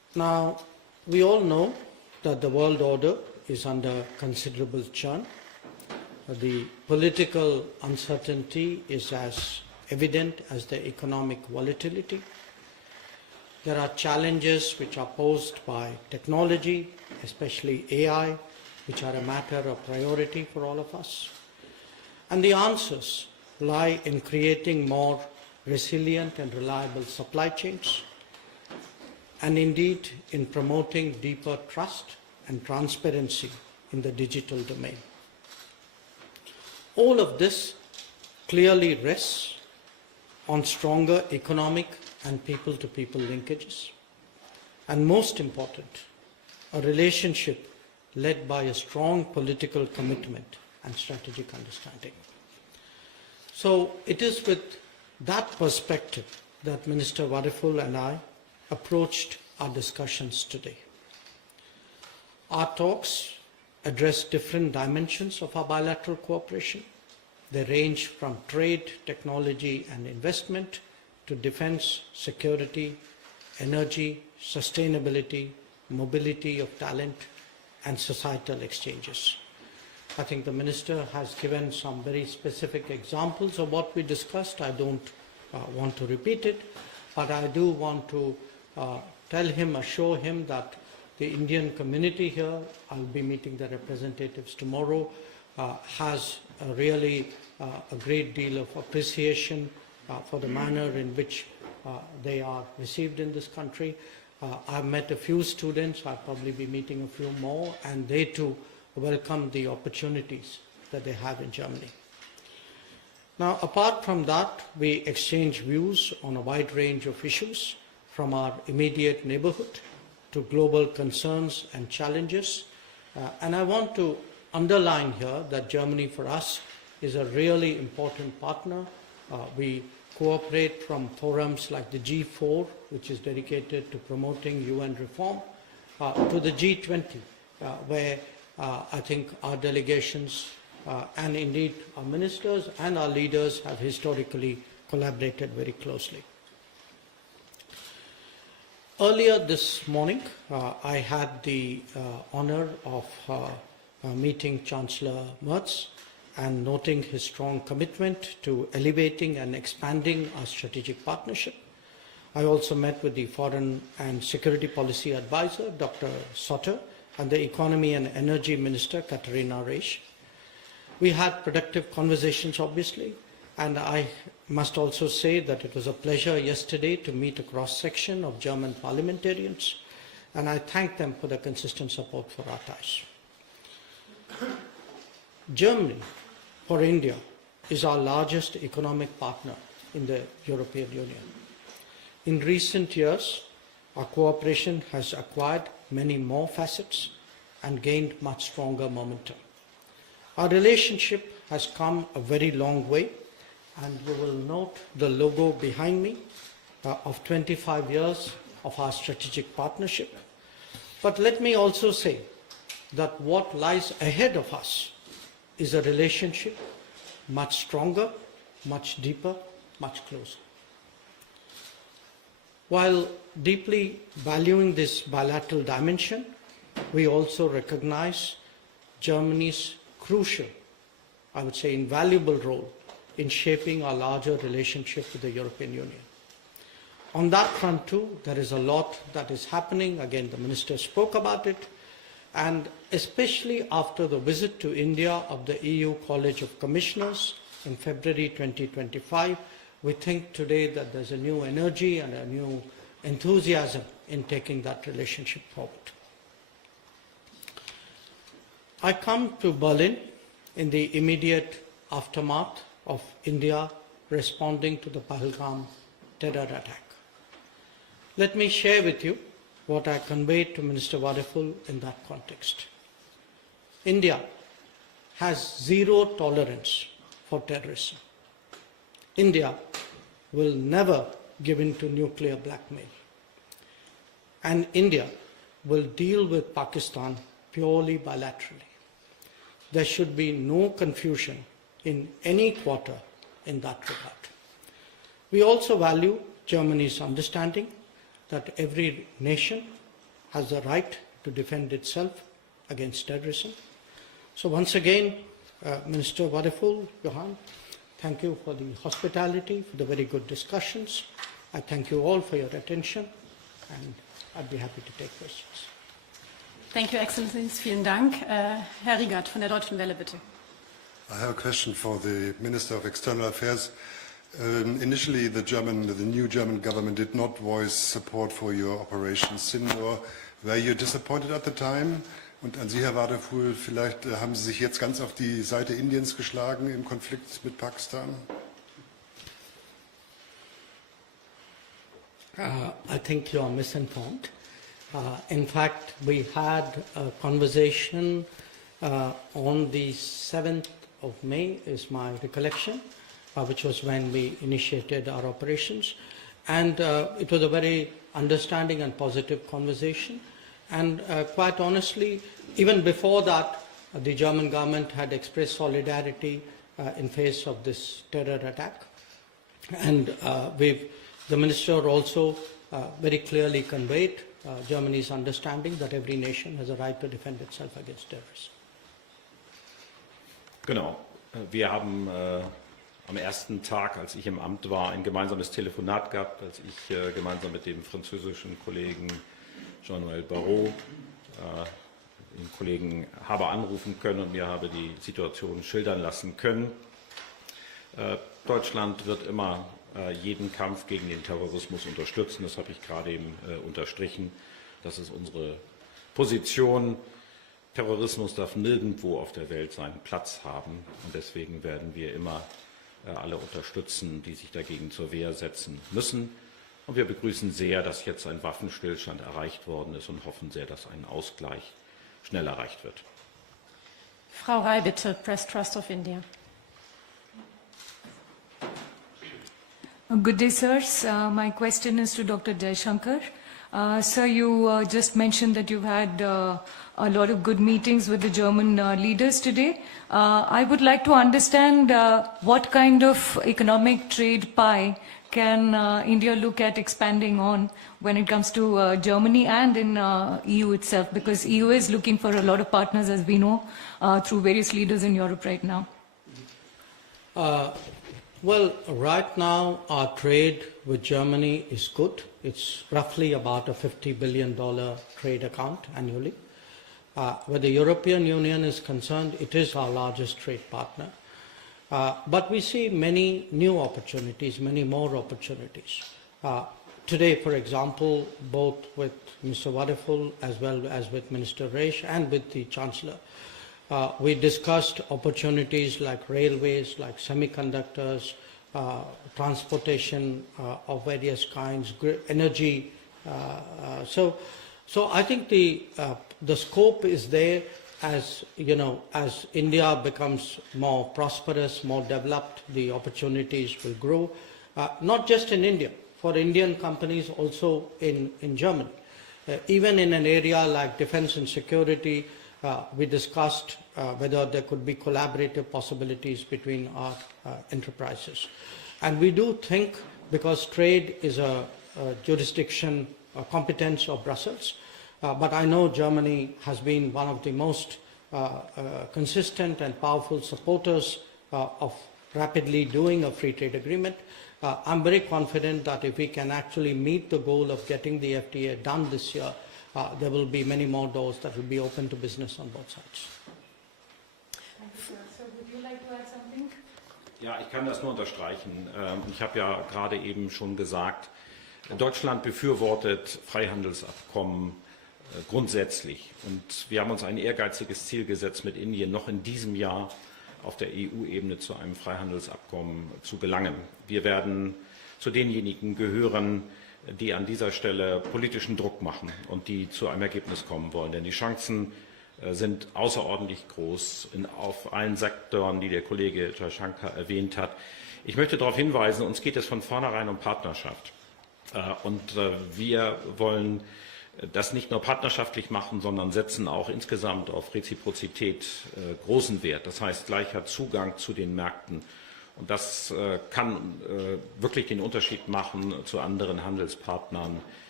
Now, we all know that the world order is under considerable churn. The political uncertainty is as evident as the economic volatility. There are challenges which are posed by technology, especially AI, which are a matter of priority for all of us. And the answers lie in creating more resilient and reliable supply chains, and indeed in promoting deeper trust and transparency in the digital domain. All of this clearly rests on stronger economic and people-to-people linkages, and most important, a relationship led by a strong political commitment and strategic understanding. So it is with that perspective that Minister Wadiful and I approached our discussions today. Our talks address different dimensions of our bilateral cooperation. They range from trade, technology and investment to defense, security, energy, sustainability, mobility of talent and societal exchanges. I think the Minister has given some very specific examples of what we discussed. I don't want to repeat it, but I do want to tell him, assure him that the Indian community here, I'll be meeting the representatives tomorrow, has really a great deal of appreciation for the manner in which they are received in this country. I've met a few students, I'll probably be meeting a few more, and they too welcome the opportunities that they have in Germany. Now, apart from that, we exchange views on a wide range of issues, from our immediate neighborhood to global concerns and challenges. And I want to underline here that Germany for us is a really important partner. We cooperate from forums like the G4, which is dedicated to promoting UN reform, to the G20, where I think our delegations and indeed our ministers and our leaders have historically collaborated very closely. Earlier this morning, I had the honor of meeting Chancellor Merz and noting his strong commitment to elevating and expanding our strategic partnership. I also met with the Foreign and Security Policy Advisor, Dr. Sotter, and the Economy and Energy Minister, Katharina Reisch. We had productive conversations, obviously, and I must also say that it was a pleasure yesterday to meet a cross-section of German parliamentarians, and I thank them for their consistent support for our ties. Germany, for India, is our largest economic partner in the European Union. In recent years, our cooperation has acquired many more facets and gained much stronger momentum. Our relationship has come a very long way, and you will note the logo behind me of 25 years of our strategic partnership. But let me also say that what lies ahead of us is a relationship much stronger, much deeper, much closer. While deeply valuing this bilateral dimension, we also recognize Germany's crucial, I would say invaluable role in shaping our larger relationship with the European Union. On that front too, there is a lot that is happening. Again, the Minister spoke about it. And especially after the visit to India of the EU College of Commissioners in February 2025, we think today that there's a new energy and a new enthusiasm in taking that relationship forward. I come to Berlin in the immediate aftermath of India responding to the Pahalgam terror attack. Let me share with you what I conveyed to Minister Wadiful in that context. India has zero tolerance for terrorism. India will never give in to nuclear blackmail. And India will deal with Pakistan purely bilaterally. There should be no confusion in any quarter in that regard. We also value Germany's understanding that every nation has the right to defend itself against terrorism. So once again, Minister Wadaful, Johan, thank you for the hospitality, for the very good discussions. I thank you all for your attention, and I'd be happy to take questions. Thank you, Excellencies. Vielen Dank. Herr Riegert von der Deutschen Welle, bitte. I have a question for the Minister of External Affairs. Initially, the new German government did not voice support for your Operation Sindoor. Were you disappointed at the time? Und an Sie, Herr Wadaful, vielleicht haben Sie sich jetzt ganz auf die Seite Indiens geschlagen im Konflikt mit Pakistan? I think you are misinformed. In fact, we had a conversation on the 7th of May, is my recollection, which was when we initiated our operations. And it was a very understanding and positive conversation. And quite honestly, even before that, the German government had expressed solidarity in face of this terror attack. And the minister also very clearly conveyed Germany's understanding that every nation has a right to defend itself against terrorism. Genau. Wir haben am ersten Tag, als ich im Amt war, ein gemeinsames Telefonat gehabt, als ich gemeinsam mit dem französischen Kollegen Jean-Noël Barrot den Kollegen habe anrufen können und mir habe die Situation schildern lassen können. Deutschland wird immer jeden Kampf gegen den Terrorismus unterstützen. Das habe ich gerade eben unterstrichen. Das ist unsere Position. Terrorismus darf nirgendwo auf der Welt seinen Platz haben. Und deswegen werden wir immer alle unterstützen, die sich dagegen zur Wehr setzen müssen. Und wir begrüßen sehr, dass jetzt ein Waffenstillstand erreicht worden ist und hoffen sehr, dass ein Ausgleich schnell erreicht wird. Frau Rai, bitte, Press Trust of India. Good day, sirs. My question is to Dr. Jaishankar. Sir, you just mentioned that you've had a lot of good meetings with the German leaders today. I would like to understand what kind of economic trade pie can India look at expanding on when it comes to Germany and in EU itself, because EU is looking for a lot of partners, as we know, through various leaders in Europe right now. Well, right now our trade with Germany is good. It's roughly about a $50 billion trade account annually. Where the European Union is concerned, it is our largest trade partner. But we see many new opportunities, many more opportunities. Today, for example, both with Mr. Wadaful as well as with Minister Reisch and with the Chancellor, we discussed opportunities like railways, like semiconductors, transportation of various kinds, energy. So I think the scope is there. As you know, as India becomes more prosperous, more developed, the opportunities will grow, not just in India, for Indian companies also in Germany. Even in an area like defense and security, we discussed whether there could be collaborative possibilities between our enterprises. And we do think, because trade is a jurisdiction, a competence of Brussels, but I know Germany has been one of the most consistent and powerful supporters of rapidly doing a free trade agreement. I'm very confident that if we can actually meet the goal of getting the FTA done this year, there will be many more doors that will be open to business on both sides. Thank you, sir. So would you like to add something? Ja, ich kann das nur unterstreichen. Ich habe ja gerade eben schon gesagt, Deutschland befürwortet Freihandelsabkommen grundsätzlich. Und wir haben uns ein ehrgeiziges Ziel gesetzt, mit Indien noch in diesem Jahr auf der EU-Ebene zu einem Freihandelsabkommen zu gelangen. Wir werden zu denjenigen gehören, die an dieser Stelle politischen Druck machen und die zu einem Ergebnis kommen wollen. Denn die Chancen sind außerordentlich groß auf allen Sektoren, die der Kollege Jaishankar erwähnt hat. Ich möchte darauf hinweisen, uns geht es von vornherein um Partnerschaft. Und wir wollen das nicht nur partnerschaftlich machen, sondern setzen auch insgesamt auf Reziprozität großen Wert. Das heißt gleicher Zugang zu den Märkten. Und das kann wirklich den Unterschied machen zu anderen Handelspartnern,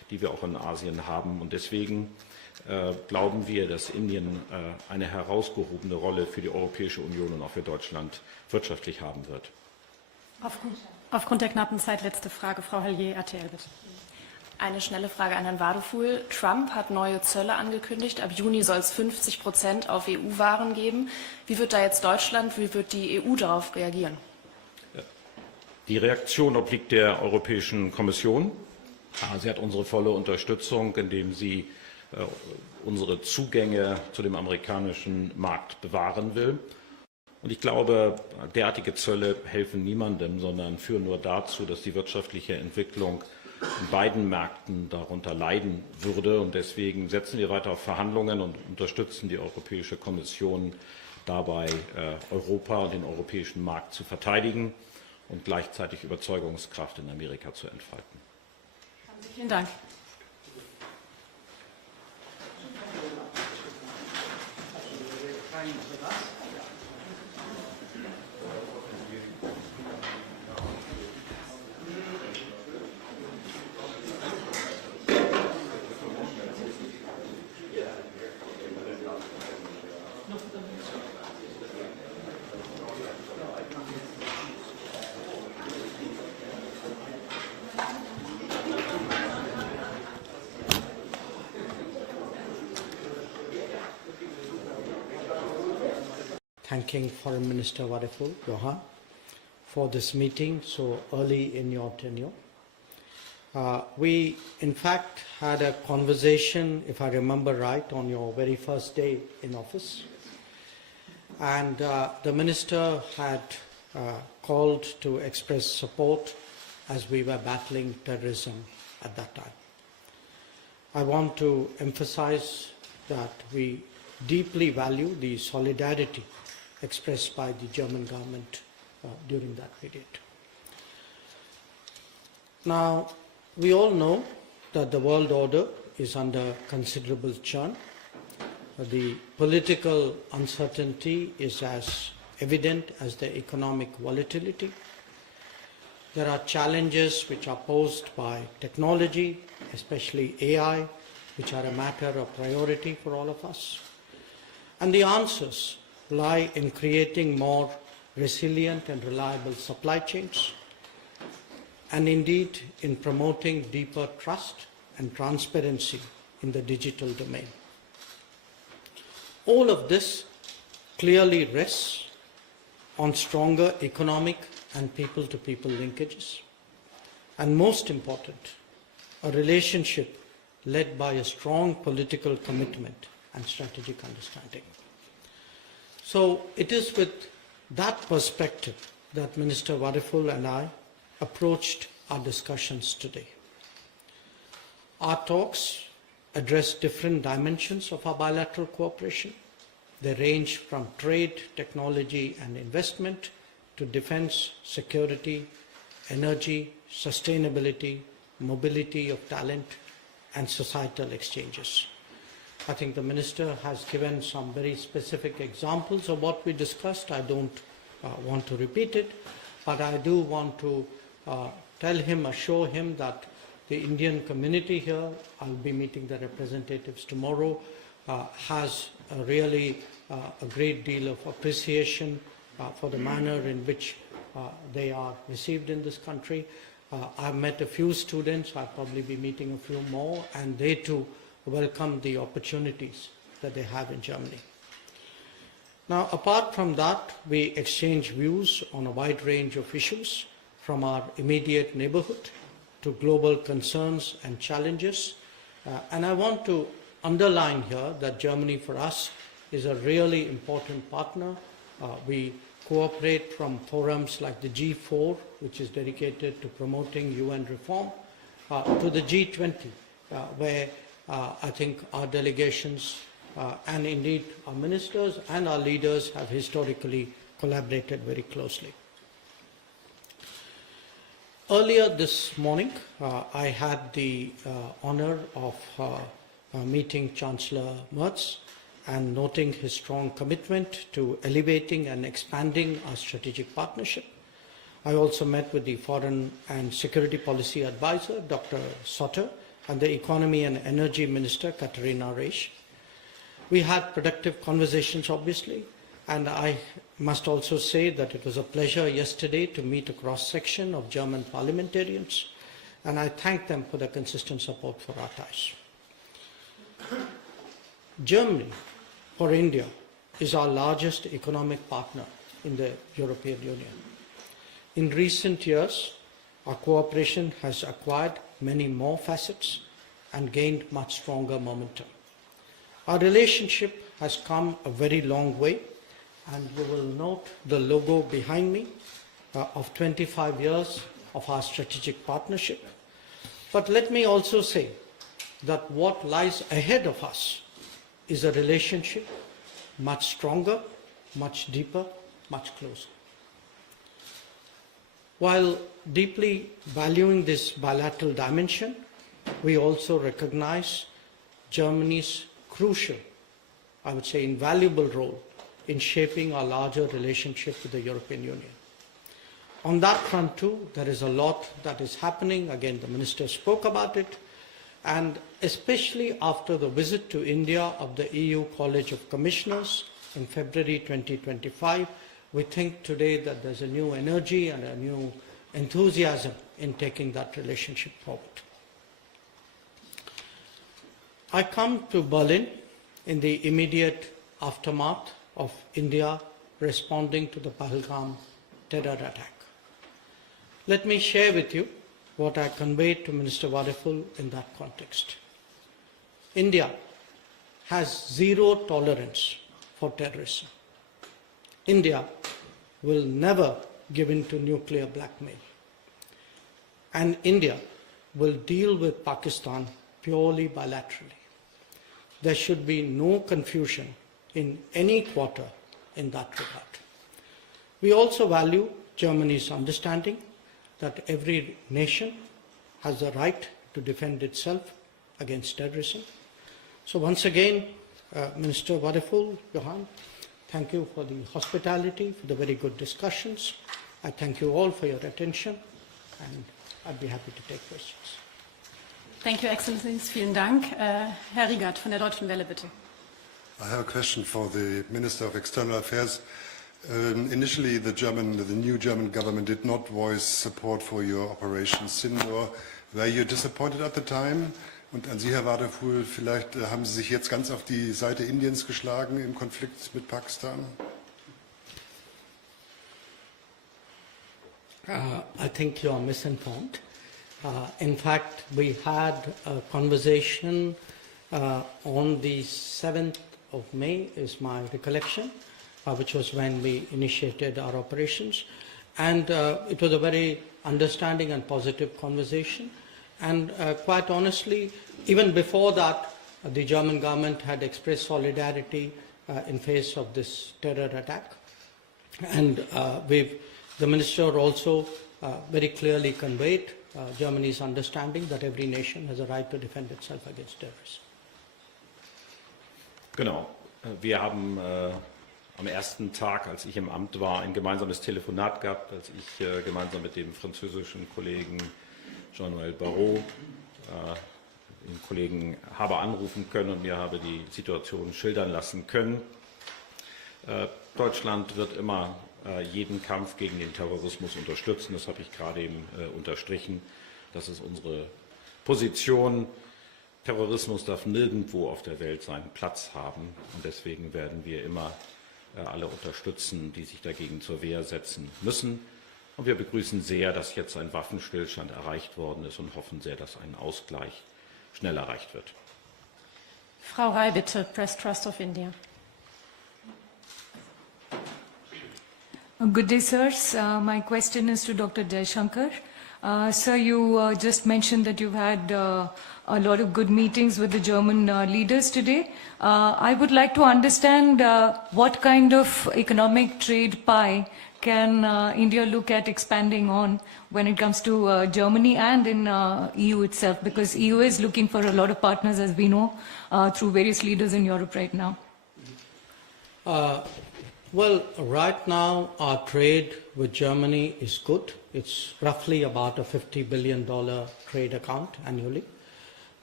die wir auch in Asien haben. Und deswegen glauben wir, dass Indien eine herausgehobene Rolle für die Europäische Union und auch für Deutschland wirtschaftlich haben wird. Aufgrund der knappen Zeit letzte Frage, Frau Hallier, RTL, bitte. Eine schnelle Frage an Herrn Wadefuhl. Trump hat neue Zölle angekündigt. Ab Juni soll es 50% auf EU-Waren geben. Wie wird da jetzt Deutschland, wie wird die EU darauf reagieren? Die Reaktion obliegt der Europäischen Kommission. Sie hat unsere volle Unterstützung, indem sie unsere Zugänge zu dem amerikanischen Markt bewahren will. Und ich glaube, derartige Zölle helfen niemandem, sondern führen nur dazu, dass die wirtschaftliche Entwicklung in beiden Märkten darunter leiden würde. Und deswegen setzen wir weiter auf Verhandlungen und unterstützen die Europäische Kommission dabei, Europa und den europäischen Markt zu verteidigen und gleichzeitig Überzeugungskraft in Amerika zu entfalten. Vielen Dank. Thanking Foreign Minister Wadefull, Johan, for this meeting so early in your tenure. We, in fact, had a conversation, if I remember right, on your very first day in office. And the Minister had called to express support as we were battling terrorism at that time. I want to emphasize that we deeply value the solidarity expressed by the German government during that period. Now, we all know that the world order is under considerable churn. The political uncertainty is as evident as the economic volatility. There are challenges which are posed by technology, especially AI, which are a matter of priority for all of us. And the answers lie in creating more resilient and reliable supply chains, and indeed in promoting deeper trust and transparency in the digital domain. All of this clearly rests on stronger economic and people-to-people linkages, and most important, a relationship led by a strong political commitment and strategic understanding. So it is with that perspective that Minister Wadefull and I approached our discussions today. Our talks address different dimensions of our bilateral cooperation. They range from trade, technology and investment to defense, security, energy, sustainability, mobility of talent and societal exchanges. I think the Minister has given some very specific examples of what we discussed. I don't want to repeat it, but I do want to tell him, assure him that the Indian community here, I'll be meeting the representatives tomorrow, has really a great deal of appreciation for the manner in which they are received in this country. I've met a few students, I'll probably be meeting a few more, and they too welcome the opportunities that they have in Germany. Now, apart from that, we exchange views on a wide range of issues, from our immediate neighborhood to global concerns and challenges. And I want to underline here that Germany for us is a really important partner. We cooperate from forums like the G4, which is dedicated to promoting UN reform, to the G20, where I think our delegations and indeed our ministers and our leaders have historically collaborated very closely. Earlier this morning, I had the honor of meeting Chancellor Merz and noting his strong commitment to elevating and expanding our strategic partnership. I also met with the Foreign and Security Policy Advisor, Dr. Sotter, and the Economy and Energy Minister, Katarina Reisch. We had productive conversations, obviously, and I must also say that it was a pleasure yesterday to meet a cross-section of German parliamentarians, and I thank them for their consistent support for our ties. Germany, for India, is our largest economic partner in the European Union. In recent years, our cooperation has acquired many more facets and gained much stronger momentum. Our relationship has come a very long way, and you will note the logo behind me of 25 years of our strategic partnership. But let me also say that what lies ahead of us is a relationship much stronger, much deeper, much closer. While deeply valuing this bilateral dimension, we also recognize Germany's crucial, I would say invaluable role in shaping our larger relationship with the European Union. On that front too, there is a lot that is happening. Again, the Minister spoke about it. And especially after the visit to India of the EU College of Commissioners in February 2025, we think today that there's a new energy and a new enthusiasm in taking that relationship forward. I come to Berlin in the immediate aftermath of India responding to the Pahalgam terror attack. Let me share with you what I conveyed to Minister Wadiful in that context. India has zero tolerance for terrorism. India will never give in to nuclear blackmail. And India will deal with Pakistan purely bilaterally. There should be no confusion in any quarter in that regard. We also value Germany's understanding that every nation has the right to defend itself against terrorism. So once again, Minister Wadiful, Johan, thank you for the hospitality, for the very good discussions. I thank you all for your attention, and I'd be happy to take questions. Thank you, Excellencies. Vielen Dank. Herr Riegert von der Deutschen Welle, bitte. I have a question for the Minister of External Affairs. Initially, the new German government did not voice support for your Operation Sindoor. Were you disappointed at the time? Und an Sie, Herr Wadiful, vielleicht haben Sie sich jetzt ganz auf die Seite Indiens geschlagen im Konflikt mit Pakistan? I think you are misinformed. In fact, we had a conversation on the 7th of May, is my recollection, which was when we initiated our operations. And it was a very understanding and positive conversation. And quite honestly, even before that, the German government had expressed solidarity in face of this terror attack. And the minister also very clearly conveyed Germany's understanding that every nation has a right to defend itself against terrorism. Genau. Wir haben am ersten Tag, als ich im Amt war, ein gemeinsames Telefonat gehabt, als ich gemeinsam mit dem französischen Kollegen Jean-Noël Barrot den Kollegen habe anrufen können und mir habe die Situation schildern lassen können. Deutschland wird immer jeden Kampf gegen den Terrorismus unterstützen. Das habe ich gerade eben unterstrichen. Das ist unsere Position. Terrorismus darf nirgendwo auf der Welt seinen Platz haben. Und deswegen werden wir immer alle unterstützen, die sich dagegen zur Wehr setzen müssen. Und wir begrüßen sehr, dass jetzt ein Waffenstillstand erreicht worden ist und hoffen sehr, dass ein Ausgleich schnell erreicht wird. Frau Rai, bitte, Press Trust of India. Good day, sirs. My question is to Dr. Jaishankar. Sir, you just mentioned that you've had a lot of good meetings with the German leaders today. I would like to understand what kind of economic trade pie can India look at expanding on when it comes to Germany and in EU itself, because EU is looking for a lot of partners, as we know, through various leaders in Europe right now. Well, right now our trade with Germany is good. It's roughly about a $50 billion trade account annually.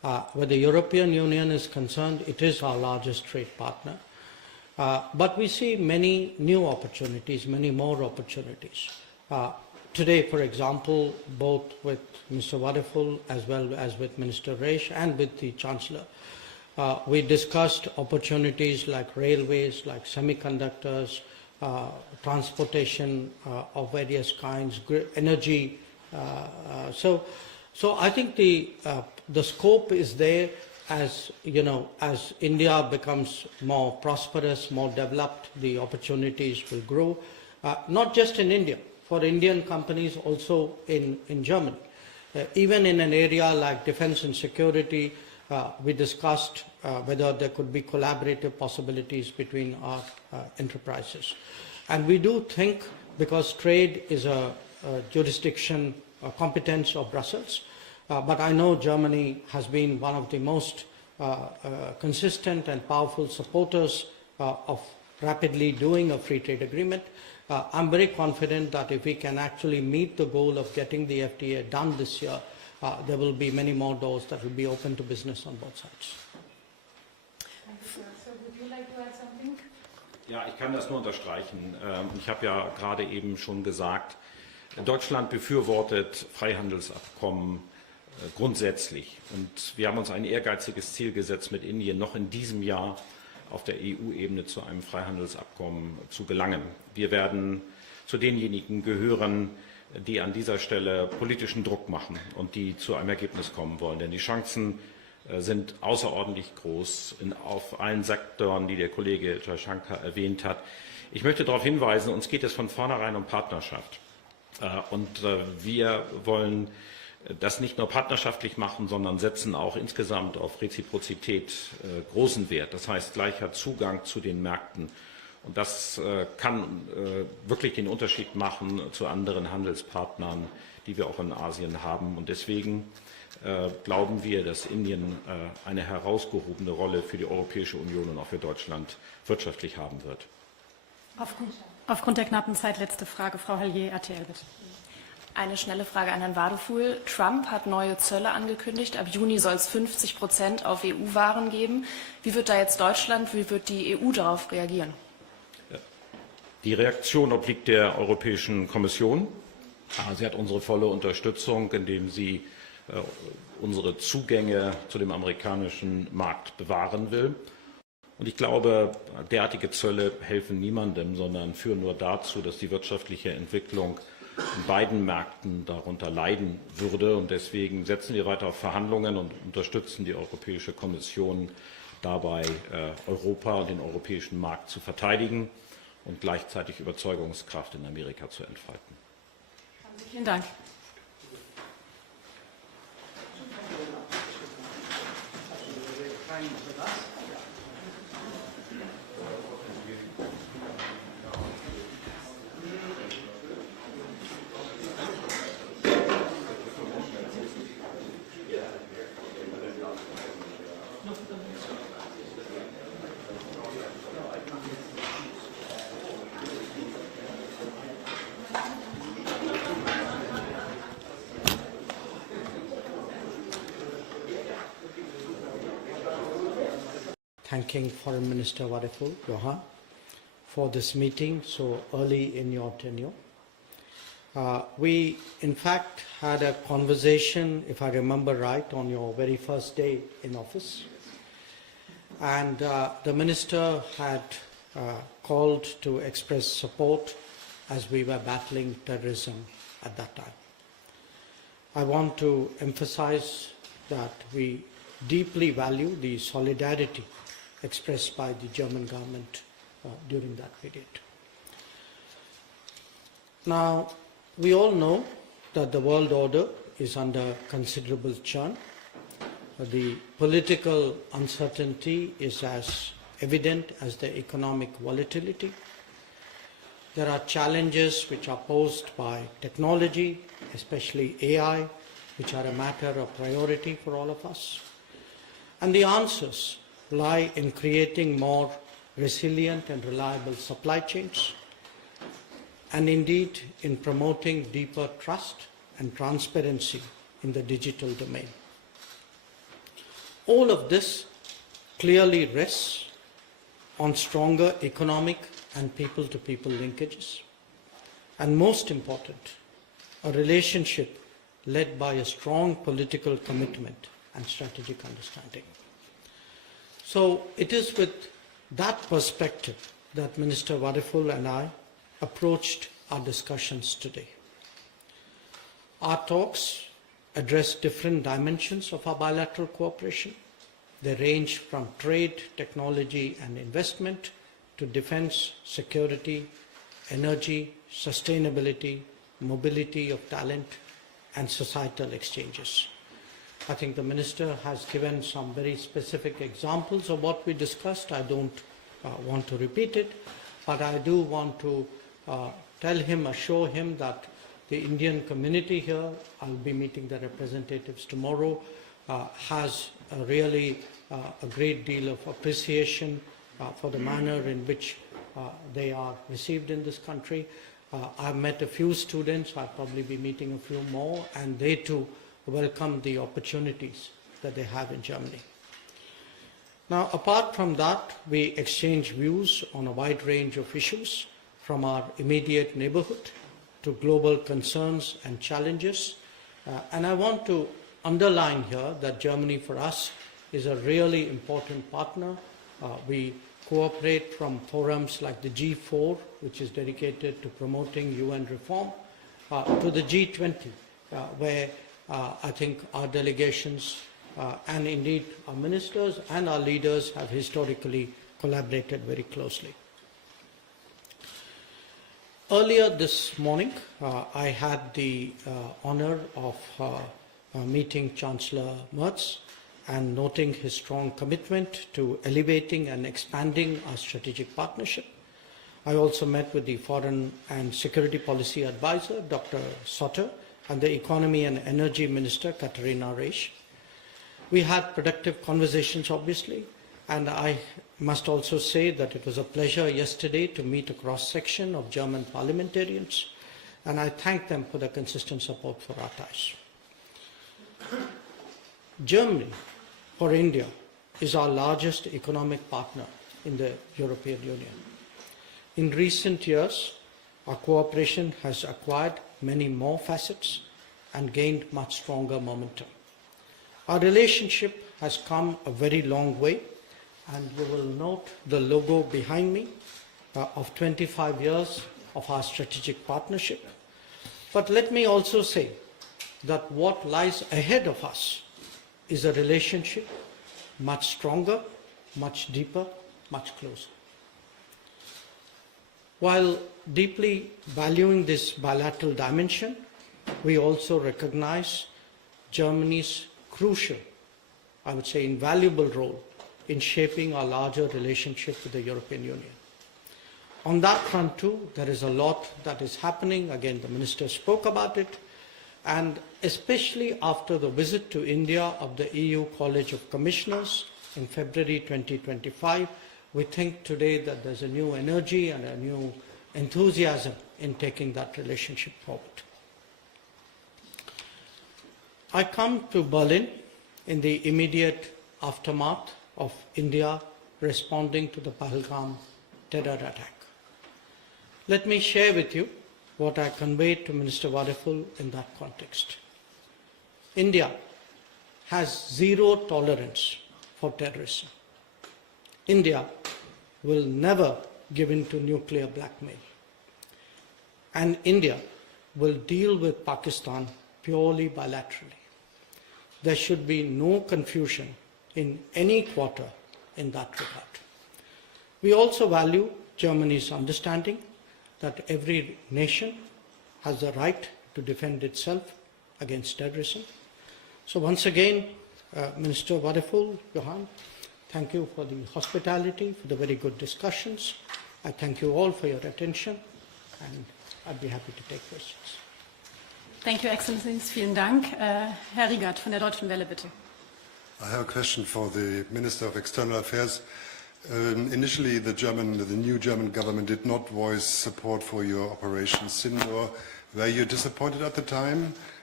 Where the European Union is concerned, it is our largest trade partner. But we see many new opportunities, many more opportunities. Today, for example, both with Mr. Wadiful as well as with Minister Resh and with the Chancellor, we discussed opportunities like railways, like semiconductors, transportation of various kinds, energy. So I think the scope is there. As you know, as India becomes more prosperous, more developed, the opportunities will grow, not just in India, for Indian companies also in Germany. Even in an area like defense and security, we discussed whether there could be collaborative possibilities between our enterprises. And we do think, because trade is a jurisdiction, a competence of Brussels, but I know Germany has been one of the most consistent and powerful supporters of rapidly doing a free trade agreement. I'm very confident that if we can actually meet the goal of getting the FTA done this year, there will be many more doors that will be open to business on both sides. Thank you, sir. So would you like to add something? Ja, ich kann das nur unterstreichen. Ich habe ja gerade eben schon gesagt, Deutschland befürwortet Freihandelsabkommen grundsätzlich. Und wir haben uns ein ehrgeiziges Ziel gesetzt, mit Indien noch in diesem Jahr auf der EU-Ebene zu einem Freihandelsabkommen zu gelangen. Wir werden zu denjenigen gehören, die an dieser Stelle politischen Druck machen und die zu einem Ergebnis kommen wollen. Denn die Chancen sind außerordentlich groß auf allen Sektoren, die der Kollege Jaishankar erwähnt hat. Ich möchte darauf hinweisen, uns geht es von vornherein um Partnerschaft. Und wir wollen das nicht nur partnerschaftlich machen, sondern setzen auch insgesamt auf Reziprozität großen Wert. Das heißt gleicher Zugang zu den Märkten. Und das kann wirklich den Unterschied machen zu anderen Handelspartnern, die wir auch in Asien haben. Und deswegen glauben wir, dass Indien eine herausgehobene Rolle für die Europäische Union und auch für Deutschland wirtschaftlich haben wird. Aufgrund der knappen Zeit letzte Frage, Frau Hallier, RTL, bitte. Eine schnelle Frage an Herrn Wadiful. Trump hat neue Zölle angekündigt. Ab Juni soll es 50% auf EU-Waren geben. Wie wird da jetzt Deutschland, wie wird die EU darauf reagieren? Die Reaktion obliegt der Europäischen Kommission. Sie hat unsere volle Unterstützung, indem sie unsere Zugänge zu dem amerikanischen Markt bewahren will. Und ich glaube, derartige Zölle helfen niemandem, sondern führen nur dazu, dass die wirtschaftliche Entwicklung in beiden Märkten darunter leiden würde. Und deswegen setzen wir weiter auf Verhandlungen und unterstützen die Europäische Kommission dabei, Europa und den europäischen Markt zu verteidigen und gleichzeitig Überzeugungskraft in Amerika zu entfalten. Vielen Dank. Thanking Foreign Minister Wadiful, Johan, for this meeting so early in your tenure. We, in fact, had a conversation, if I remember right, on your very first day in office. And the Minister had called to express support as we were battling terrorism at that time. I want to emphasize that we deeply value the solidarity expressed by the German government during that period. Now, we all know that the world order is under considerable churn. The political uncertainty is as evident as the economic volatility. There are challenges which are posed by technology, especially AI, which are a matter of priority for all of us. And the answers lie in creating more resilient and reliable supply chains, and indeed in promoting deeper trust and transparency in the digital domain. All of this clearly rests on stronger economic and people-to-people linkages. And most important, a relationship led by a strong political commitment and strategic understanding. So it is with that perspective that Minister Wadiful and I approached our discussions today. Our talks address different dimensions of our bilateral cooperation. They range from trade, technology and investment to defense, security, energy, sustainability, mobility of talent and societal exchanges. I think the Minister has given some very specific examples of what we discussed. I don't want to repeat it, but I do want to tell him, assure him that the Indian community here, I'll be meeting the representatives tomorrow, has really a great deal of appreciation for the manner in which they are received in this country. I've met a few students, I'll probably be meeting a few more, and they too welcome the opportunities that they have in Germany. Now, apart from that, we exchange views on a wide range of issues, from our immediate neighborhood to global concerns and challenges. And I want to underline here that Germany for us is a really important partner. We cooperate from forums like the G4, which is dedicated to promoting UN reform, to the G20, where I think our delegations and indeed our ministers and our leaders have historically collaborated very closely. Earlier this morning, I had the honor of meeting Chancellor Merz and noting his strong commitment to elevating and expanding our strategic partnership. I also met with the Foreign and Security Policy Advisor, Dr. Sotter, and the Economy and Energy Minister, Katharina Reisch. We had productive conversations, obviously, and I must also say that it was a pleasure yesterday to meet a cross-section of German parliamentarians, and I thank them for their consistent support for our ties. Germany, for India, is our largest economic partner in the European Union. In recent years, our cooperation has acquired many more facets and gained much stronger momentum. Our relationship has come a very long way, and you will note the logo behind me of 25 years of our strategic partnership. But let me also say that what lies ahead of us is a relationship much stronger, much deeper, much closer. While deeply valuing this bilateral dimension, we also recognize Germany's crucial, I would say invaluable role in shaping our larger relationship with the European Union. On that front too, there is a lot that is happening. Again, the Minister spoke about it. And especially after the visit to India of the EU College of Commissioners in February 2025, we think today that there's a new energy and a new enthusiasm in taking that relationship forward. I come to Berlin in the immediate aftermath of India responding to the Pahalgam terror attack. Let me share with you what I conveyed to Minister Wadiful in that context. India has zero tolerance for terrorism. India will never give in to nuclear blackmail. And India will deal with Pakistan purely bilaterally. There should be no confusion in any quarter in that regard. We also value Germany's understanding that every nation has the right to defend itself against terrorism. So once again, Minister Wadiful, Johan, thank you for the hospitality, for the very good discussions. I thank you all for your attention, and I'd be happy to take questions. Thank you, Excellencies. Vielen Dank. Herr Riegert von der Deutschen Welle, bitte. I have a question for the Minister of External Affairs. Initially, the new German government did not voice support for your Operation Sindor. Were you disappointed at the time?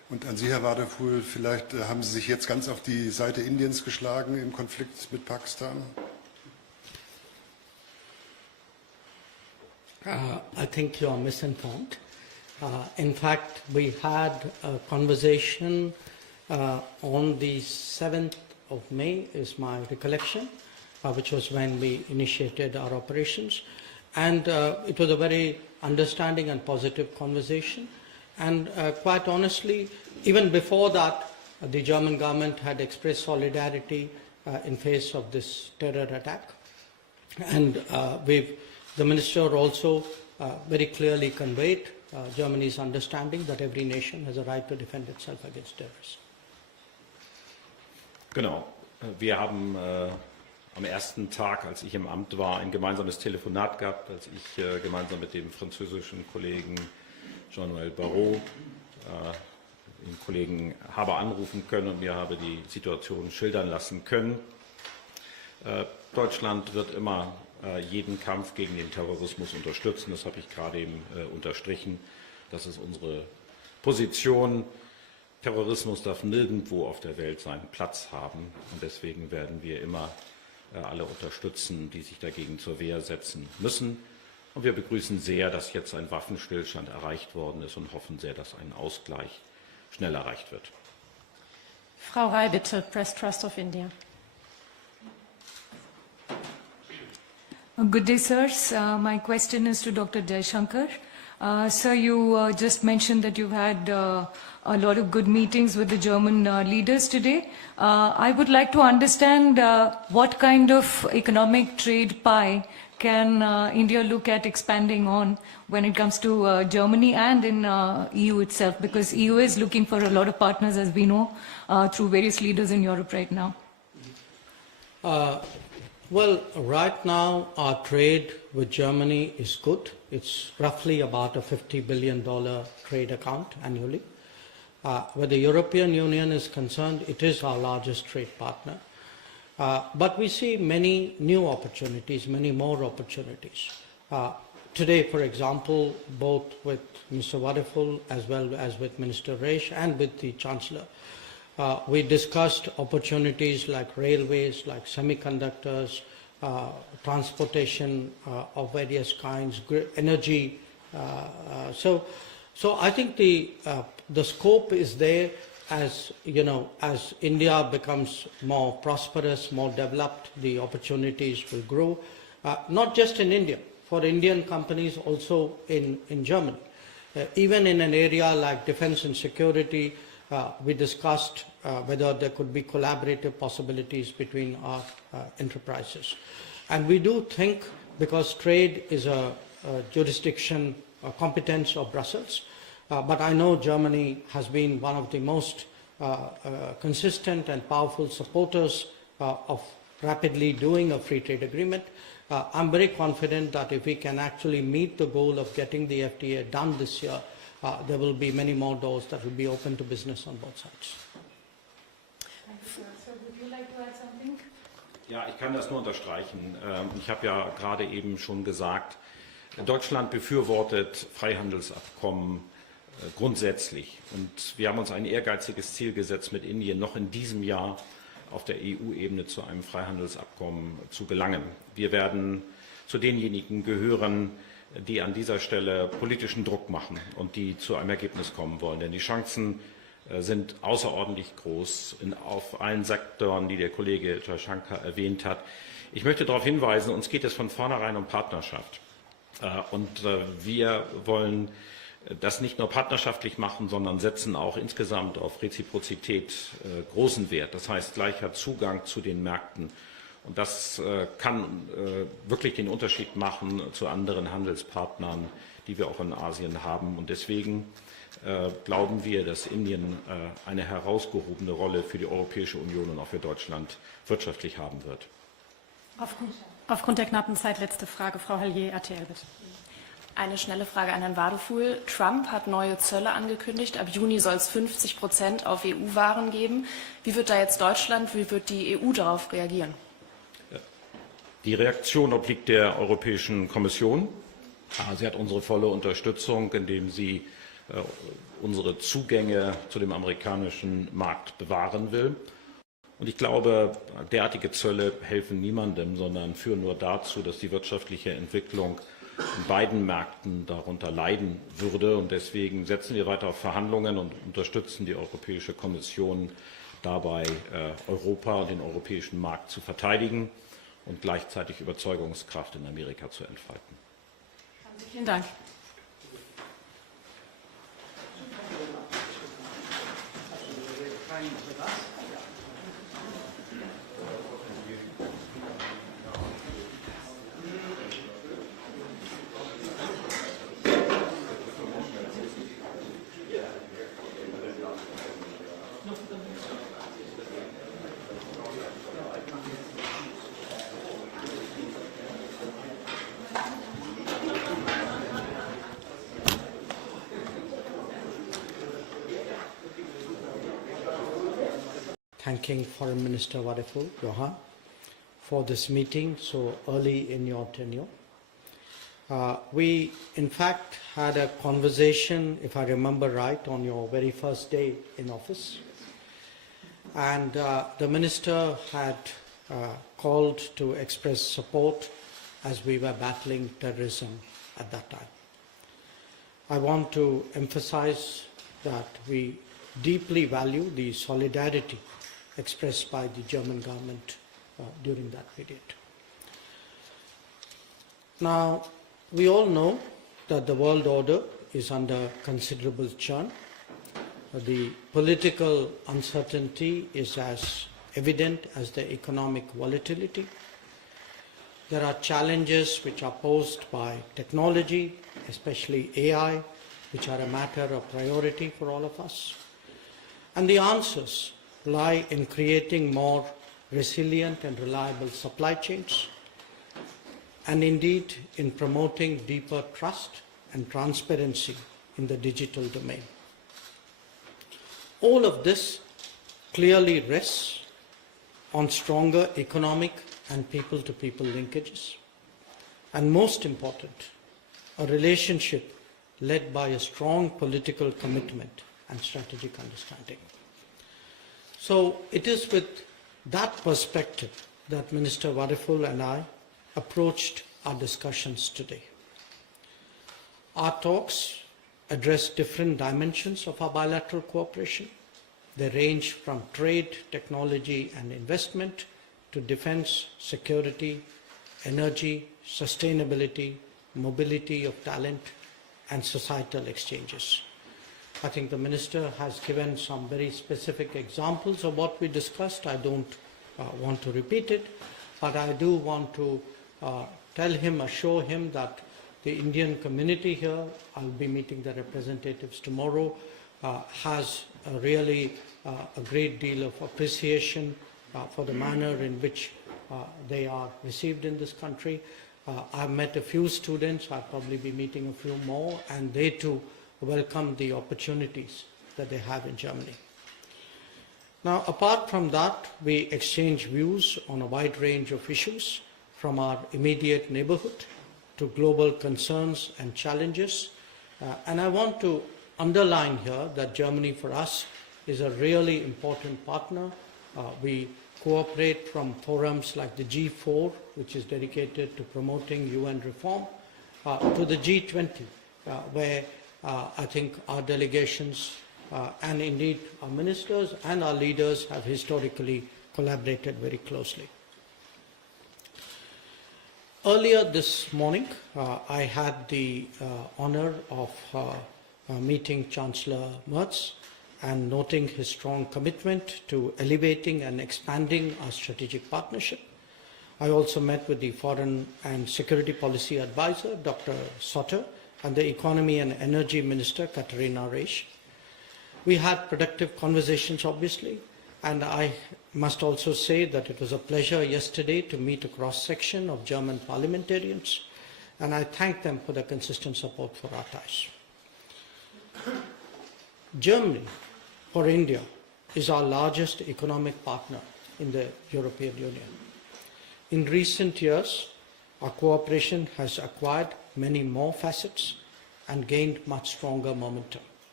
Und an Sie, Herr Wadefuhl, vielleicht haben Sie sich jetzt ganz auf die Seite Indiens geschlagen im Konflikt mit Pakistan? I think you are misinformed. In fact, we had a conversation on the 7th of May, is my recollection, which was when we initiated our operations. And it was a very understanding and positive conversation. And quite honestly, even before that, the German government had expressed solidarity in face of this terror attack. And the minister also very clearly conveyed Germany's understanding that every nation has a right to defend itself against terrorism. Genau. Wir haben am ersten Tag, als ich im Amt war, ein gemeinsames Telefonat gehabt, als ich gemeinsam mit dem französischen Kollegen Jean-Noël Barrot den Kollegen habe anrufen können und mir habe die Situation schildern lassen können. Deutschland wird immer jeden Kampf gegen den Terrorismus unterstützen. Das habe ich gerade eben unterstrichen. Das ist unsere Position. Terrorismus darf nirgendwo auf der Welt seinen Platz haben. Und deswegen werden wir immer alle unterstützen, die sich dagegen zur Wehr setzen müssen. Und wir begrüßen sehr, dass jetzt ein Waffenstillstand erreicht worden ist und hoffen sehr, dass ein Ausgleich schnell erreicht wird. Frau Rai, bitte, Press Trust of India. Good day, sirs. My question is to Dr. Jaishankar. Sir, you just mentioned that you've had a lot of good meetings with the German leaders today. I would like to understand what kind of economic trade pie can India look at expanding on when it comes to Germany and in EU itself, because EU is looking for a lot of partners, as we know, through various leaders in Europe right now. Well, right now our trade with Germany is good. It's roughly about a $50 billion trade account annually. Where the European Union is concerned, it is our largest trade partner. But we see many new opportunities, many more opportunities. Today, for example, both with Mr. Wadefull as well as with Minister Reisch and with the Chancellor, we discussed opportunities like railways, like semiconductors, transportation of various kinds, energy. So I think the scope is there. As you know, as India becomes more prosperous, more developed, the opportunities will grow. Not just in India, for Indian companies also in Germany. Even in an area like defense and security, we discussed whether there could be collaborative possibilities between our enterprises. And we do think, because trade is a jurisdiction, a competence of Brussels, but I know Germany has been one of the most consistent and powerful supporters of rapidly doing a free trade agreement. I'm very confident that if we can actually meet the goal of getting the FTA done this year, there will be many more doors that will be open to business on both sides. Thank you, sir. So would you like to add something? Ja, ich kann das nur unterstreichen. Ich habe ja gerade eben schon gesagt, Deutschland befürwortet Freihandelsabkommen grundsätzlich. Und wir haben uns ein ehrgeiziges Ziel gesetzt, mit Indien noch in diesem Jahr auf der EU-Ebene zu einem Freihandelsabkommen zu gelangen. Wir werden zu denjenigen gehören, die an dieser Stelle politischen Druck machen und die zu einem Ergebnis kommen wollen. Denn die Chancen sind außerordentlich groß auf allen Sektoren, die der Kollege Jaishankar erwähnt hat. Ich möchte darauf hinweisen, uns geht es von vornherein um Partnerschaft. Und wir wollen das nicht nur partnerschaftlich machen, sondern setzen auch insgesamt auf Reziprozität großen Wert. Das heißt gleicher Zugang zu den Märkten. Und das kann wirklich den Unterschied machen zu anderen Handelspartnern, die wir auch in Asien haben. Und deswegen glauben wir, dass Indien eine herausgehobene Rolle für die Europäische Union und auch für Deutschland wirtschaftlich haben wird. Aufgrund der knappen Zeit letzte Frage. Frau Hallier, RTL, bitte. Eine schnelle Frage an Herrn Wadefuhl. Trump hat neue Zölle angekündigt. Ab Juni soll es 50% auf EU-Waren geben. Wie wird da jetzt Deutschland, wie wird die EU darauf reagieren? Die Reaktion obliegt der Europäischen Kommission. Sie hat unsere volle Unterstützung, indem sie unsere Zugänge zu dem amerikanischen Markt bewahren will. Und ich glaube, derartige Zölle helfen niemandem, sondern führen nur dazu, dass die wirtschaftliche Entwicklung in beiden Märkten darunter leiden würde. Und deswegen setzen wir weiter auf Verhandlungen und unterstützen die Europäische Kommission dabei, Europa und den europäischen Markt zu verteidigen und gleichzeitig Überzeugungskraft in Amerika zu entfalten. Vielen Dank. Thanking Foreign Minister Wadiful, Johan, for this meeting so early in your tenure. We, in fact, had a conversation, if I remember right, on your very first day in office. And the Minister had called to express support as we were battling terrorism at that time. I want to emphasize that we deeply value the solidarity expressed by the German government during that period. Now, we all know that the world order is under considerable churn. The political uncertainty is as evident as the economic volatility. There are challenges which are posed by technology, especially AI, which are a matter of priority for all of us. And the answers lie in creating more resilient and reliable supply chains, and indeed in promoting deeper trust and transparency in the digital domain. All of this clearly rests on stronger economic and people-to-people linkages, and most important, a relationship led by a strong political commitment and strategic understanding. So it is with that perspective that Minister Wadiful and I approached our discussions today. Our talks address different dimensions of our bilateral cooperation. They range from trade, technology and investment to defense, security, energy, sustainability, mobility of talent and societal exchanges. I think the Minister has given some very specific examples of what we discussed. I don't want to repeat it, but I do want to tell him, assure him that the Indian community here, I'll be meeting the representatives tomorrow, has really a great deal of appreciation for the manner in which they are received in this country. I've met a few students, I'll probably be meeting a few more, and they too welcome the opportunities that they have in Germany. Now, apart from that, we exchange views on a wide range of issues, from our immediate neighborhood to global concerns and challenges. And I want to underline here that Germany for us is a really important partner. We cooperate from forums like the G4, which is dedicated to promoting UN reform, to the G20, where I think our delegations and indeed our ministers and our leaders have historically collaborated very closely. Earlier this morning, I had the honor of meeting Chancellor Merz and noting his strong commitment to elevating and expanding our strategic partnership. I also met with the Foreign and Security Policy Advisor, Dr. Sotter, and the Economy and Energy Minister, Katharina Reisch. We had productive conversations, obviously, and I must also say that it was a pleasure yesterday to meet a cross-section of German parliamentarians, and I thank them for their consistent support for our ties. Germany, for India, is our largest economic partner in the European Union. In recent years, our cooperation has acquired many more facets and gained much stronger momentum.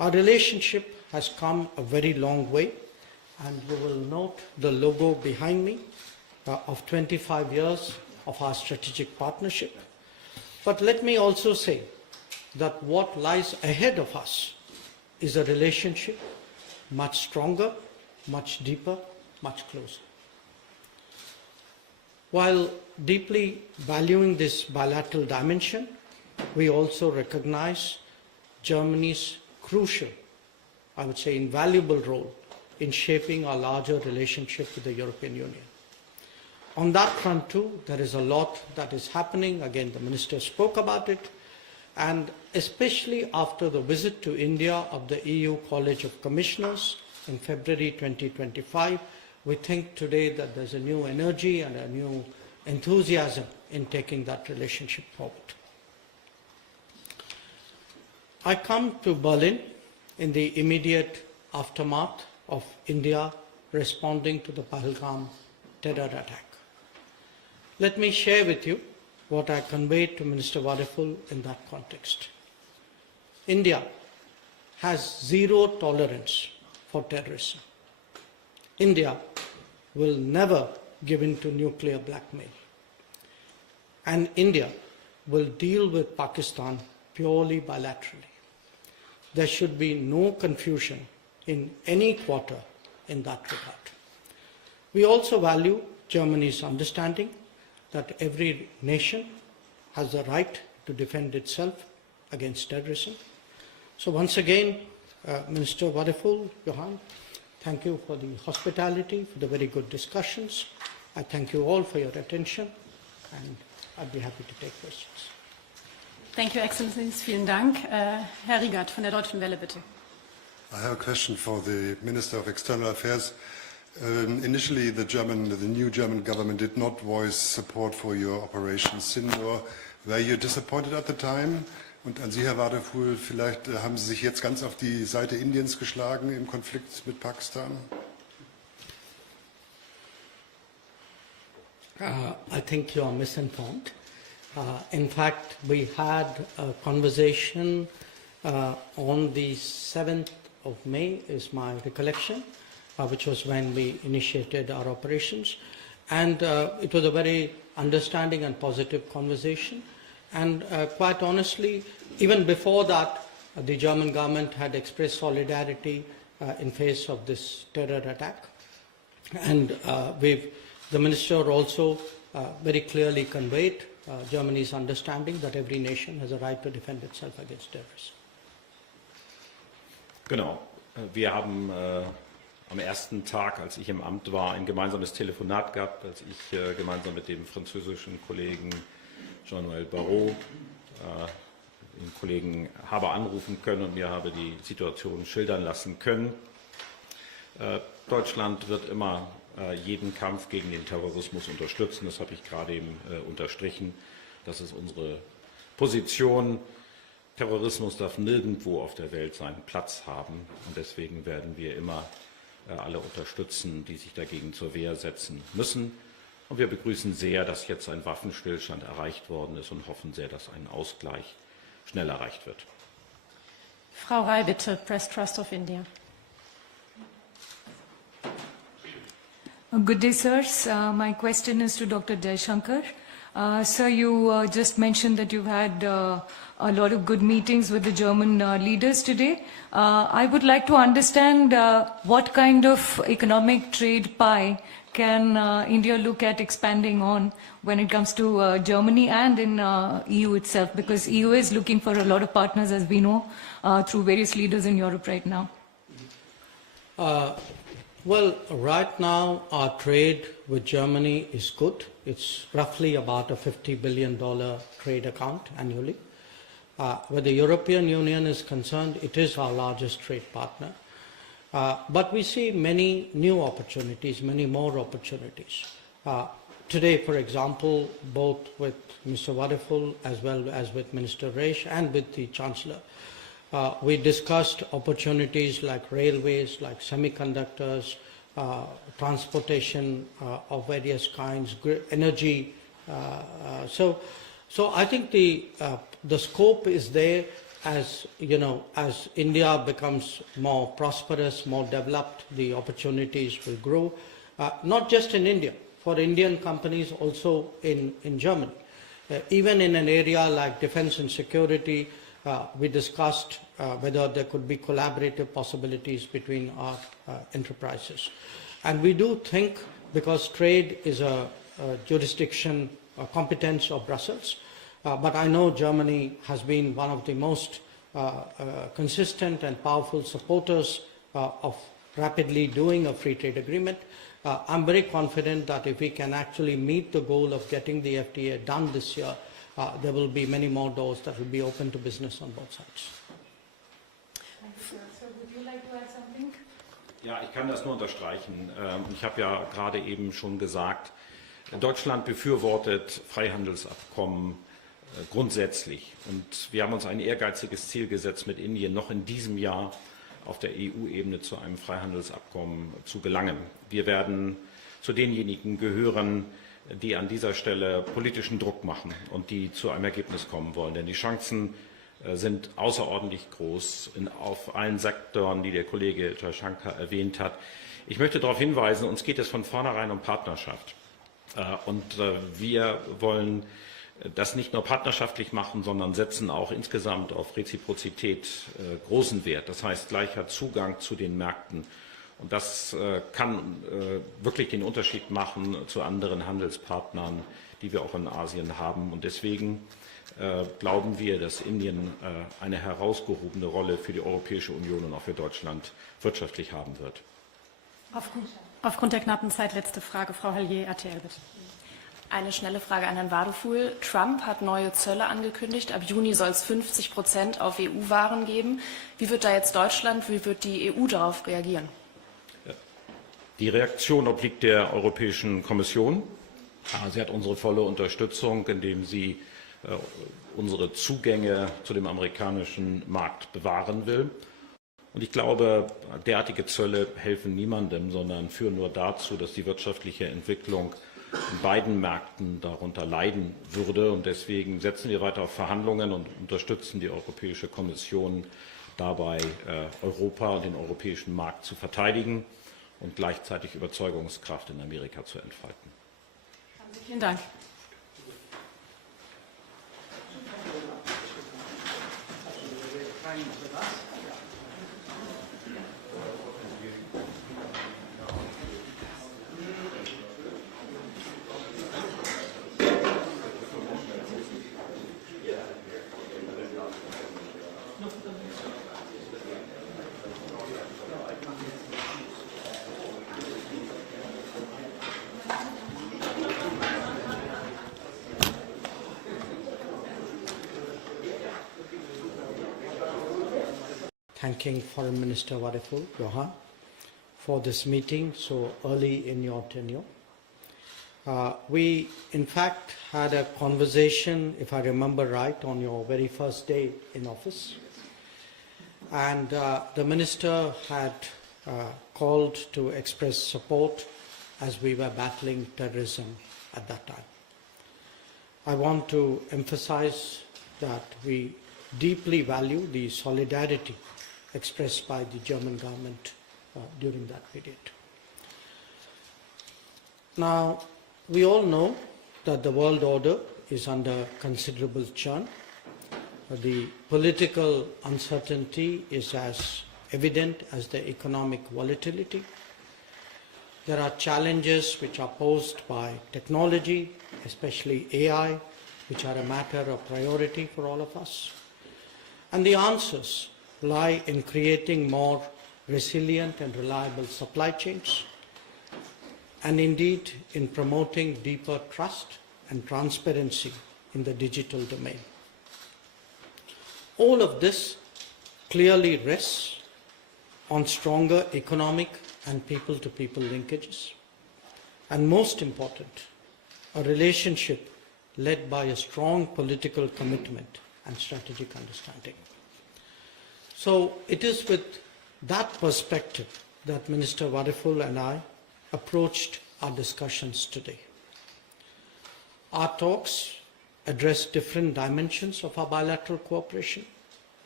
Our relationship has come a very long way, and you will note the logo behind me of 25 years of our strategic partnership. But let me also say that what lies ahead of us is a relationship much stronger, much deeper, much closer. While deeply valuing this bilateral dimension, we also recognize Germany's crucial, I would say invaluable role in shaping our larger relationship with the European Union. On that front too, there is a lot that is happening. Again, the Minister spoke about it. And especially after the visit to India of the EU College of Commissioners in February 2025, we think today that there's a new energy and a new enthusiasm in taking that relationship forward. I come to Berlin in the immediate aftermath of India responding to the Pahalgam terror attack. Let me share with you what I conveyed to Minister Wadiful in that context. India has zero tolerance for terrorism. India will never give in to nuclear blackmail. And India will deal with Pakistan purely bilaterally. There should be no confusion in any quarter in that regard. We also value Germany's understanding that every nation has the right to defend itself against terrorism. So once again, Minister Wadiful, Johan, thank you for the hospitality, for the very good discussions. I thank you all for your attention, and I'd be happy to take questions. Thank you, Excellencies. Vielen Dank. Herr Riegert von der Deutschen Welle, bitte. I have a question for the Minister of External Affairs. Initially, the new German government did not voice support for your Operation Sindoor. Were you disappointed at the time? Und an Sie, Herr Wadiful, vielleicht haben Sie sich jetzt ganz auf die Seite Indiens geschlagen im Konflikt mit Pakistan? I think you are misinformed. In fact, we had a conversation on the 7th of May, is my recollection, which was when we initiated our operations. And it was a very understanding and positive conversation. And quite honestly, even before that, the German government had expressed solidarity in face of this terror attack. And the minister also very clearly conveyed Germany's understanding that every nation has a right to defend itself against terrorism. Genau. Wir haben am ersten Tag, als ich im Amt war, ein gemeinsames Telefonat gehabt, als ich gemeinsam mit dem französischen Kollegen Jean-Noël Barrot den Kollegen habe anrufen können und mir habe die Situation schildern lassen können. Deutschland wird immer jeden Kampf gegen den Terrorismus unterstützen. Das habe ich gerade eben unterstrichen. Das ist unsere Position. Terrorismus darf nirgendwo auf der Welt seinen Platz haben. Und deswegen werden wir immer alle unterstützen, die sich dagegen zur Wehr setzen müssen. Und wir begrüßen sehr, dass jetzt ein Waffenstillstand erreicht worden ist und hoffen sehr, dass ein Ausgleich schnell erreicht wird. Frau Rai, bitte, Press Trust of India. Good day, sirs. My question is to Dr. Jaishankar. Sir, you just mentioned that you've had a lot of good meetings with the German leaders today. I would like to understand what kind of economic trade pie can India look at expanding on when it comes to Germany and in EU itself, because EU is looking for a lot of partners, as we know, through various leaders in Europe right now. Well, right now our trade with Germany is good. It's roughly about a $50 billion trade account annually. Where the European Union is concerned, it is our largest trade partner. But we see many new opportunities, many more opportunities. Today, for example, both with Mr. Wadiful as well as with Minister Reisch and with the Chancellor, we discussed opportunities like railways, like semiconductors, transportation of various kinds, energy. So I think the scope is there as you know, as India becomes more prosperous, more developed, the opportunities will grow, not just in India, for Indian companies also in Germany. Even in an area like defense and security, we discussed whether there could be collaborative possibilities between our enterprises. And we do think, because trade is a jurisdiction, a competence of Brussels, but I know Germany has been one of the most consistent and powerful supporters of rapidly doing a free trade agreement. I'm very confident that if we can actually meet the goal of getting the FTA done this year, there will be many more doors that will be open to business on both sides. Thank you, sir. Sir, would you like to add something? Ja, ich kann das nur unterstreichen. Ich habe ja gerade eben schon gesagt, Deutschland befürwortet Freihandelsabkommen grundsätzlich. Und wir haben uns ein ehrgeiziges Ziel gesetzt, mit Indien noch in diesem Jahr auf der EU-Ebene zu einem Freihandelsabkommen zu gelangen. Wir werden zu denjenigen gehören, die an dieser Stelle politischen Druck machen und die zu einem Ergebnis kommen wollen. Denn die Chancen sind außerordentlich groß auf allen Sektoren, die der Kollege Jaishankar erwähnt hat. Ich möchte darauf hinweisen, uns geht es von vornherein um Partnerschaft. Und wir wollen das nicht nur partnerschaftlich machen, sondern setzen auch insgesamt auf Reziprozität großen Wert. Das heißt gleicher Zugang zu den Märkten. Und das kann wirklich den Unterschied machen zu anderen Handelspartnern, die wir auch in Asien haben. Und deswegen glauben wir, dass Indien eine herausgehobene Rolle für die Europäische Union und auch für Deutschland wirtschaftlich haben wird. Aufgrund der knappen Zeit letzte Frage, Frau Hallier, RTL, bitte. Eine schnelle Frage an Herrn Wadefuhl. Trump hat neue Zölle angekündigt. Ab Juni soll es 50% auf EU-Waren geben. Wie wird da jetzt Deutschland, wie wird die EU darauf reagieren? Die Reaktion obliegt der Europäischen Kommission. Sie hat unsere volle Unterstützung, indem sie unsere Zugänge zu dem amerikanischen Markt bewahren will. Und ich glaube, derartige Zölle helfen niemandem, sondern führen nur dazu, dass die wirtschaftliche Entwicklung in beiden Märkten darunter leiden würde. Und deswegen setzen wir weiter auf Verhandlungen und unterstützen die Europäische Kommission dabei, Europa und den europäischen Markt zu verteidigen und gleichzeitig Überzeugungskraft in Amerika zu entfalten. Vielen Dank. Thanking Foreign Minister Wadefull, Johan, for this meeting so early in your tenure. We, in fact, had a conversation, if I remember right, on your very first day in office. And the Minister had called to express support as we were battling terrorism at that time. I want to emphasize that we deeply value the solidarity expressed by the German government during that period. Now, we all know that the world order is under considerable churn. The political uncertainty is as evident as the economic volatility. There are challenges which are posed by technology, especially AI, which are a matter of priority for all of us. And the answers lie in creating more resilient and reliable supply chains, and indeed in promoting deeper trust and transparency in the digital domain. All of this clearly rests on stronger economic and people-to-people linkages, and most important, a relationship led by a strong political commitment and strategic understanding. So it is with that perspective that Minister Wadefull and I approached our discussions today. Our talks address different dimensions of our bilateral cooperation,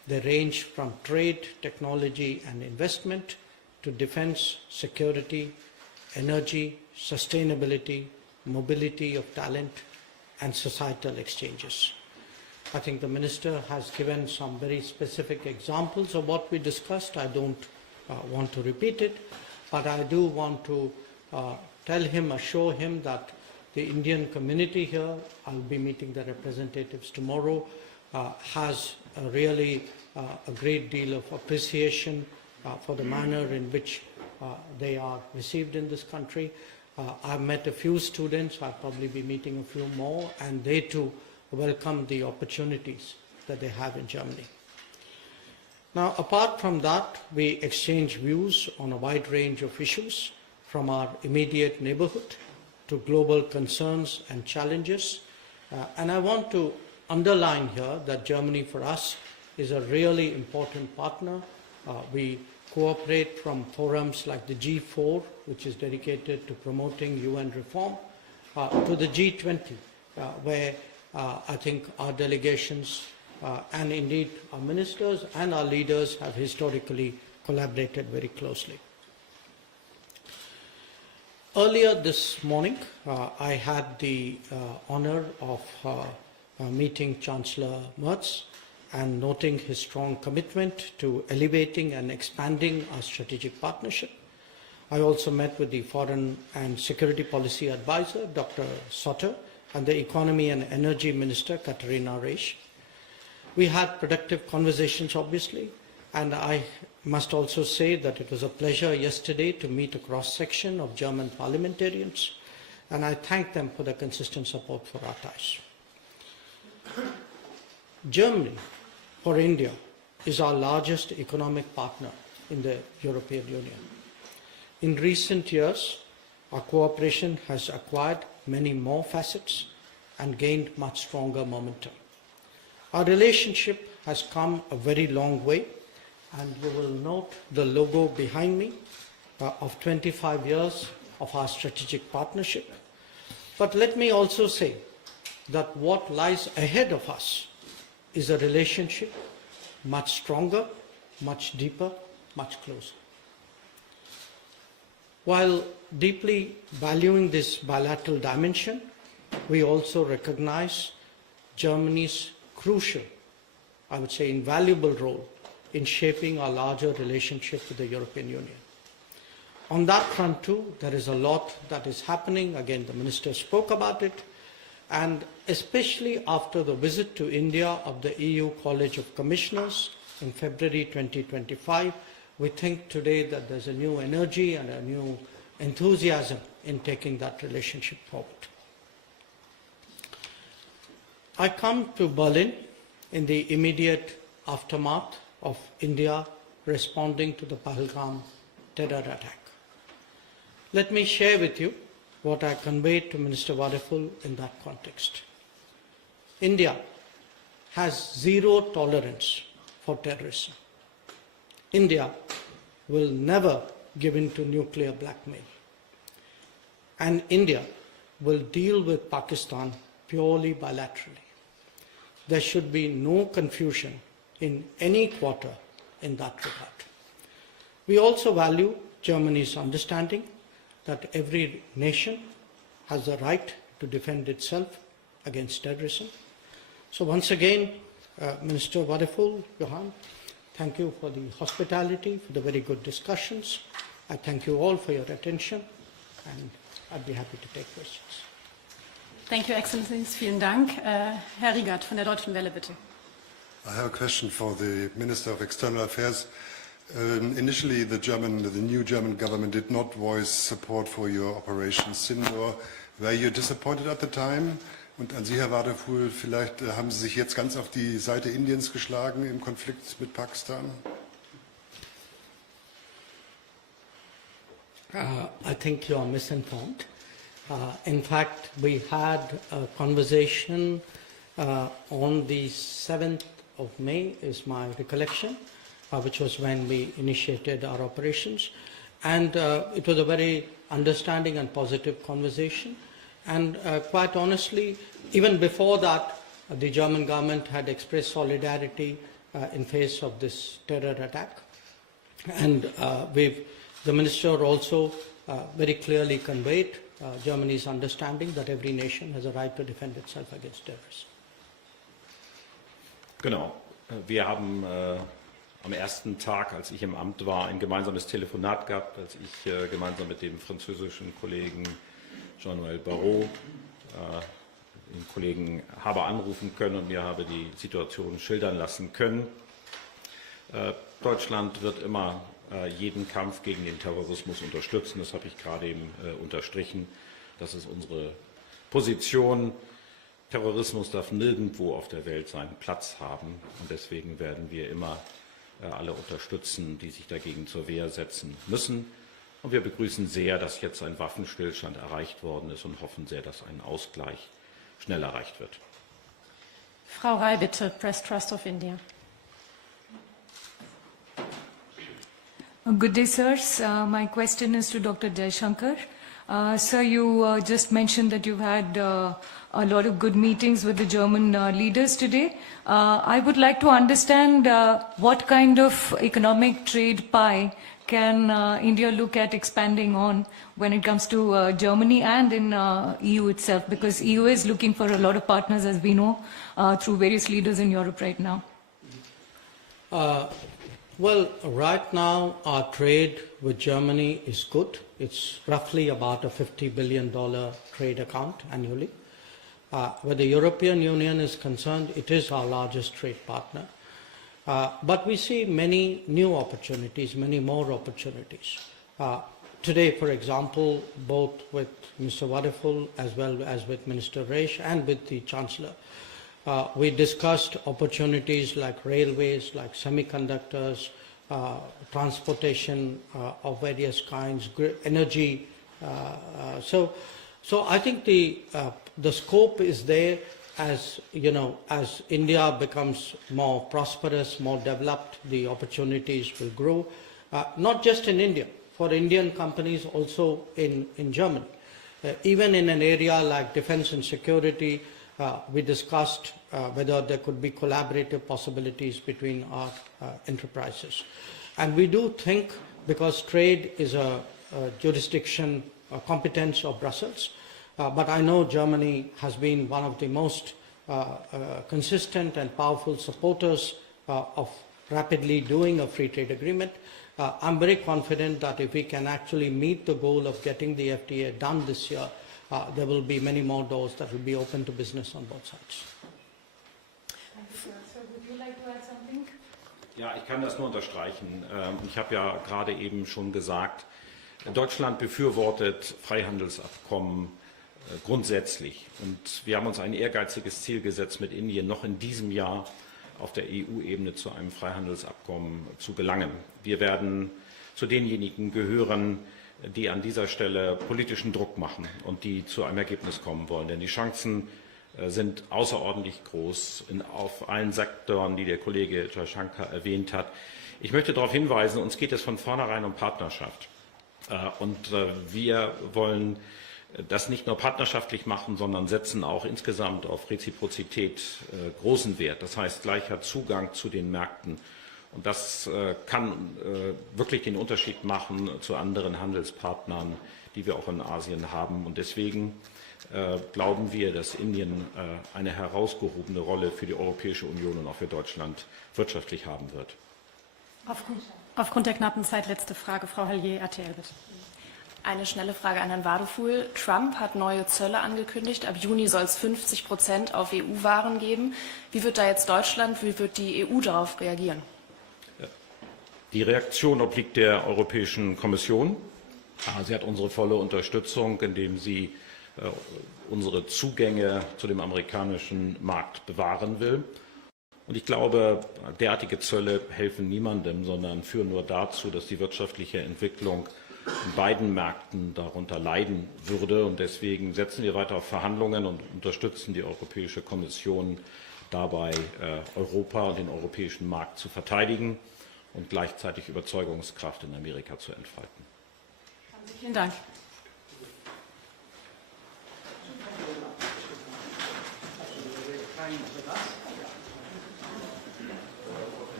They range from trade, technology and investment to defense, security, energy, sustainability, mobility of talent and societal exchanges. I think the Minister has given some very specific examples of what we discussed. I don't want to repeat it, but I do want to tell him, assure him that the Indian community here, I'll be meeting the representatives tomorrow, has really a great deal of appreciation for the manner in which they are received in this country. I've met a few students, I'll probably be meeting a few more, and they too welcome the opportunities that they have in Germany. Now, apart from that, we exchange views on a wide range of issues, from our immediate neighborhood to global concerns and challenges. And I want to underline here that Germany for us is a really important partner. We cooperate from forums like the G4, which is dedicated to promoting UN reform, to the G20, where I think our delegations and indeed our ministers and our leaders have historically collaborated very closely. Earlier this morning, I had the honor of meeting Chancellor Merz and noting his strong commitment to elevating and expanding our strategic partnership. I also met with the Foreign and Security Policy Advisor, Dr. Sotter, and the Economy and Energy Minister, Katharina Reisch. We had productive conversations, obviously, and I must also say that it was a pleasure yesterday to meet a cross-section of German parliamentarians, and I thank them for their consistent support for our ties. Germany, for India, is our largest economic partner in the European Union. In recent years, our cooperation has acquired many more facets and gained much stronger momentum. Our relationship has come a very long way, and you will note the logo behind me of 25 years of our strategic partnership. But let me also say that what lies ahead of us is a relationship much stronger, much deeper, much closer. While deeply valuing this bilateral dimension, we also recognize Germany's crucial, I would say invaluable role in shaping our larger relationship with the European Union. On that front too, there is a lot that is happening. Again, the Minister spoke about it. And especially after the visit to India of the EU College of Commissioners in February 2025, we think today that there's a new energy and a new enthusiasm in taking that relationship forward. I come to Berlin in the immediate aftermath of India responding to the Pahalgam terror attack. Let me share with you what I conveyed to Minister Wadaful in that context. India has zero tolerance for terrorism. India will never give in to nuclear blackmail. And India will deal with Pakistan purely bilaterally. There should be no confusion in any quarter in that regard. We also value Germany's understanding that every nation has the right to defend itself against terrorism. So once again, Minister Wadaful, Johan, thank you for the hospitality, for the very good discussions. I thank you all for your attention, and I'd be happy to take questions. Thank you, Excellencies. Vielen Dank. Herr Riegert von der Deutschen Welle, bitte. I have a question for the Minister of External Affairs. Initially, the new German government did not voice support for your Operation Sindoor. Were you disappointed at the time? Und an Sie, Herr Wadaful, vielleicht haben Sie sich jetzt ganz auf die Seite Indiens geschlagen im Konflikt mit Pakistan? I think you are misinformed. In fact, we had a conversation on the 7th of May, is my recollection, which was when we initiated our operations. And it was a very understanding and positive conversation. And quite honestly, even before that, the German government had expressed solidarity in face of this terror attack. And the minister also very clearly conveyed Germany's understanding that every nation has a right to defend itself against terrorism. Genau. Wir haben am ersten Tag, als ich im Amt war, ein gemeinsames Telefonat gehabt, als ich gemeinsam mit dem französischen Kollegen Jean-Noël Barrot den Kollegen habe anrufen können und mir habe die Situation schildern lassen können. Deutschland wird immer jeden Kampf gegen den Terrorismus unterstützen. Das habe ich gerade eben unterstrichen. Das ist unsere Position. Terrorismus darf nirgendwo auf der Welt seinen Platz haben. Und deswegen werden wir immer alle unterstützen, die sich dagegen zur Wehr setzen müssen. Und wir begrüßen sehr, dass jetzt ein Waffenstillstand erreicht worden ist und hoffen sehr, dass ein Ausgleich schnell erreicht wird. Frau Rai, bitte, Press Trust of India. Good day, sirs. My question is to Dr. Jaishankar. Sir, you just mentioned that you've had a lot of good meetings with the German leaders today. I would like to understand what kind of economic trade pie can India look at expanding on when it comes to Germany and in EU itself, because EU is looking for a lot of partners, as we know, through various leaders in Europe right now. Well, right now our trade with Germany is good. It's roughly about a $50 billion trade account annually. Where the European Union is concerned, it is our largest trade partner. But we see many new opportunities, many more opportunities. Today, for example, both with Mr. Waterful as well as with Minister Reisch and with the Chancellor, we discussed opportunities like railways, like semiconductors, transportation of various kinds, energy. So I think the scope is there. As you know, as India becomes more prosperous, more developed, the opportunities will grow, not just in India, for Indian companies also in Germany. Even in an area like defense and security, we discussed whether there could be collaborative possibilities between our enterprises. And we do think, because trade is a jurisdiction, a competence of Brussels, but I know Germany has been one of the most consistent and powerful supporters of rapidly doing a free trade agreement. I'm very confident that if we can actually meet the goal of getting the FTA done this year, there will be many more doors that will be open to business on both sides. Thank you, sir. So would you like to add something? Ja, ich kann das nur unterstreichen. Ich habe ja gerade eben schon gesagt, Deutschland befürwortet Freihandelsabkommen grundsätzlich. Und wir haben uns ein ehrgeiziges Ziel gesetzt, mit Indien noch in diesem Jahr auf der EU-Ebene zu einem Freihandelsabkommen zu gelangen. Wir werden zu denjenigen gehören, die an dieser Stelle politischen Druck machen und die zu einem Ergebnis kommen wollen. Denn die Chancen sind außerordentlich groß auf allen Sektoren, die der Kollege Jaishankar erwähnt hat. Ich möchte darauf hinweisen, uns geht es von vornherein um Partnerschaft. Und wir wollen das nicht nur partnerschaftlich machen, sondern setzen auch insgesamt auf Reziprozität großen Wert. Das heißt gleicher Zugang zu den Märkten. Und das kann wirklich den Unterschied machen zu anderen Handelspartnern, die wir auch in Asien haben. Und deswegen glauben wir, dass Indien eine herausgehobene Rolle für die Europäische Union und auch für Deutschland wirtschaftlich haben wird. Aufgrund der knappen Zeit letzte Frage, Frau Hallier, RTL, bitte. Eine schnelle Frage an Herrn Wadefuhl. Trump hat neue Zölle angekündigt. Ab Juni soll es 50% auf EU-Waren geben. Wie wird da jetzt Deutschland, wie wird die EU darauf reagieren? Die Reaktion obliegt der Europäischen Kommission. Sie hat unsere volle Unterstützung, indem sie unsere Zugänge zu dem amerikanischen Markt bewahren will. Und ich glaube, derartige Zölle helfen niemandem, sondern führen nur dazu, dass die wirtschaftliche Entwicklung in beiden Märkten darunter leiden würde. Und deswegen setzen wir weiter auf Verhandlungen und unterstützen die Europäische Kommission dabei, Europa und den europäischen Markt zu verteidigen und gleichzeitig Überzeugungskraft in Amerika zu entfalten. Vielen Dank.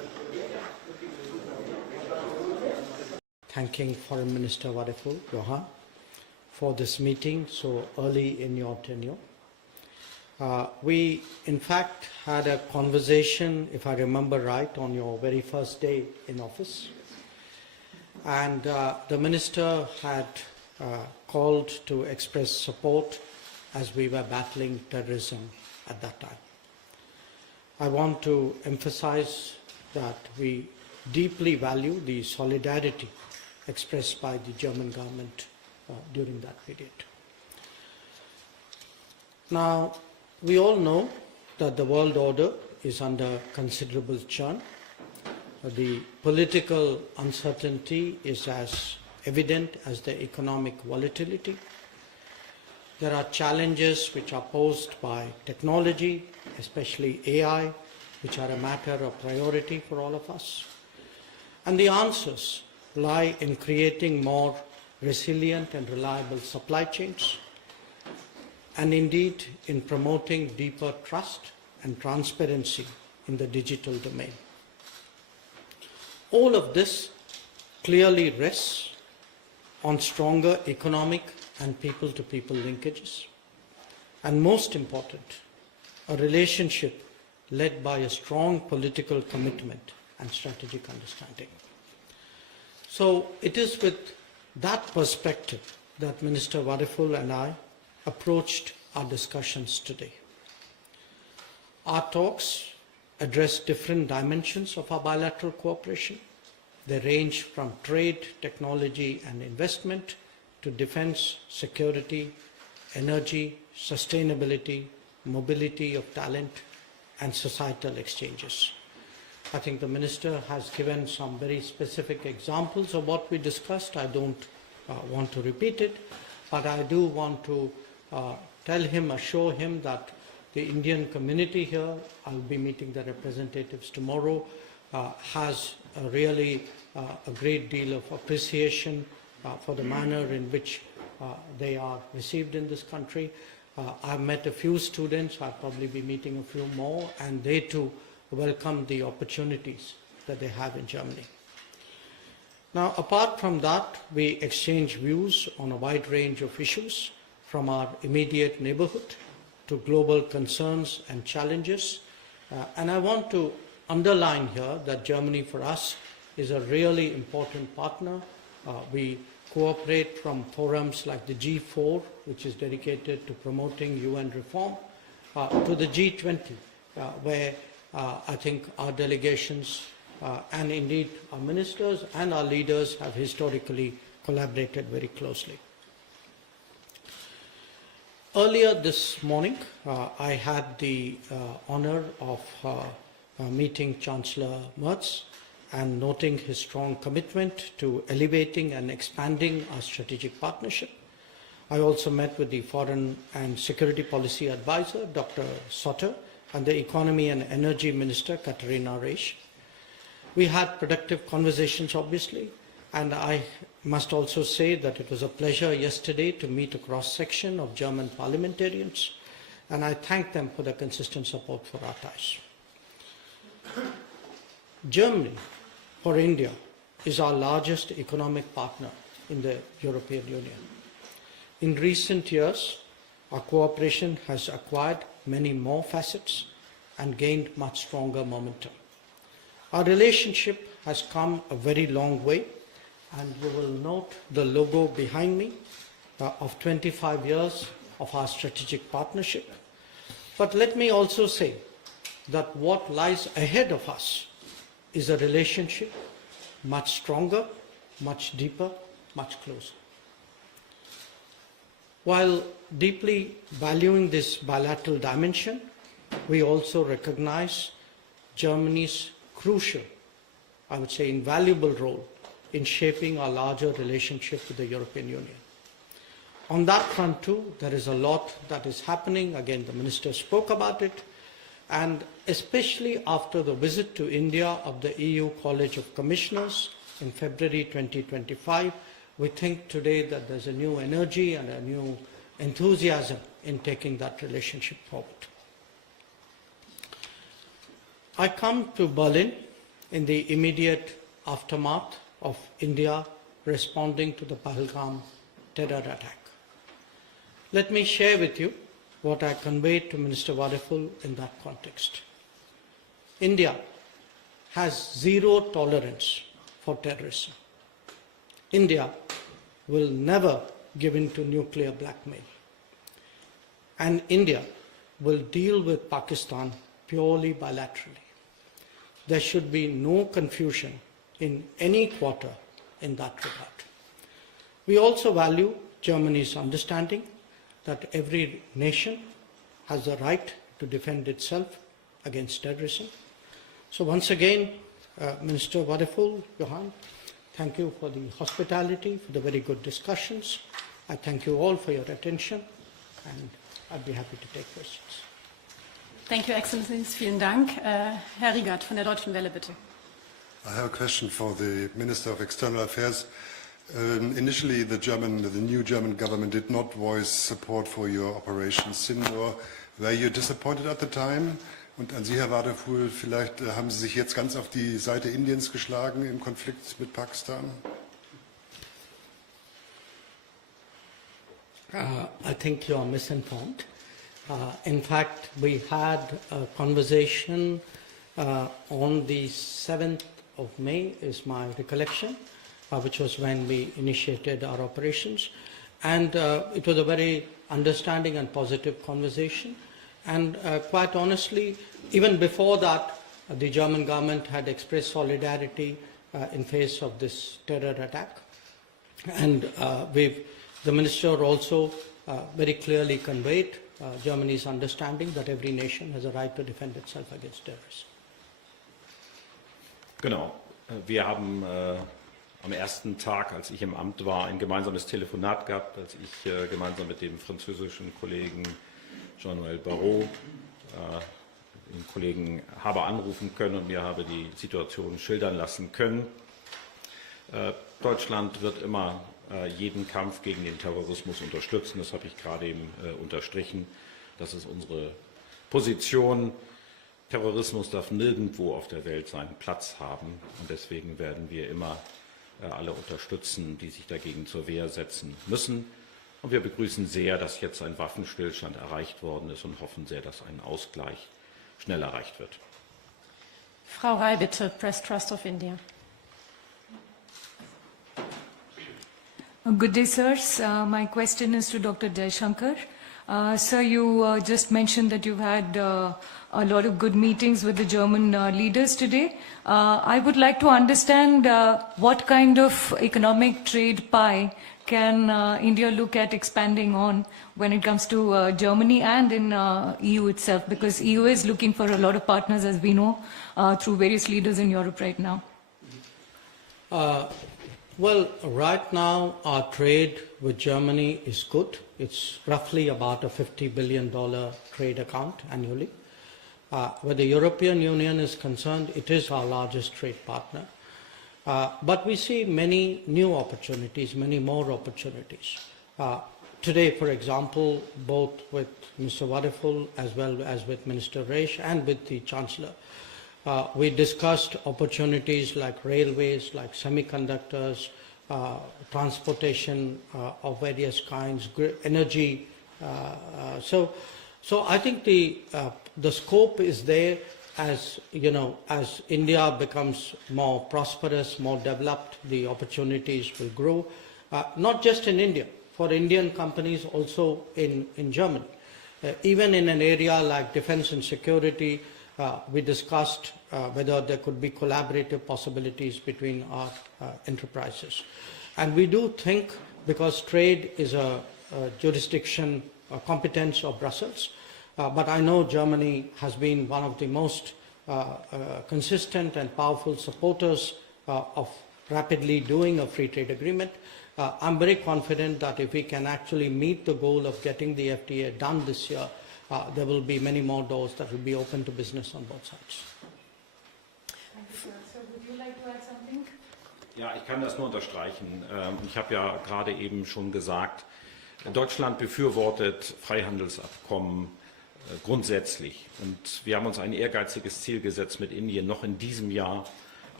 thanking Foreign Minister Wadiful Johan for this meeting so early in your tenure. We, in fact, had a conversation, if I remember right, on your very first day in office. And the Minister had called to express support as we were battling terrorism at that time. I want to emphasize that we deeply value the solidarity expressed by the German government during that period. Now, we all know that the world order is under considerable churn. The political uncertainty is as evident as the economic volatility. There are challenges which are posed by technology, especially AI, which are a matter of priority for all of us. And the answers lie in creating more resilient and reliable supply chains, and indeed in promoting deeper trust and transparency in the digital domain. All of this clearly rests on stronger economic and people-to-people linkages, and most important, a relationship led by a strong political commitment and strategic understanding. So it is with that perspective that Minister Wadiful and I approached our discussions today. Our talks address different dimensions of our bilateral cooperation. They range from trade, technology and investment to defense, security, energy, sustainability, mobility of talent and societal exchanges. I think the Minister has given some very specific examples of what we discussed. I don't want to repeat it, but I do want to tell him, assure him that the Indian community here, I'll be meeting the representatives tomorrow, has really a great deal of appreciation for the manner in which they are received in this country. I've met a few students, I'll probably be meeting a few more, and they too welcome the opportunities that they have in Germany. Now, apart from that, we exchange views on a wide range of issues, from our immediate neighborhood to global concerns and challenges. And I want to underline here that Germany for us is a really important partner. We cooperate from forums like the G4, which is dedicated to promoting UN reform, to the G20, where I think our delegations and indeed our ministers and our leaders have historically collaborated very closely. Earlier this morning, I had the honor of meeting Chancellor Merz and noting his strong commitment to elevating and expanding our strategic partnership. I also met with the Foreign and Security Policy Advisor, Dr. Sotter, and the Economy and Energy Minister, Katharina Reisch. We had productive conversations, obviously, and I must also say that it was a pleasure yesterday to meet a cross-section of German parliamentarians, and I thank them for their consistent support for our ties. Germany, for India, is our largest economic partner in the European Union. In recent years, our cooperation has acquired many more facets and gained much stronger momentum. Our relationship has come a very long way, and you will note the logo behind me of 25 years of our strategic partnership. But let me also say that what lies ahead of us is a relationship much stronger, much deeper, much closer. While deeply valuing this bilateral dimension, we also recognize Germany's crucial, I would say invaluable role in shaping our larger relationship with the European Union. On that front too, there is a lot that is happening. Again, the Minister spoke about it. And especially after the visit to India of the EU College of Commissioners in February 2025, we think today that there's a new energy and a new enthusiasm in taking that relationship forward. I come to Berlin in the immediate aftermath of India responding to the Pahalgam terror attack. Let me share with you what I conveyed to Minister Wadiful in that context. India has zero tolerance for terrorism. India will never give in to nuclear blackmail. And India will deal with Pakistan purely bilaterally. There should be no confusion in any quarter in that regard. We also value Germany's understanding that every nation has the right to defend itself against terrorism. So once again, Minister Wadiful, Johan, thank you for the hospitality, for the very good discussions. I thank you all for your attention, and I'd be happy to take questions. Thank you, Excellencies. Vielen Dank. Herr Riegert von der Deutschen Welle, bitte. I have a question for the Minister of External Affairs. Initially, the new German government did not voice support for your Operation Sindoor. Were you disappointed at the time? Und an Sie, Herr Wadiful, vielleicht haben Sie sich jetzt ganz auf die Seite Indiens geschlagen im Konflikt mit Pakistan? I think you are misinformed. In fact, we had a conversation on the 7th of May, is my recollection, which was when we initiated our operations. And it was a very understanding and positive conversation. And quite honestly, even before that, the German government had expressed solidarity in face of this terror attack. And the minister also very clearly conveyed Germany's understanding that every nation has a right to defend itself against terrorism. Genau. Wir haben am ersten Tag, als ich im Amt war, ein gemeinsames Telefonat gehabt, als ich gemeinsam mit dem französischen Kollegen Jean-Noël Barrot den Kollegen habe anrufen können und mir habe die Situation schildern lassen können. Deutschland wird immer jeden Kampf gegen den Terrorismus unterstützen. Das habe ich gerade eben unterstrichen. Das ist unsere Position. Terrorismus darf nirgendwo auf der Welt seinen Platz haben. Und deswegen werden wir immer alle unterstützen, die sich dagegen zur Wehr setzen müssen. Und wir begrüßen sehr, dass jetzt ein Waffenstillstand erreicht worden ist und hoffen sehr, dass ein Ausgleich schnell erreicht wird. Frau Rai, bitte, Press Trust of India. Good day, sirs. My question is to Dr. Jaishankar. Sir, you just mentioned that you've had a lot of good meetings with the German leaders today. I would like to understand what kind of economic trade pie can India look at expanding on when it comes to Germany and in EU itself, because EU is looking for a lot of partners, as we know, through various leaders in Europe right now. Well, right now our trade with Germany is good. It's roughly about a $50 billion trade account annually. Where the European Union is concerned, it is our largest trade partner. But we see many new opportunities, many more opportunities. Today, for example, both with Mr. Wadiful as well as with Minister Reisch and with the Chancellor, we discussed opportunities like railways, like semiconductors, transportation of various kinds, energy. So I think the scope is there. As you know, as India becomes more prosperous, more developed, the opportunities will grow. Not just in India, for Indian companies also in Germany. Even in an area like defense and security, we discussed whether there could be collaborative possibilities between our enterprises. And we do think, because trade is a jurisdiction, a competence of Brussels, but I know Germany has been one of the most consistent and powerful supporters of rapidly doing a free trade agreement. I'm very confident that if we can actually meet the goal of getting the FTA done this year, there will be many more doors that will be open to business on both sides. Sir, would you like to add something? Ja, ich kann das nur unterstreichen. Ich habe ja gerade eben schon gesagt, Deutschland befürwortet Freihandelsabkommen grundsätzlich. Und wir haben uns ein ehrgeiziges Ziel gesetzt, mit Indien noch in diesem Jahr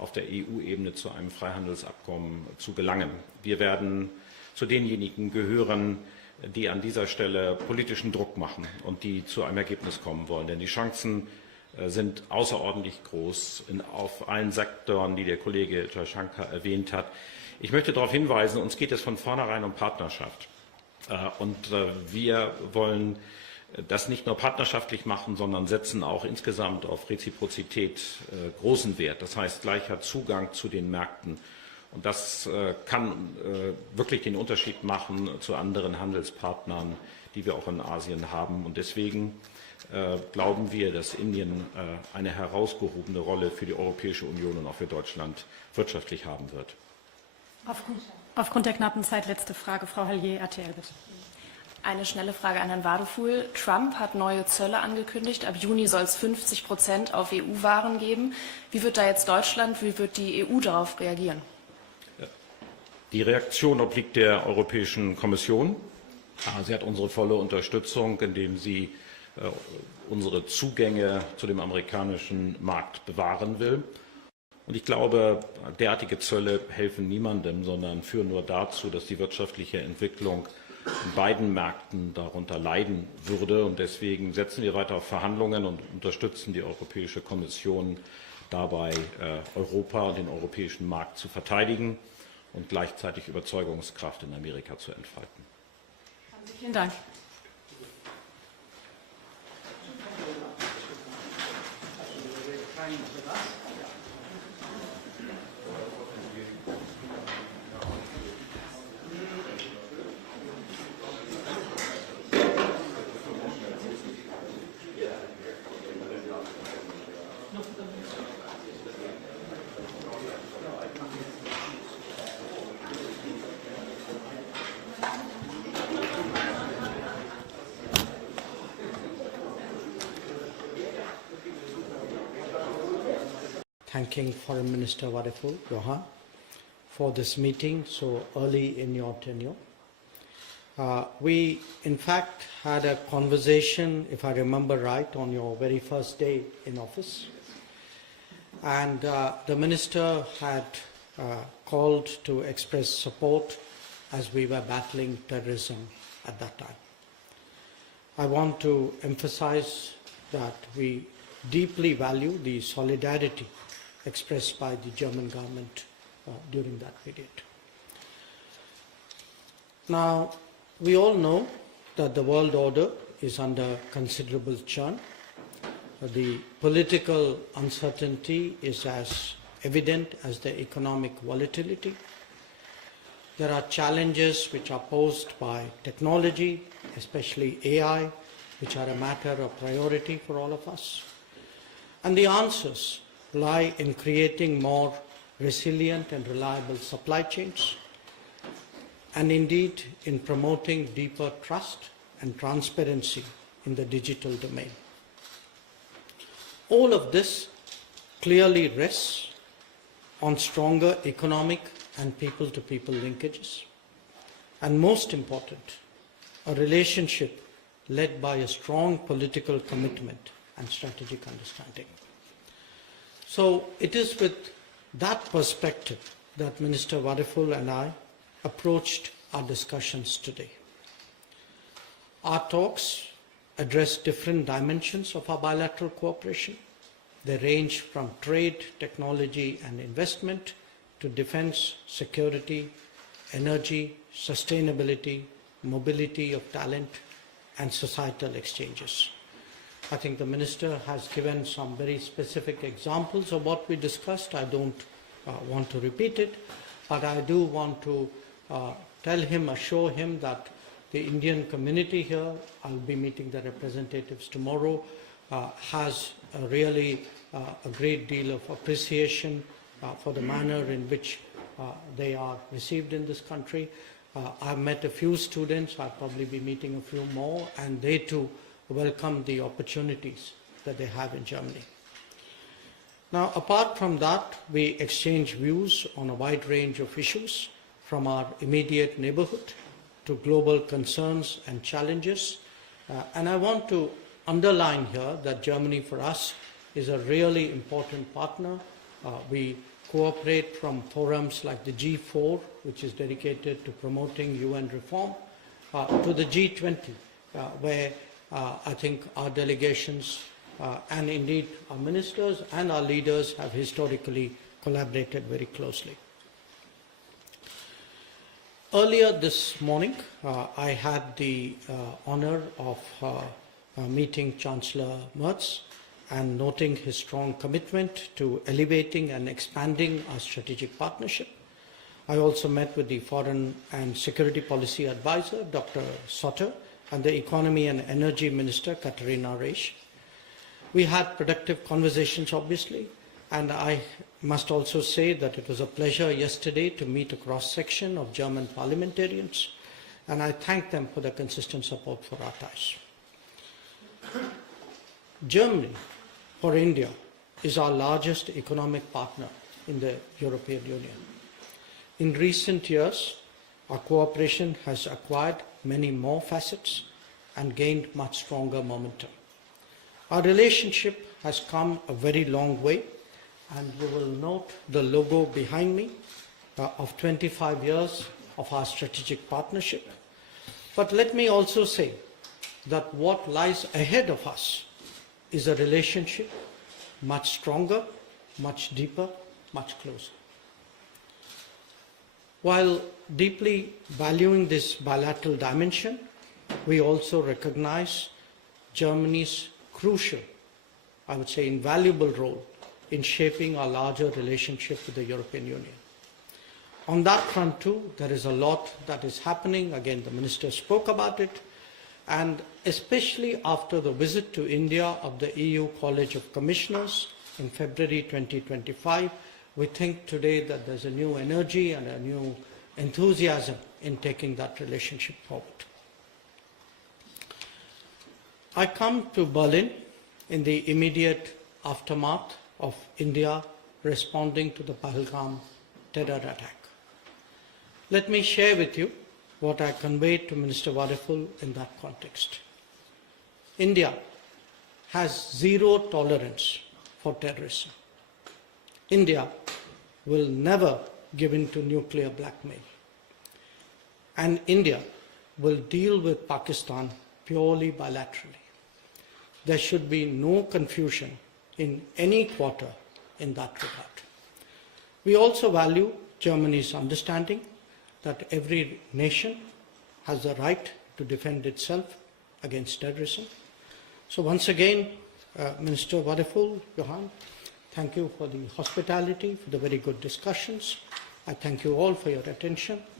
auf der EU-Ebene zu einem Freihandelsabkommen zu gelangen. Wir werden zu denjenigen gehören, die an dieser Stelle politischen Druck machen und die zu einem Ergebnis kommen wollen. Denn die Chancen sind außerordentlich groß auf allen Sektoren, die der Kollege Jaishankar erwähnt hat. Ich möchte darauf hinweisen, uns geht es von vornherein um Partnerschaft. Und wir wollen das nicht nur partnerschaftlich machen, sondern setzen auch insgesamt auf Reziprozität großen Wert. Das heißt gleicher Zugang zu den Märkten. Und das kann wirklich den Unterschied machen zu anderen Handelspartnern, die wir auch in Asien haben. Und deswegen glauben wir, dass Indien eine herausgehobene Rolle für die Europäische Union und auch für Deutschland wirtschaftlich haben wird. Aufgrund der knappen Zeit letzte Frage. Frau Hallier, RTL, bitte. Eine schnelle Frage an Herrn Wadefuhl. Trump hat neue Zölle angekündigt. Ab Juni soll es 50% auf EU-Waren geben. Wie wird da jetzt Deutschland, wie wird die EU darauf reagieren? Die Reaktion obliegt der Europäischen Kommission. Sie hat unsere volle Unterstützung, indem sie unsere Zugänge zu dem amerikanischen Markt bewahren will. Und ich glaube, derartige Zölle helfen niemandem, sondern führen nur dazu, dass die wirtschaftliche Entwicklung in beiden Märkten darunter leiden würde. Und deswegen setzen wir weiter auf Verhandlungen und unterstützen die Europäische Kommission dabei, Europa und den europäischen Markt zu verteidigen und gleichzeitig Überzeugungskraft in Amerika zu entfalten. Vielen Dank. Thanking Foreign Minister Wadefull, Johan, for this meeting so early in your tenure. We, in fact, had a conversation, if I remember right, on your very first day in office. And the Minister had called to express support as we were battling terrorism at that time. I want to emphasize that we deeply value the solidarity expressed by the German government during that period. Now, we all know that the world order is under considerable churn. The political uncertainty is as evident as the economic volatility. There are challenges which are posed by technology, especially AI, which are a matter of priority for all of us. And the answers lie in creating more resilient and reliable supply chains, and indeed in promoting deeper trust and transparency in the digital domain. All of this clearly rests on stronger economic and people-to-people linkages, and most important, a relationship led by a strong political commitment and strategic understanding. So it is with that perspective that Minister Wadefull and I approached our discussions today. Our talks address different dimensions of our bilateral cooperation. They range from trade, technology and investment to defense, security, energy, sustainability, mobility of talent and societal exchanges. I think the Minister has given some very specific examples of what we discussed. I don't want to repeat it, but I do want to tell him, assure him that the Indian community here, I'll be meeting the representatives tomorrow, has really a great deal of appreciation for the manner in which they are received in this country. I've met a few students, I'll probably be meeting a few more, and they too welcome the opportunities that they have in Germany. Now, apart from that, we exchange views on a wide range of issues, from our immediate neighborhood to global concerns and challenges. And I want to underline here that Germany for us is a really important partner. We cooperate from forums like the G4, which is dedicated to promoting UN reform, to the G20, where I think our delegations and indeed our ministers and our leaders have historically collaborated very closely. Earlier this morning, I had the honor of meeting Chancellor Merz and noting his strong commitment to elevating and expanding our strategic partnership. I also met with the Foreign and Security Policy Advisor, Dr. Sotter, and the Economy and Energy Minister, Katarina Reisch. We had productive conversations, obviously, and I must also say that it was a pleasure yesterday to meet a cross-section of German parliamentarians, and I thank them for their consistent support for our ties. Germany, for India, is our largest economic partner in the European Union. In recent years, our cooperation has acquired many more facets and gained much stronger momentum. Our relationship has come a very long way, and you will note the logo behind me of 25 years of our strategic partnership. But let me also say that what lies ahead of us is a relationship much stronger, much deeper, much closer. While deeply valuing this bilateral dimension, we also recognize Germany's crucial, I would say invaluable role in shaping our larger relationship with the European Union. On that front too, there is a lot that is happening. Again, the Minister spoke about it. And especially after the visit to India of the EU College of Commissioners in February 2025, we think today that there's a new energy and a new enthusiasm in taking that relationship forward. I come to Berlin in the immediate aftermath of India responding to the Pahalgam terror attack. Let me share with you what I conveyed to Minister Wadeful in that context. India has zero tolerance for terrorism. India will never give in to nuclear blackmail. And India will deal with Pakistan purely bilaterally. There should be no confusion in any quarter in that regard. We also value Germany's understanding that every nation has the right to defend itself against terrorism. So once again, Minister Wadeful, Johan, thank you for the hospitality, for the very good discussions. I thank you all for your attention.